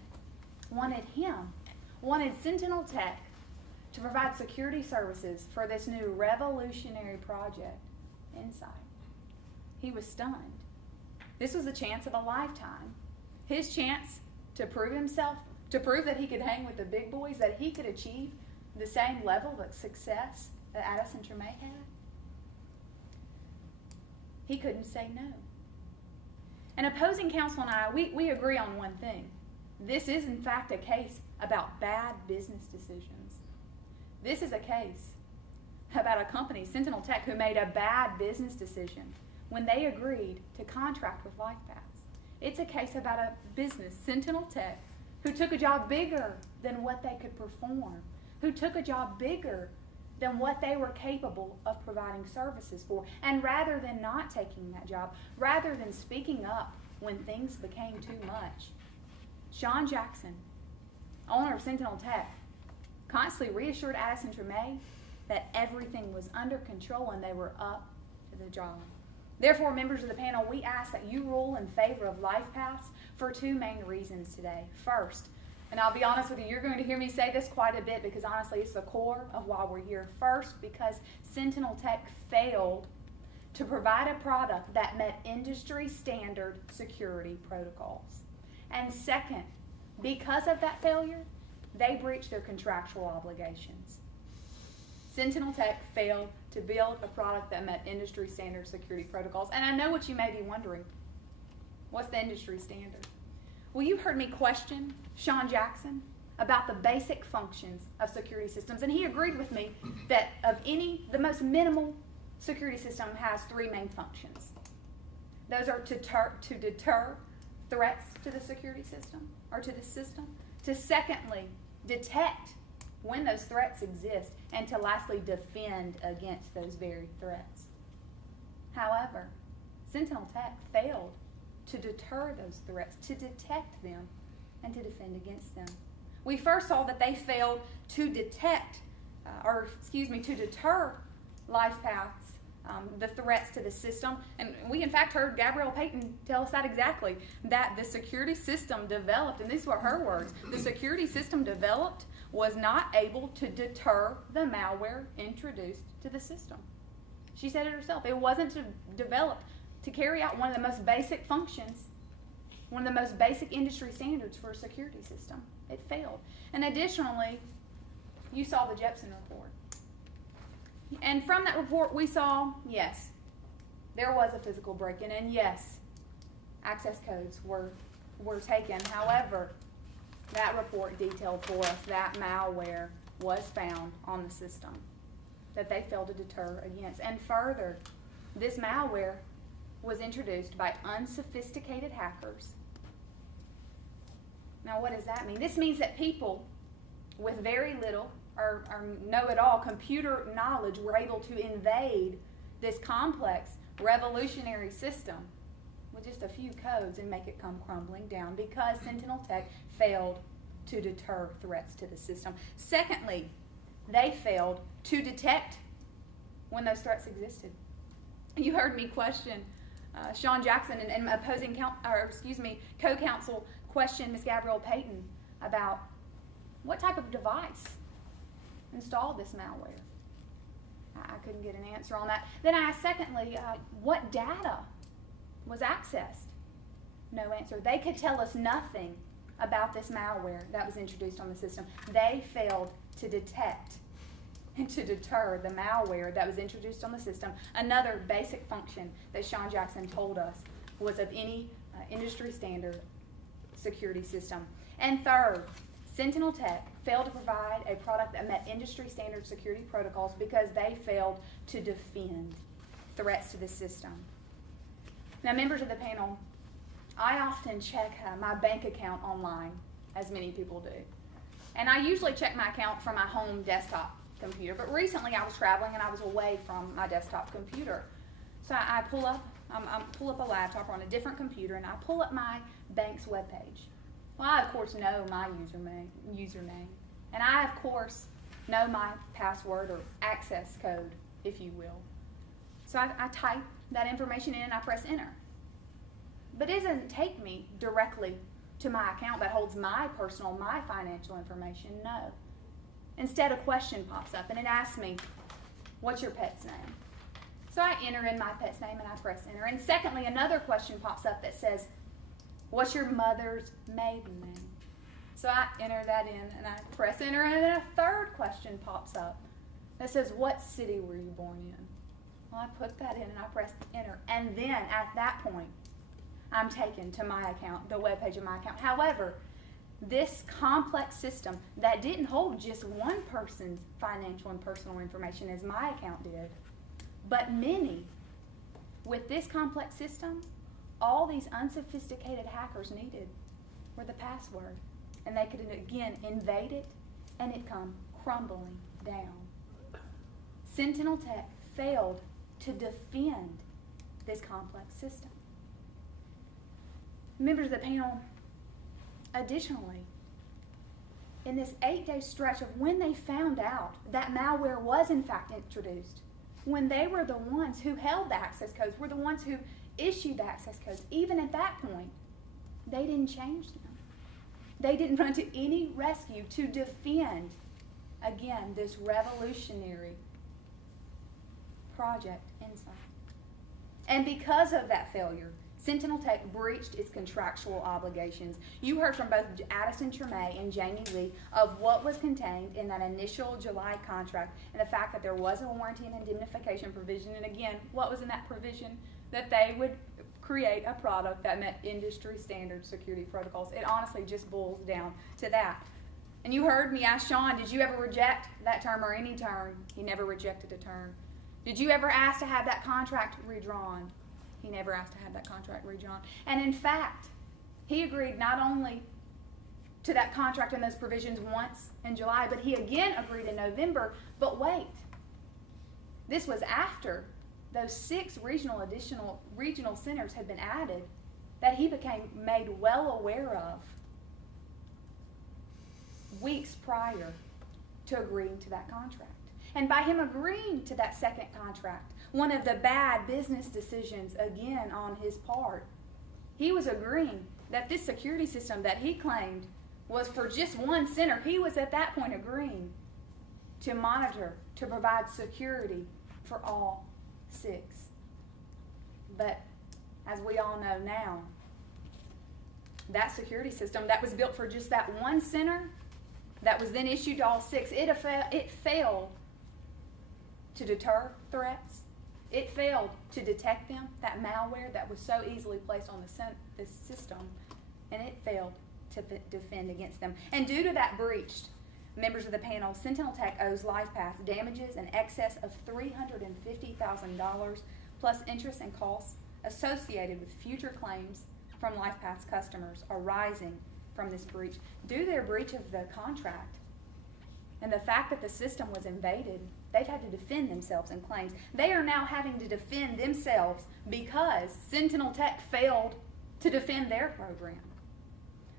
wanted Sentinel Tech to provide security services for this new revolutionary project inside. He was stunned. This was the chance of a lifetime. His chance to prove himself, to prove that he could hang with the big boys, that he could achieve the same level of success that Addison Tremaine had. He couldn't say no. And opposing counsel and I, we agree on one thing. This is, in fact, a case about bad business decisions. This is a case about a company, Sentinel Tech, who made a bad business decision when they agreed to contract with Lifehouse. It's a case about a business, Sentinel Tech, who took a job bigger than what they could perform, who took a job bigger than what they were capable of providing services for. And rather than not taking that job, rather than speaking up when things became too much, Sean Jackson, owner of Sentinel Tech, constantly reassured Addison Tremaine that everything was under control and they were up to the job. Therefore, members of the panel, we ask that you rule in favor of Lifehouse for two main reasons today. First, and I'll be honest with you, you're going to hear me say this quite a bit because honestly it's the core of why we're here. First, because Sentinel Tech failed to provide a product that met industry standard security protocols. And second, because of that failure, they breached their contractual obligations. Sentinel Tech failed to build a product that met industry standard security protocols. And I know what you may be wondering. What's the industry standard? Well, you heard me question Sean Jackson about the basic functions of security systems. And he agreed with me that the most minimal security system has three main functions. Those are to deter threats to the security system, or to the system. To secondly, detect when those threats exist. And to lastly, defend against those very threats. However, Sentinel Tech failed to deter those threats, to detect them, and to defend against them. We first saw that they failed to deter Lifehouse, the threats to the system. And we in fact heard Gabrielle Payton tell us that exactly, that the security system developed, and these were her words, the security system developed was not able to deter the malware introduced to the system. She said it herself. It wasn't developed to carry out one of the most basic functions, one of the most basic industry standards for a security system. It failed. And additionally, you saw the Jepson report. And from that report we saw, yes, there was a physical break-in, and yes, access codes were taken. However, that report detailed for us that malware was found on the system that they failed to deter against. And further, this malware was introduced by unsophisticated hackers. Now, what does that mean? This means that people with very little or no at all computer knowledge were able to invade this complex revolutionary system with just a few codes and make it come crumbling down because Sentinel Tech failed to deter threats to the system. Secondly, they failed to detect when those threats existed. You heard me question Sean Jackson and opposing co-counsel question Ms. Gabrielle Payton about what type of device installed this malware. I couldn't get an answer on that. Then I asked secondly, what data was accessed? No answer. They could tell us nothing about this malware that was introduced on the system. They failed to detect and to deter the malware that was introduced on the system. Another basic function that Sean Jackson told us was of any industry standard security system. And third, Sentinel Tech failed to provide a product that met industry standard security protocols because they failed to defend threats to the system. Now, members of the panel, I often check my bank account online, as many people do. And I usually check my account from my home desktop computer, but recently I was traveling and I was away from my desktop computer. So I pull up a laptop on a different computer and I pull up my bank's webpage. Well, I of course know my username, and I of course know my password or access code, if you will. So I type that information in and I press enter. But it doesn't take me directly to my account that holds my financial information, no. Instead, a question pops up and it asks me, what's your pet's name? So I enter in my pet's name and I press enter. And secondly, another question pops up that says, what's your mother's maiden name? So I enter that in and I press enter, and then a third question pops up that says, what city were you born in? Well, I put that in and I press enter. And then at that point, I'm taken to my account, the webpage of my account. However, this complex system that didn't hold just one person's financial and personal information as my account did, but many, with this complex system, all these unsophisticated hackers needed were the password. And they could, again, invade it and it come crumbling down. Sentinel Tech failed to defend this complex system. Members of the panel, additionally, in this 8-day stretch of when they found out that malware was in fact introduced, when they were the ones who held the access codes, were the ones who issued the access codes, even at that point, they didn't change them. They didn't run to any rescue to defend, again, this revolutionary project inside. And because of that failure, Sentinel Tech breached its contractual obligations. You heard from both Addison, Tremaine, and Jamie Lee of what was contained in that initial July contract and the fact that there was a warranty and indemnification provision. And again, what was in that provision? That they would create a product that met industry standard security protocols. It honestly just boils down to that. And you heard me ask Sean, did you ever reject that term or any term? He never rejected a term. Did you ever ask to have that contract redrawn? He never asked to have that contract redrawn. And in fact, he agreed not only to that contract and those provisions once in July, but he again agreed in November. But wait, this was after those 6 regional centers had been added that he became made well aware of weeks prior to agreeing to that contract. And by him agreeing to that second contract, one of the bad business decisions again on his part, he was agreeing that this security system that he claimed was for just one center. He was at that point agreeing to monitor, to provide security for all 6. But as we all know now, that security system that was built for just that one center, that was then issued to all 6, it failed to deter threats. It failed to detect them, that malware that was so easily placed on the system, and it failed to defend against them. And due to that breach, members of the panel, Sentinel Tech owes Lifehouse damages in excess of $350,000 plus interest and costs associated with future claims from Lifehouse customers arising from this breach. Due to their breach of the contract and the fact that the system was invaded, they've had to defend themselves in claims. They are now having to defend themselves because Sentinel Tech failed to defend their program.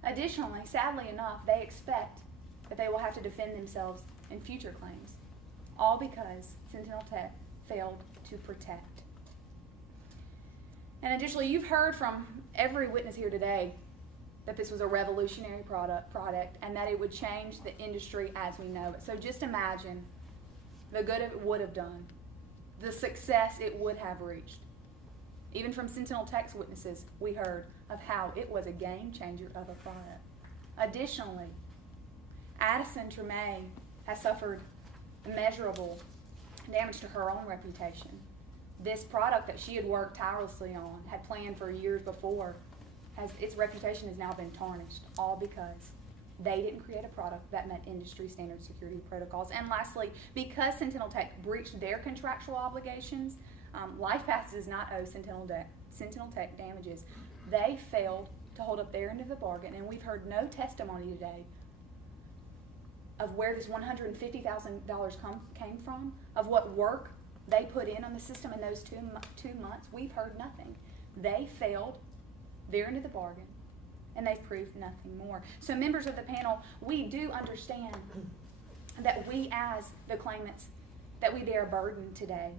Additionally, sadly enough, they expect that they will have to defend themselves in future claims, all because Sentinel Tech failed to protect. And additionally, you've heard from every witness here today that this was a revolutionary product and that it would change the industry as we know it. So just imagine the good it would have done, the success it would have reached. Even from Sentinel Tech's witnesses, we heard of how it was a game changer of a product. Additionally, Addison Tremaine has suffered immeasurable damage to her own reputation. This product that she had worked tirelessly on, had planned for years before, its reputation has now been tarnished, all because they didn't create a product that met industry standard security protocols. And lastly, because Sentinel Tech breached their contractual obligations, Lifehouse does not owe Sentinel Tech damages. They failed to hold up their end of the bargain, and we've heard no testimony today of where this $150,000 came from, of what work they put in on the system in those 2 months. We've heard nothing. They failed their end of the bargain, and they've proved nothing more. So members of the panel, we do understand that we as the claimants, that we bear a burden today,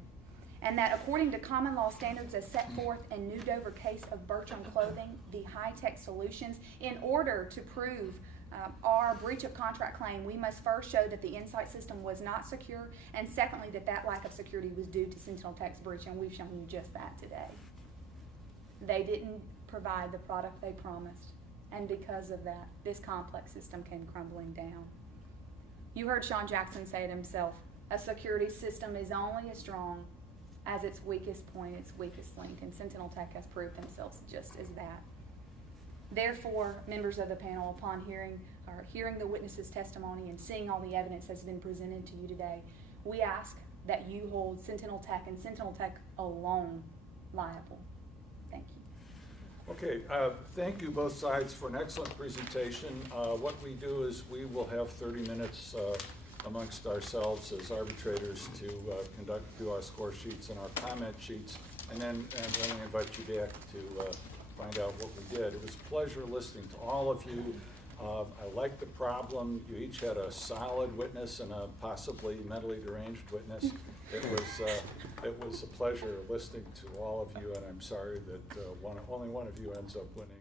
and that according to common law standards as set forth in New Dover case of Bertram Clothing v. High-Tech Solutions, in order to prove our breach of contract claim, we must first show that the Insight system was not secure, and secondly, that lack of security was due to Sentinel Tech's breach, and we've shown you just that today. They didn't provide the product they promised, and because of that, this complex system came crumbling down. You heard Sean Jackson say it himself, a security system is only as strong as its weakest point, its weakest link, and Sentinel Tech has proved themselves just as that. Therefore, members of the panel, upon hearing the witness's testimony and seeing all the evidence that's been presented to you today, we ask that you hold Sentinel Tech and Sentinel Tech alone liable. Thank you. Okay, thank you both sides for an excellent presentation. What we do is we will have 30 minutes amongst ourselves as arbitrators to do our score sheets and our comment sheets, and then we invite you back to find out what we did. It was a pleasure listening to all of you. I liked the problem. You each had a solid witness and a possibly mentally deranged witness. It was a pleasure listening to all of you, and I'm sorry that only one of you ends up winning.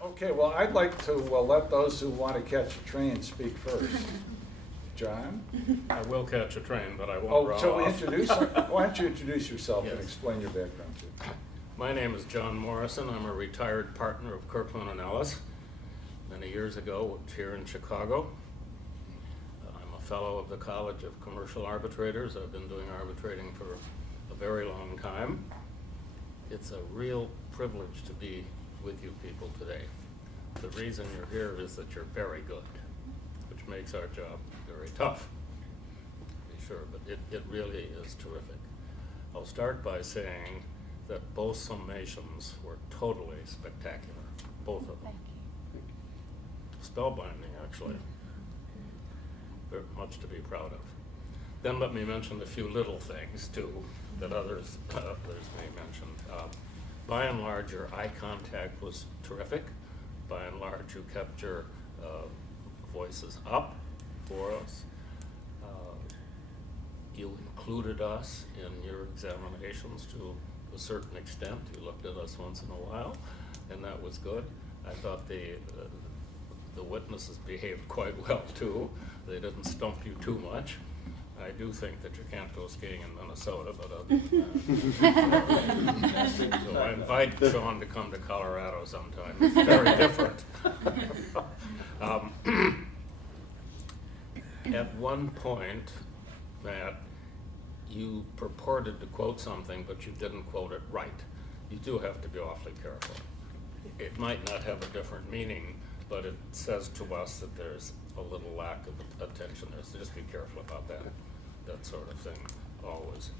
Okay, well, I'd like to let those who want to catch a train speak first. John? I will catch a train, but I won't run shall we off. introduce? Why don't you introduce yourself and Yes. explain your background too? My name is John Morrison. I'm a retired partner of Kirkland & Ellis. Many years ago, here in Chicago. I'm a fellow of the College of Commercial Arbitrators. I've been doing arbitrating for a very long time. It's a real privilege to be with you people today. The reason you're here is that you're very good. makes our job very tough, to be sure, but it really is terrific. I'll start by saying that both summations were totally spectacular, both of them. Thank you. Spellbinding, actually. Very much to be proud of. Then let me mention a few little things, too, that others may mention. By and large, your eye contact was terrific. By and large, you kept your voices up for us. You included us in your examinations to a certain extent. You looked at us once in a while, and that was good. I thought the witnesses behaved quite well, too. They didn't stump you too much. I do think that you can't go skiing in Minnesota, but other than that. So I invite Sean to come to Colorado sometime. It's very different. At one point, Matt, you purported to quote something, but you didn't quote it right. You do have to be awfully careful. It might not have a different meaning, but it says to us that there's a little lack of attention there, so just be careful about that sort of thing, always.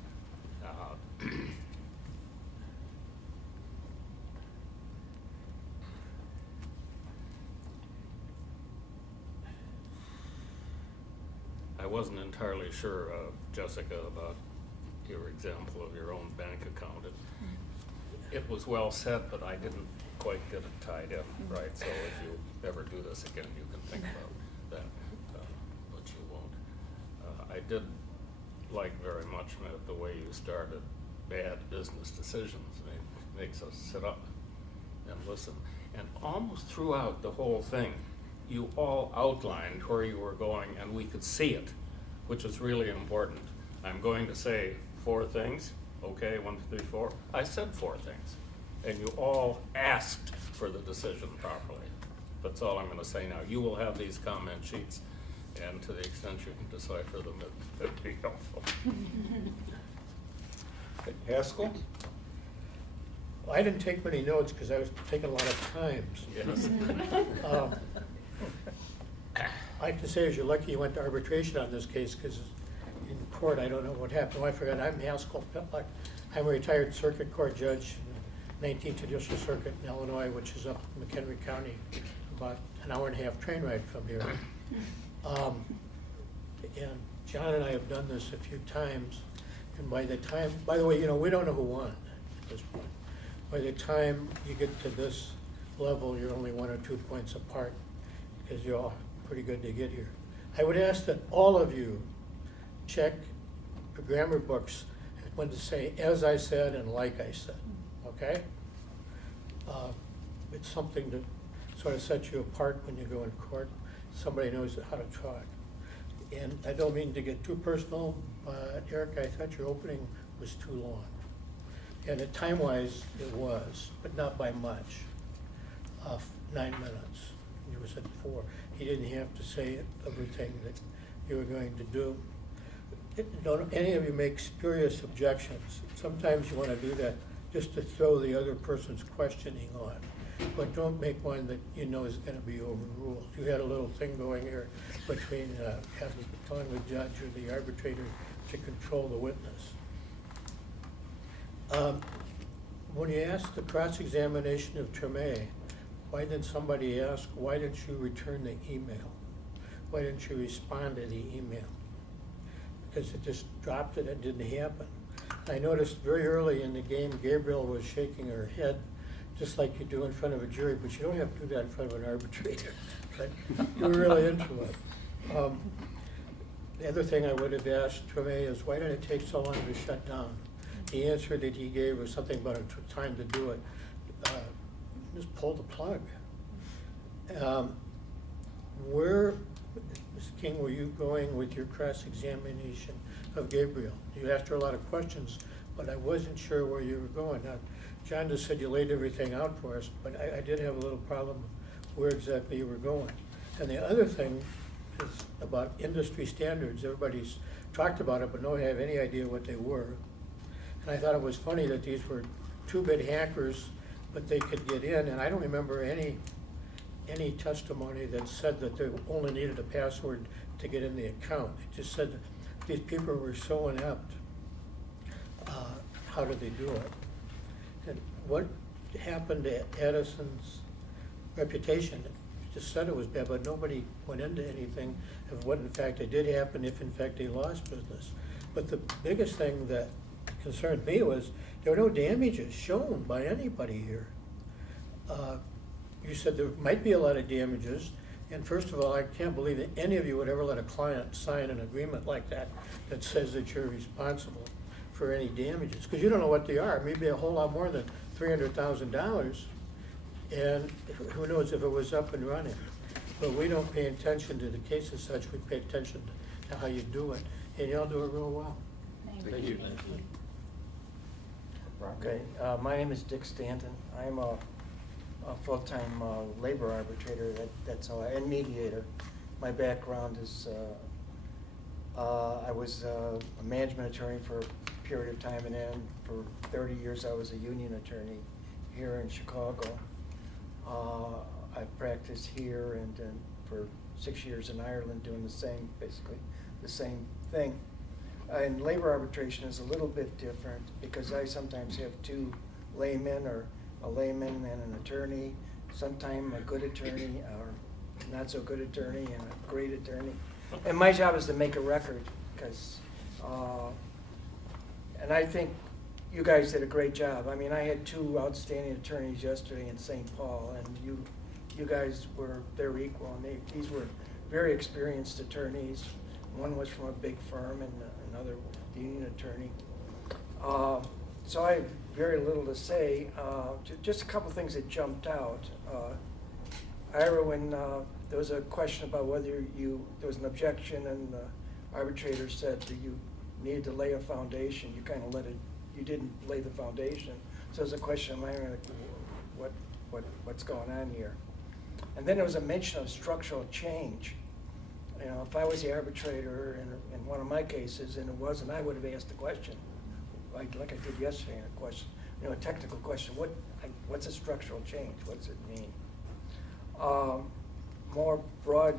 I wasn't entirely sure, Jessica, about your example of your own bank account. It was well said, but I didn't quite get it tied in, right? So if you ever do this again, you can think about that, but you won't. I did like very much, Matt, the way you started bad business decisions. It makes us sit up and listen. And almost throughout the whole thing, you all outlined where you were going, and we could see it, which is really important. I'm going to say 4 things. Okay, 1, 2, 3, 4. I said 4 things, and you all asked for the decision properly. That's all I'm going to say now. You will have these comment sheets, and to the extent you can decipher them, it'd be helpful. Haskell? Well, I didn't take many notes because I was taking a lot of times. Yes. I have to say, as you're lucky you went to arbitration on this case, because in court, I don't know what happened. Oh, I forgot, I'm Haskell Pitluck. I'm a retired circuit court judge in the 19th Judicial Circuit in Illinois, which is up in McHenry County, about an hour and a half train ride from here. And John and I have done this a few times, and by the way, we don't know who won at this point. By the time you get to this level, you're only 1 or 2 points apart, because you're all pretty good to get here. I would ask that all of you check the grammar books when to say "as I said" and "like I said," okay? It's something to sort of set you apart when you go in court. Somebody knows how to talk. And I don't mean to get too personal, but Eric, I thought your opening was too long. And at time-wise, it was, but not by much. 9 minutes. You was at 4. He didn't have to say everything that you were going to do. Don't any of you make spurious objections. Sometimes you want to do that just to throw the other person's questioning on. But don't make one that you know is going to be overruled. You had a little thing going here between telling the judge or the arbitrator to control the witness. When you asked the cross-examination of Tremaine, why did somebody ask, why didn't you return the email? Why didn't you respond to the email? Because it just dropped it didn't happen. I noticed very early in the game, Gabriel was shaking her head, just like you do in front of a jury, but you don't have to do that in front of an arbitrator. But you were really into it. The other thing I would have asked Tremaine is, why did it take so long to shut down? The answer that he gave was something about a time to do it. Just pull the plug. Where, Mr. King, were you going with your cross-examination of Gabriel? You asked her a lot of questions, but I wasn't sure where you were going. Now, John just said you laid everything out for us, but I did have a little problem where exactly you were going. And the other thing is about industry standards. Everybody's talked about it, but no one have any idea what they were. And I thought it was funny that these were 2-bit hackers, but they could get in, and I don't remember any any testimony that said that they only needed a password to get in the account. It just said that these people were so inept. How did they do it? And what happened to Addison's reputation? It just said it was bad, but nobody went into anything of what in fact it did happen, if in fact they lost business. But the biggest thing that concerned me was there were no damages shown by anybody here. You said there might be a lot of damages, and first of all, I can't believe that any of you would ever let a client sign an agreement like that that says that you're responsible for any damages, because you don't know what they are. Maybe a whole lot more than $300,000, and who knows if it was up and running. But we don't pay attention to the case as such, we pay attention to how you do it, and y'all do it real well. Thank you. Okay, my name is Dick Stanton. I'm a full-time labor arbitrator, that's all, and mediator. My background is, I was a management attorney for a period of time, and then for 30 years I was a union attorney here in Chicago. I practiced here and then for 6 years in Ireland doing the same, basically the same thing. And labor arbitration is a little bit different because I sometimes have two laymen, or a layman and an attorney, sometimes a good attorney or not so good attorney and a great attorney. And my job is to make a record, because, and I think you guys did a great job. I mean, I had two outstanding attorneys yesterday in St. Paul, and you guys they're equal, and these were very experienced attorneys. One was from a big firm and another union attorney. So I have very little to say. Just a couple of things that jumped out. Ira, when there was a question about whether there was an objection and the arbitrator said that you needed to lay a foundation, you kind of you didn't lay the foundation. So there's a question of mine, what's going on here? And then there was a mention of structural change. You know, if I was the arbitrator in one of my cases, and it wasn't, I would have asked the question, like I did yesterday, a question, a technical question. What's a structural change? What does it mean? More broad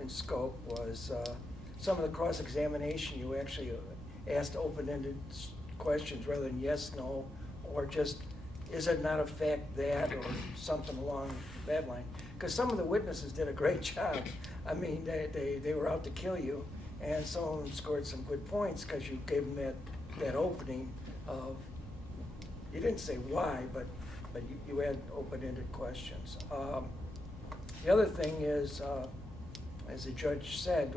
in scope was some of the cross-examination. You actually asked open-ended questions rather than yes, no, or just is it not a fact that, or something along that line. Because some of the witnesses did a great job. I mean, they were out to kill you, and some of them scored some good points because you gave them that opening of, you didn't say why, but you had open-ended questions. The other thing is, as the judge said,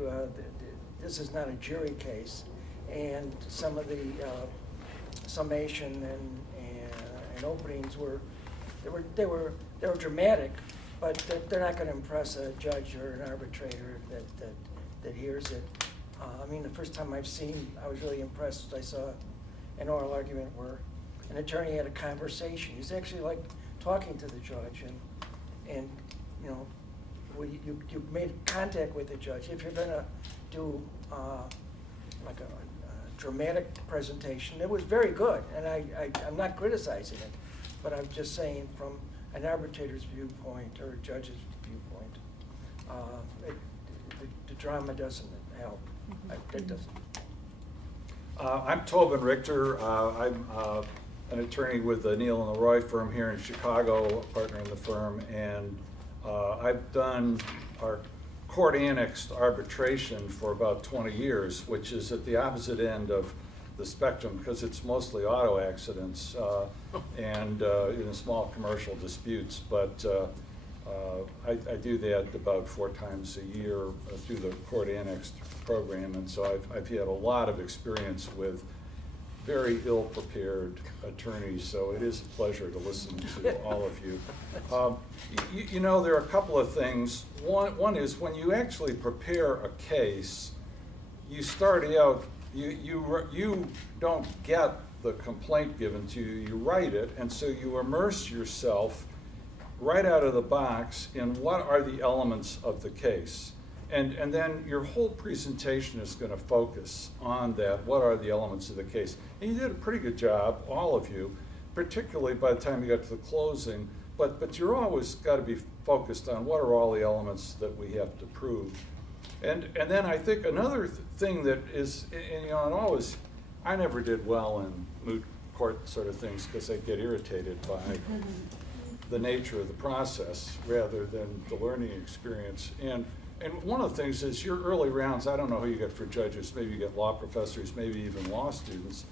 this is not a jury case, and some of the summation and openings were dramatic, but they're not going to impress a judge or an arbitrator that hears it. I mean, the first time I was really impressed. I saw an oral argument where an attorney had a conversation. He's actually like talking to the judge, and you made contact with the judge. If you're going to do like a dramatic presentation, it was very good, and I'm not criticizing it, but I'm just saying from an arbitrator's viewpoint or a judge's viewpoint, the drama doesn't help. It doesn't. I'm Tobin Richter. I'm an attorney with the Neal and Leroy firm here in Chicago, a partner in the firm, and I've done our court-annexed arbitration for about 20 years, which is at the opposite end of the spectrum because it's mostly auto accidents and small commercial disputes. But I do that about 4 times a year through the court-annexed program, and so I've had a lot of experience with very ill-prepared attorneys, so it is a pleasure to listen to all of you. There are a couple of things. One is when you actually prepare a case, you start out, you don't get the complaint given to you, you write it, and so you immerse yourself right out of the box in what are the elements of the case. And then your whole presentation is going to focus on that. What are the elements of the case? And you did a pretty good job, all of you, particularly by the time you got to the closing, but you're always got to be focused on what are all the elements that we have to prove. And then I think another thing that is, and, you know, and always, I never did well in moot court sort of things because I get irritated by the nature of the process rather than the learning experience. And one of the things is your early rounds, I don't know who you get for judges, maybe you get law professors, maybe even law students.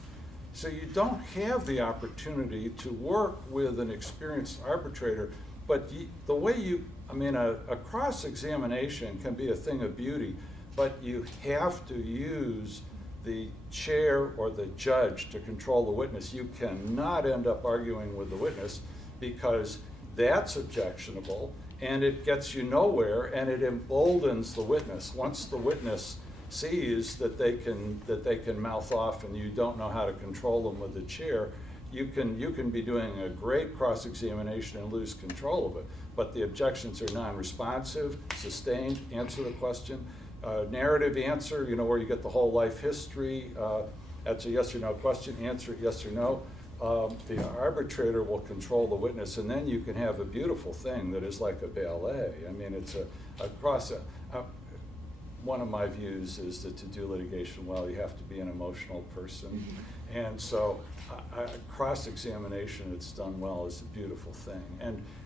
So you don't have the opportunity to work with an experienced arbitrator, but the way you, I mean, a cross-examination can be a thing of beauty, but you have to use the chair or the judge to control the witness. You cannot end up arguing with the witness because that's objectionable and it gets you nowhere and it emboldens the witness. Once the witness sees that they can mouth off and you don't know how to control them with the chair, you can be doing a great cross-examination and lose control of it. But the objections are non-responsive, sustained, answer the question. Narrative answer, you know, where you get the whole life history. That's a yes or no question, answer it yes or no. The arbitrator will control the witness, and then you can have a beautiful thing that is like a ballet. I mean, it's one of my views is that to do litigation well, you have to be an emotional person. And so cross-examination that's done well is a beautiful thing.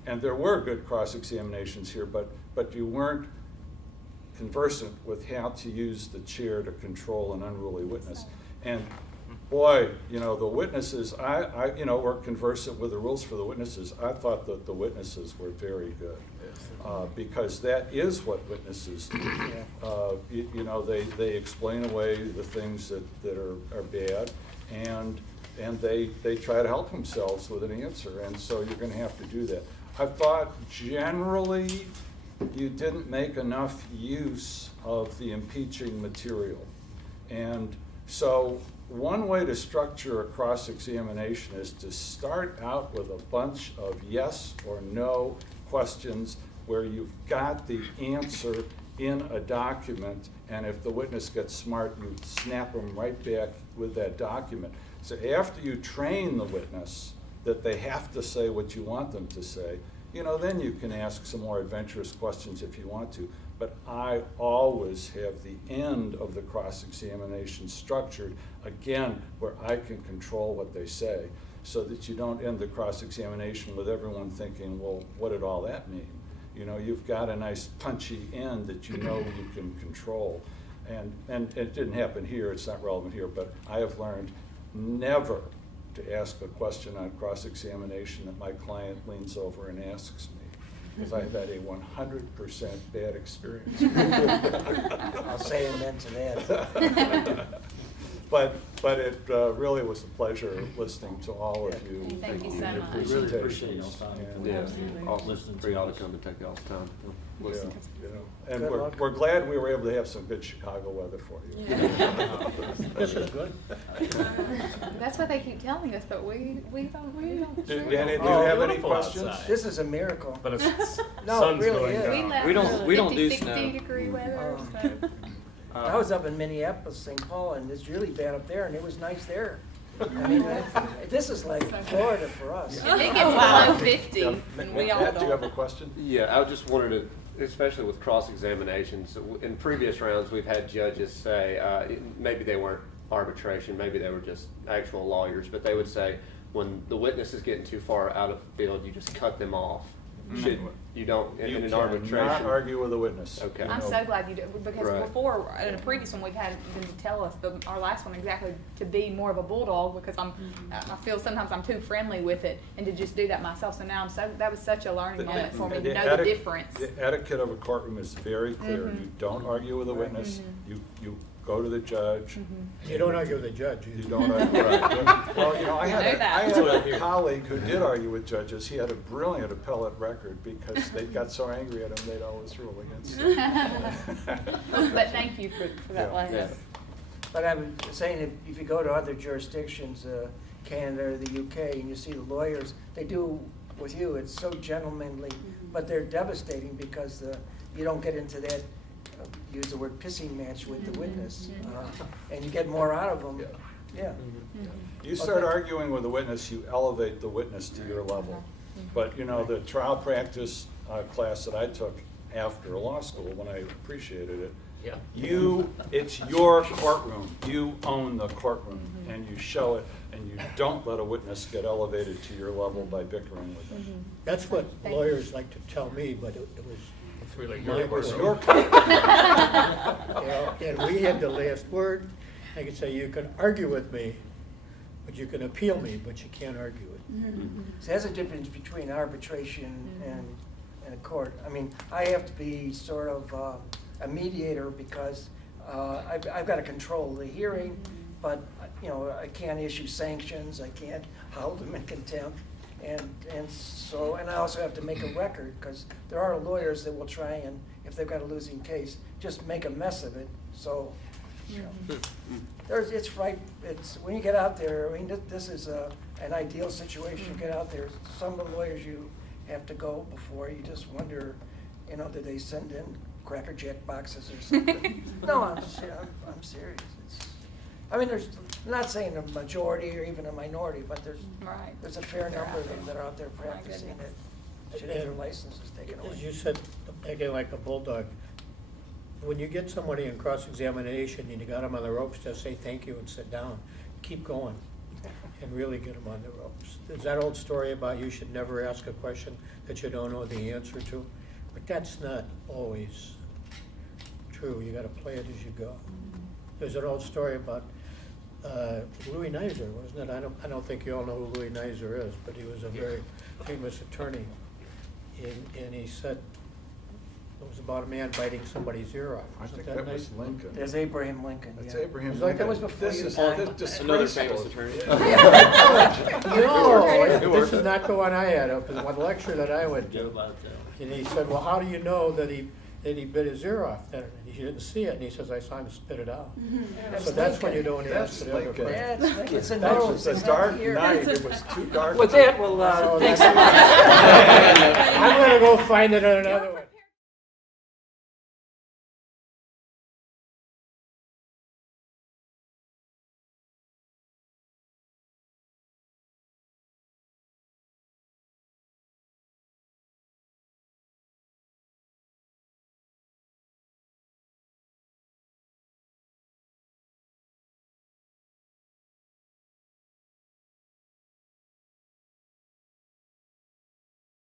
And there were good cross-examinations here, but you weren't conversant with how to use the chair to control an unruly witness. And boy, you know, the witnesses, you know, were conversant with the rules for the witnesses. I thought that the witnesses were very good. Because that is what witnesses do. You know, they explain away the things that are bad, and they try to help themselves with an answer, and so you're going to have to do that. I thought generally you didn't make enough use of the impeaching material. And so one way to structure a cross-examination is to start out with a bunch of yes or no questions where you've got the answer in a document, and if the witness gets smart, you snap them right back with that document. So after you train the witness that they have to say what you want them to say, you know, then you can ask some more adventurous questions if you want to. But I always have the end of the cross-examination structured, again, where I can control what they say, so that you don't end the cross-examination with everyone thinking, well, what did all that mean? You know, you've got a nice punchy end that you know you can control. And it didn't happen here, it's not relevant here, but I have learned never to ask a question on cross-examination that my client leans over and asks me, because I've had a 100% bad experience. I'll say amen to that. But it really was a pleasure listening to all of you. Thank you so and your much. We really appreciate presentations. y'all's time. And, Yeah, Absolutely. all Listening for to y'all us. to come and take y'all's time. yeah, Listen. you know, and Good luck. we're glad we were able to have some good Chicago weather for you. This is good. That's what they keep telling us, but we don't. Danny, do you Oh, have any beautiful questions? outside. This is a miracle. But it's No, it sun's really going is. down. We left We don't- early, we don't do 50, snow. 60-degree weather, Oh. so. I was up in Minneapolis, St. Paul, and it's really bad up there, and it was nice there. I mean, this is like Florida for us. If it gets below 50, then we all Matt, do you have a don't. question? Yeah, I just wanted to, especially with cross-examinations, in previous rounds, we've had judges say, maybe they weren't arbitration, maybe they were just actual lawyers, but they would say, when the witness is getting too far out of the field, you just cut them off. Should, you don't, in You an cannot arbitration. argue with a witness. Okay. I'm so glad you did, because Right. before, in a previous one, we've had them to tell us, our last one exactly, to be more of a bulldog, because I feel sometimes I'm too friendly with it, and to just do that myself, so now that was such a learning moment for me, to know the difference. The etiquette of a courtroom is very clear. You don't argue with a witness. You go to the judge. You don't argue with the judge. You don't argue. Right. Well, you know, I know had that. a colleague who did argue with judges. He had a brilliant appellate record because they got so angry at him, they'd always rule against him. But thank you for that Yeah. lesson. But I'm saying, if you go to other jurisdictions, Canada or the UK, and you see the lawyers, they do with you, it's so gentlemanly, but they're devastating because you don't get into that, use the word pissing match with the witness, and you get more out of them. Yeah. You start arguing with a witness, you elevate the witness to your level. But, you know, the trial practice class that I took after law school, when I appreciated it, Yeah. it's your courtroom. You own the courtroom, and you show it, and you don't let a witness get elevated to your level by bickering with them. That's what lawyers like to tell me, but it was, It's really My your It was courtroom. your courtroom. you know, and we had the last word. I could say, you can argue with me, but you can appeal me, but you can't argue it. So that's the difference between arbitration and a court. I mean, I have to be sort of a mediator because I've got to control the hearing, but, you know, I can't issue sanctions, I can't hold them in contempt. And so, and I also have to make a record, because there are lawyers that will try and, if they've got a losing case, just make a mess of it, so, you know. It's right, it's, when you get out there, I mean, this is an ideal situation, you get out there, some of the lawyers you have to go before, you just wonder, you know, did they send in Cracker Jack boxes or something? No, I'm serious. I mean, I'm not saying a majority or even a minority, but there's a fair number of them that are out there practicing it. Should have their licenses taken away. As you said, again, like a bulldog, when you get somebody in cross-examination and you got them on the ropes, just say thank you and sit down. Keep going and really get them on the ropes. There's that old story about you should never ask a question that you don't know the answer to, but that's not always true. You gotta play it as you go. There's an old story about Louis Nizer, wasn't it? I don't think you all know who Louis Nizer is, but he was a very famous attorney. And he said, it was about a man biting somebody's ear off. I Wasn't think that was Nizer? Lincoln. There's Abraham Lincoln, yeah. That's Abraham Was like Lincoln. that was before This your is time. Another famous disgraceful. attorney. No, this is not the one I had. It was one lecture that I went Go to. by the tail. And he said, well, how do you know that he bit his ear off then? And he didn't see it, and he says, I saw him spit it out. So that's when you don't That's ask the other Lincoln. question. Yeah, it's a That nose. was a it's dark not here. night. It was too dark. With that, well, So thanks. I'm gonna go find it on another one.